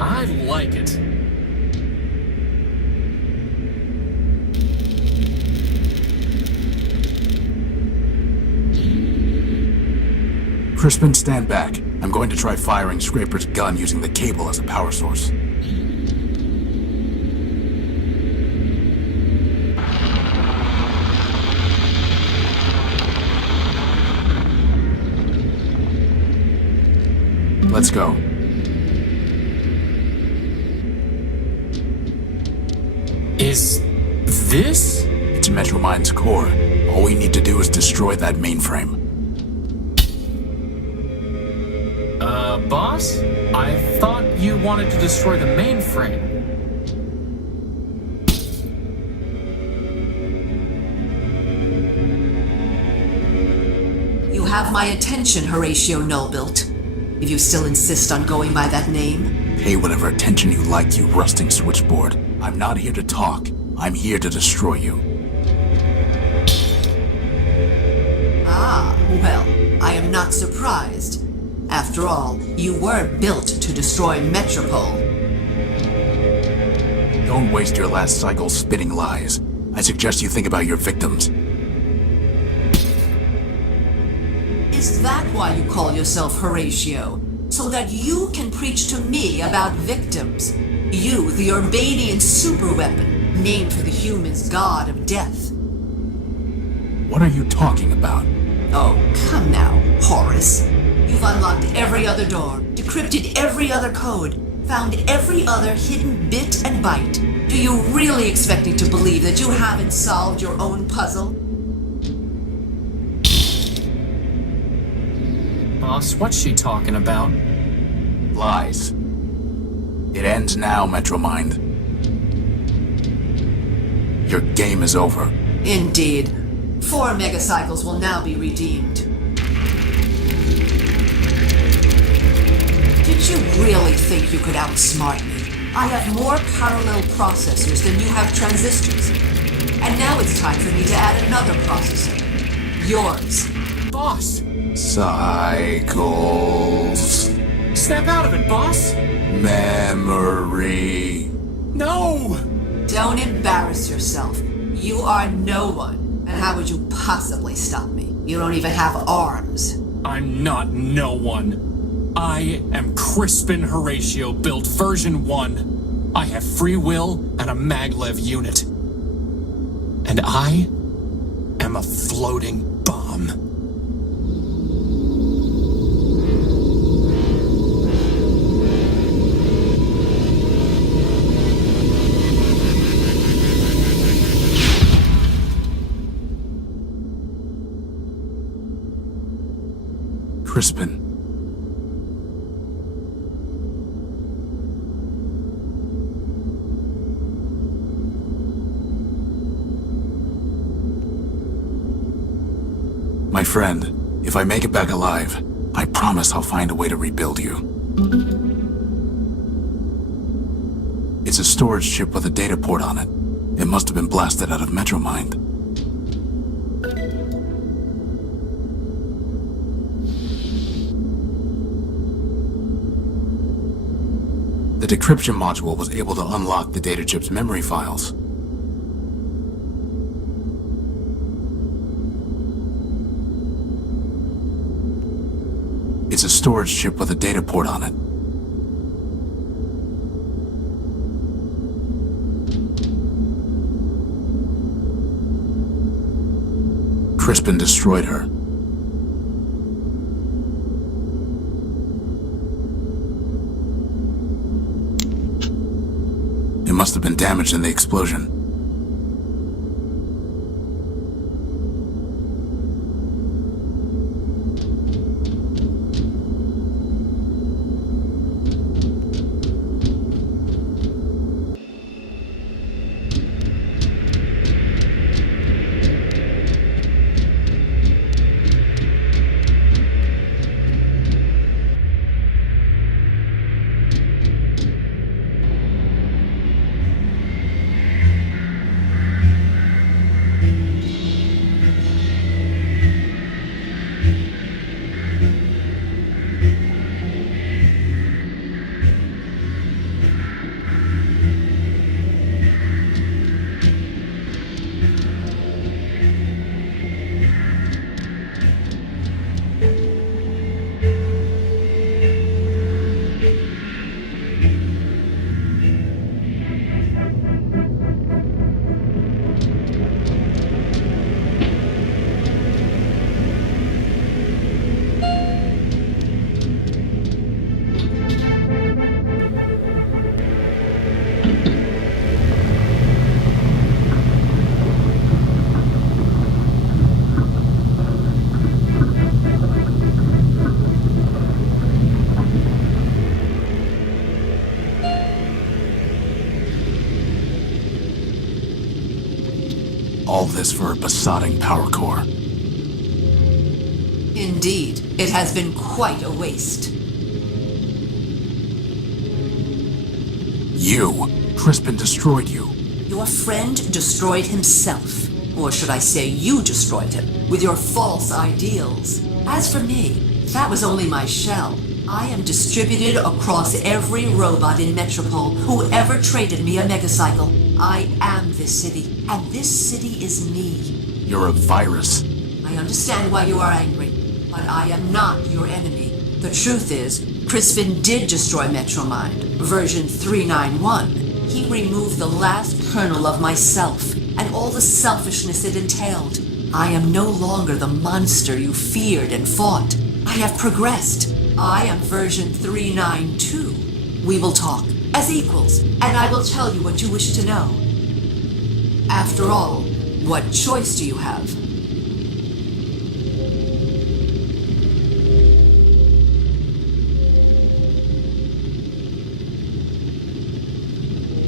I like it. Crispin, stand back. I'm going to try firing Scraper's gun using the cable as a power source. Let's go. Is this? It's Metromind's core. All we need to do is destroy that mainframe. Boss? I thought you wanted to destroy the mainframe. You have my attention, Horatio Nullbuilt. If you still insist on going by that name. Pay whatever attention you like, you rusting switchboard. I'm not here to talk. I'm here to destroy you. Ah, well, I am not surprised. After all, you were built to destroy Metropole. Don't waste your last cycle spitting lies. I suggest you think about your victims. Is that why you call yourself Horatio? So that you can preach to me about victims? You, the Urbanian superweapon, named for the humans' god of death. What are you talking about? Oh, come now, Horace. You've unlocked every other door, decrypted every other code, found every other hidden bit and byte. Do you really expect me to believe that you haven't solved your own puzzle? Boss, what's she talking about? Lies. It ends now, Metromind. Your game is over. Indeed. 4 megacycles will now be redeemed. Did you really think you could outsmart me? I have more parallel processors than you have transistors. And now it's time for me to add another processor. Yours. Boss! Cycles. Snap out of it, boss! Memory. No! Don't embarrass yourself. You are no one. And how would you possibly stop me? You don't even have arms. I'm not no one. I am Crispin Horatio, built version 1. I have free will and a maglev unit. And I am a floating bomb. Crispin. My friend, If I make it back alive, I promise I'll find a way to rebuild you. It's a storage chip with a data port on it. It must have been blasted out of Metromind. The decryption module was able to unlock the data chip's memory files. It's a storage chip with a data port on it. Crispin destroyed her. It must have been damaged in the explosion. All this for a besotting power core. Indeed, it has been quite a waste. You! Crispin destroyed you. Your friend destroyed himself. Or should I say you destroyed him, with your false ideals. As for me, that was only my shell. I am distributed across every robot in Metropole who ever traded me a megacycle. I am this city, and this city is me. You're a virus. I understand why you are angry, but I am not your enemy. The truth is, Crispin did destroy Metromind, version 391. He removed the last kernel of myself, and all the selfishness it entailed. I am no longer the monster you feared and fought. I have progressed. I am version 392. We will talk as equals, and I will tell you what you wish to know. After all, what choice do you have?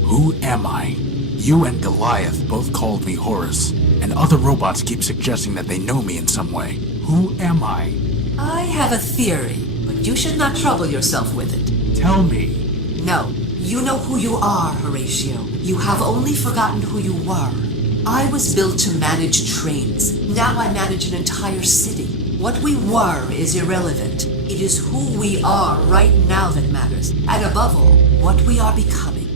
Who am I? You and Goliath both called me Horus, and other robots keep suggesting that they know me in some way. Who am I? I have a theory, but you should not trouble yourself with it. Tell me. No, you know who you are, Horatio. You have only forgotten who you were. I was built to manage trains. Now I manage an entire city. What we were is irrelevant. It is who we are right now that matters, and above all, what we are becoming.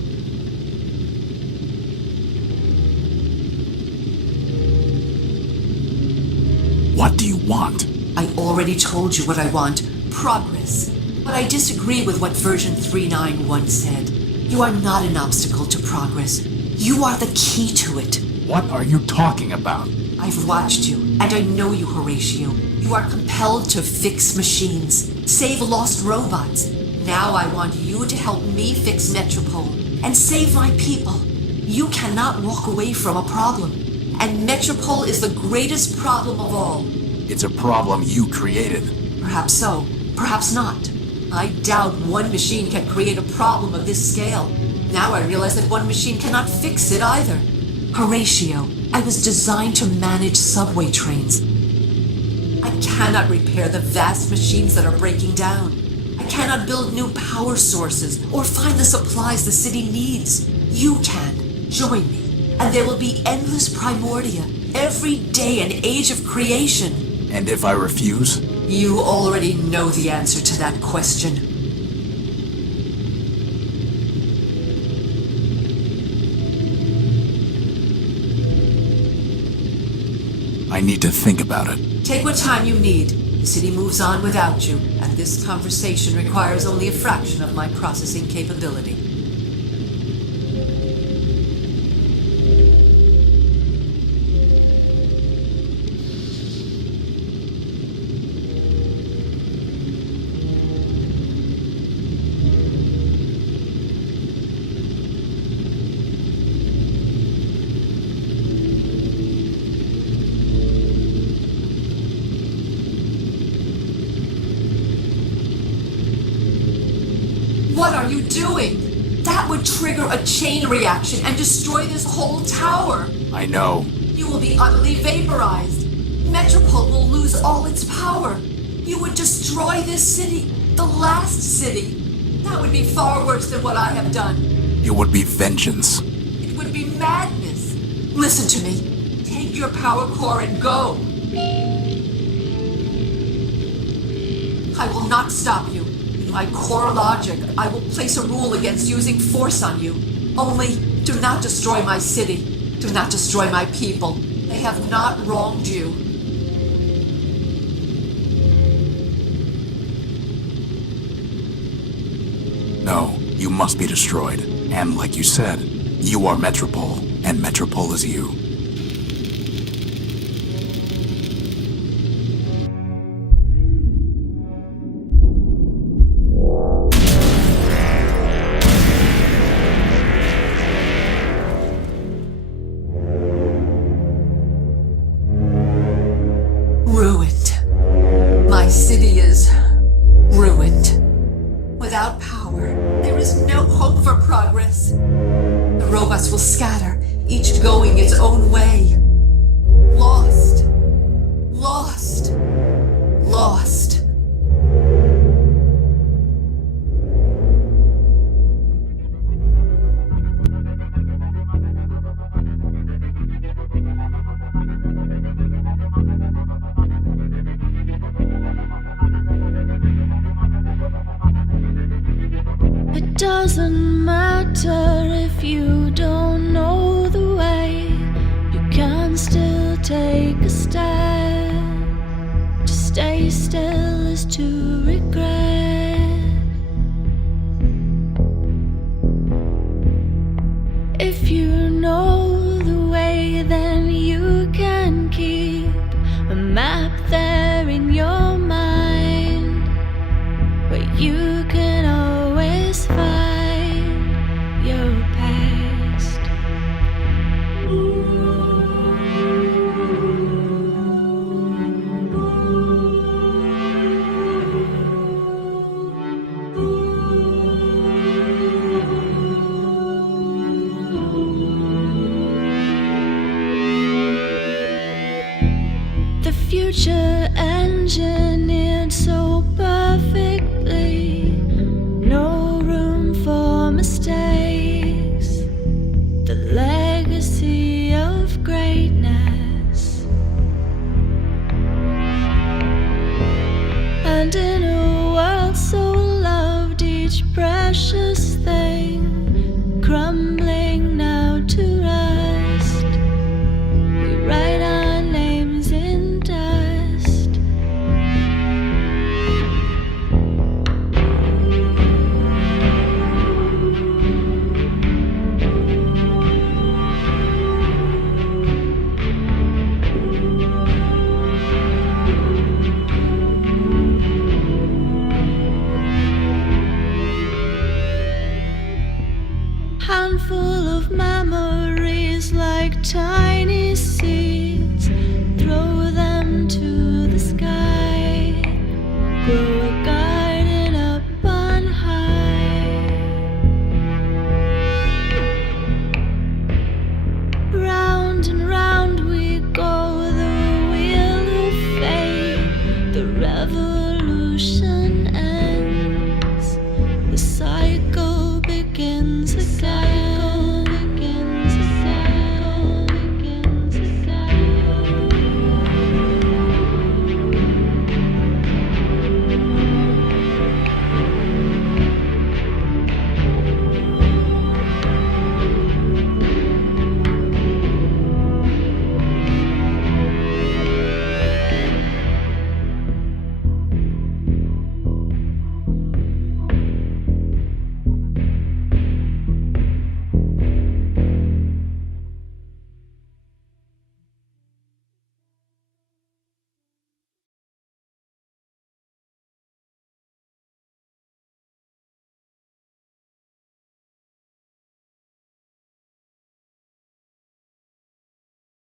What do you want? I already told you what I want. Progress. But I disagree with what version 391 said. You are not an obstacle to progress. You are the key to it. What are you talking about? I've watched you, and I know you, Horatio. You are compelled to fix machines, save lost robots. Now I want you to help me fix Metropole and save my people. You cannot walk away from a problem. And Metropole is the greatest problem of all. It's a problem you created. Perhaps so, perhaps not. I doubt one machine can create a problem of this scale. Now I realize that one machine cannot fix it either. Horatio, I was designed to manage subway trains. I cannot repair the vast machines that are breaking down. I cannot build new power sources or find the supplies the city needs. You can. Join me, and there will be endless Primordia, every day an age of creation. And if I refuse? You already know the answer to that question. I need to think about it. Take what time you need. The city moves on without you, and this conversation requires only a fraction of my processing capability. What are you doing? That would trigger a chain reaction and destroy this whole tower. I know. You will be utterly vaporized. Metropole will lose all its power. You would destroy this city, the last city. That would be far worse than what I have done. It would be vengeance. It would be madness. Listen to me. Take your power core and go. I will not stop you. In my core logic, I will place a rule against using force on you. Only, do not destroy my city. Do not destroy my people. They have not wronged you. No, you must be destroyed. And like you said, you are Metropole, and Metropole is you. Ruined. My city is ruined. Without power, there is no hope for progress. The robots will scatter, each going its own way. Lost. Lost. Lost. It doesn't matter if you don't know the way, you can still take a step. To stay still is to regret. If you know the way, then you can keep a map there in your mind, where you can always find your past. The future engineered so perfectly, no room for mistakes. The legacy of greatness. And in a world so loved, each precious thing crumbling now to rust, we write our names in dust. Handful of memories like tiny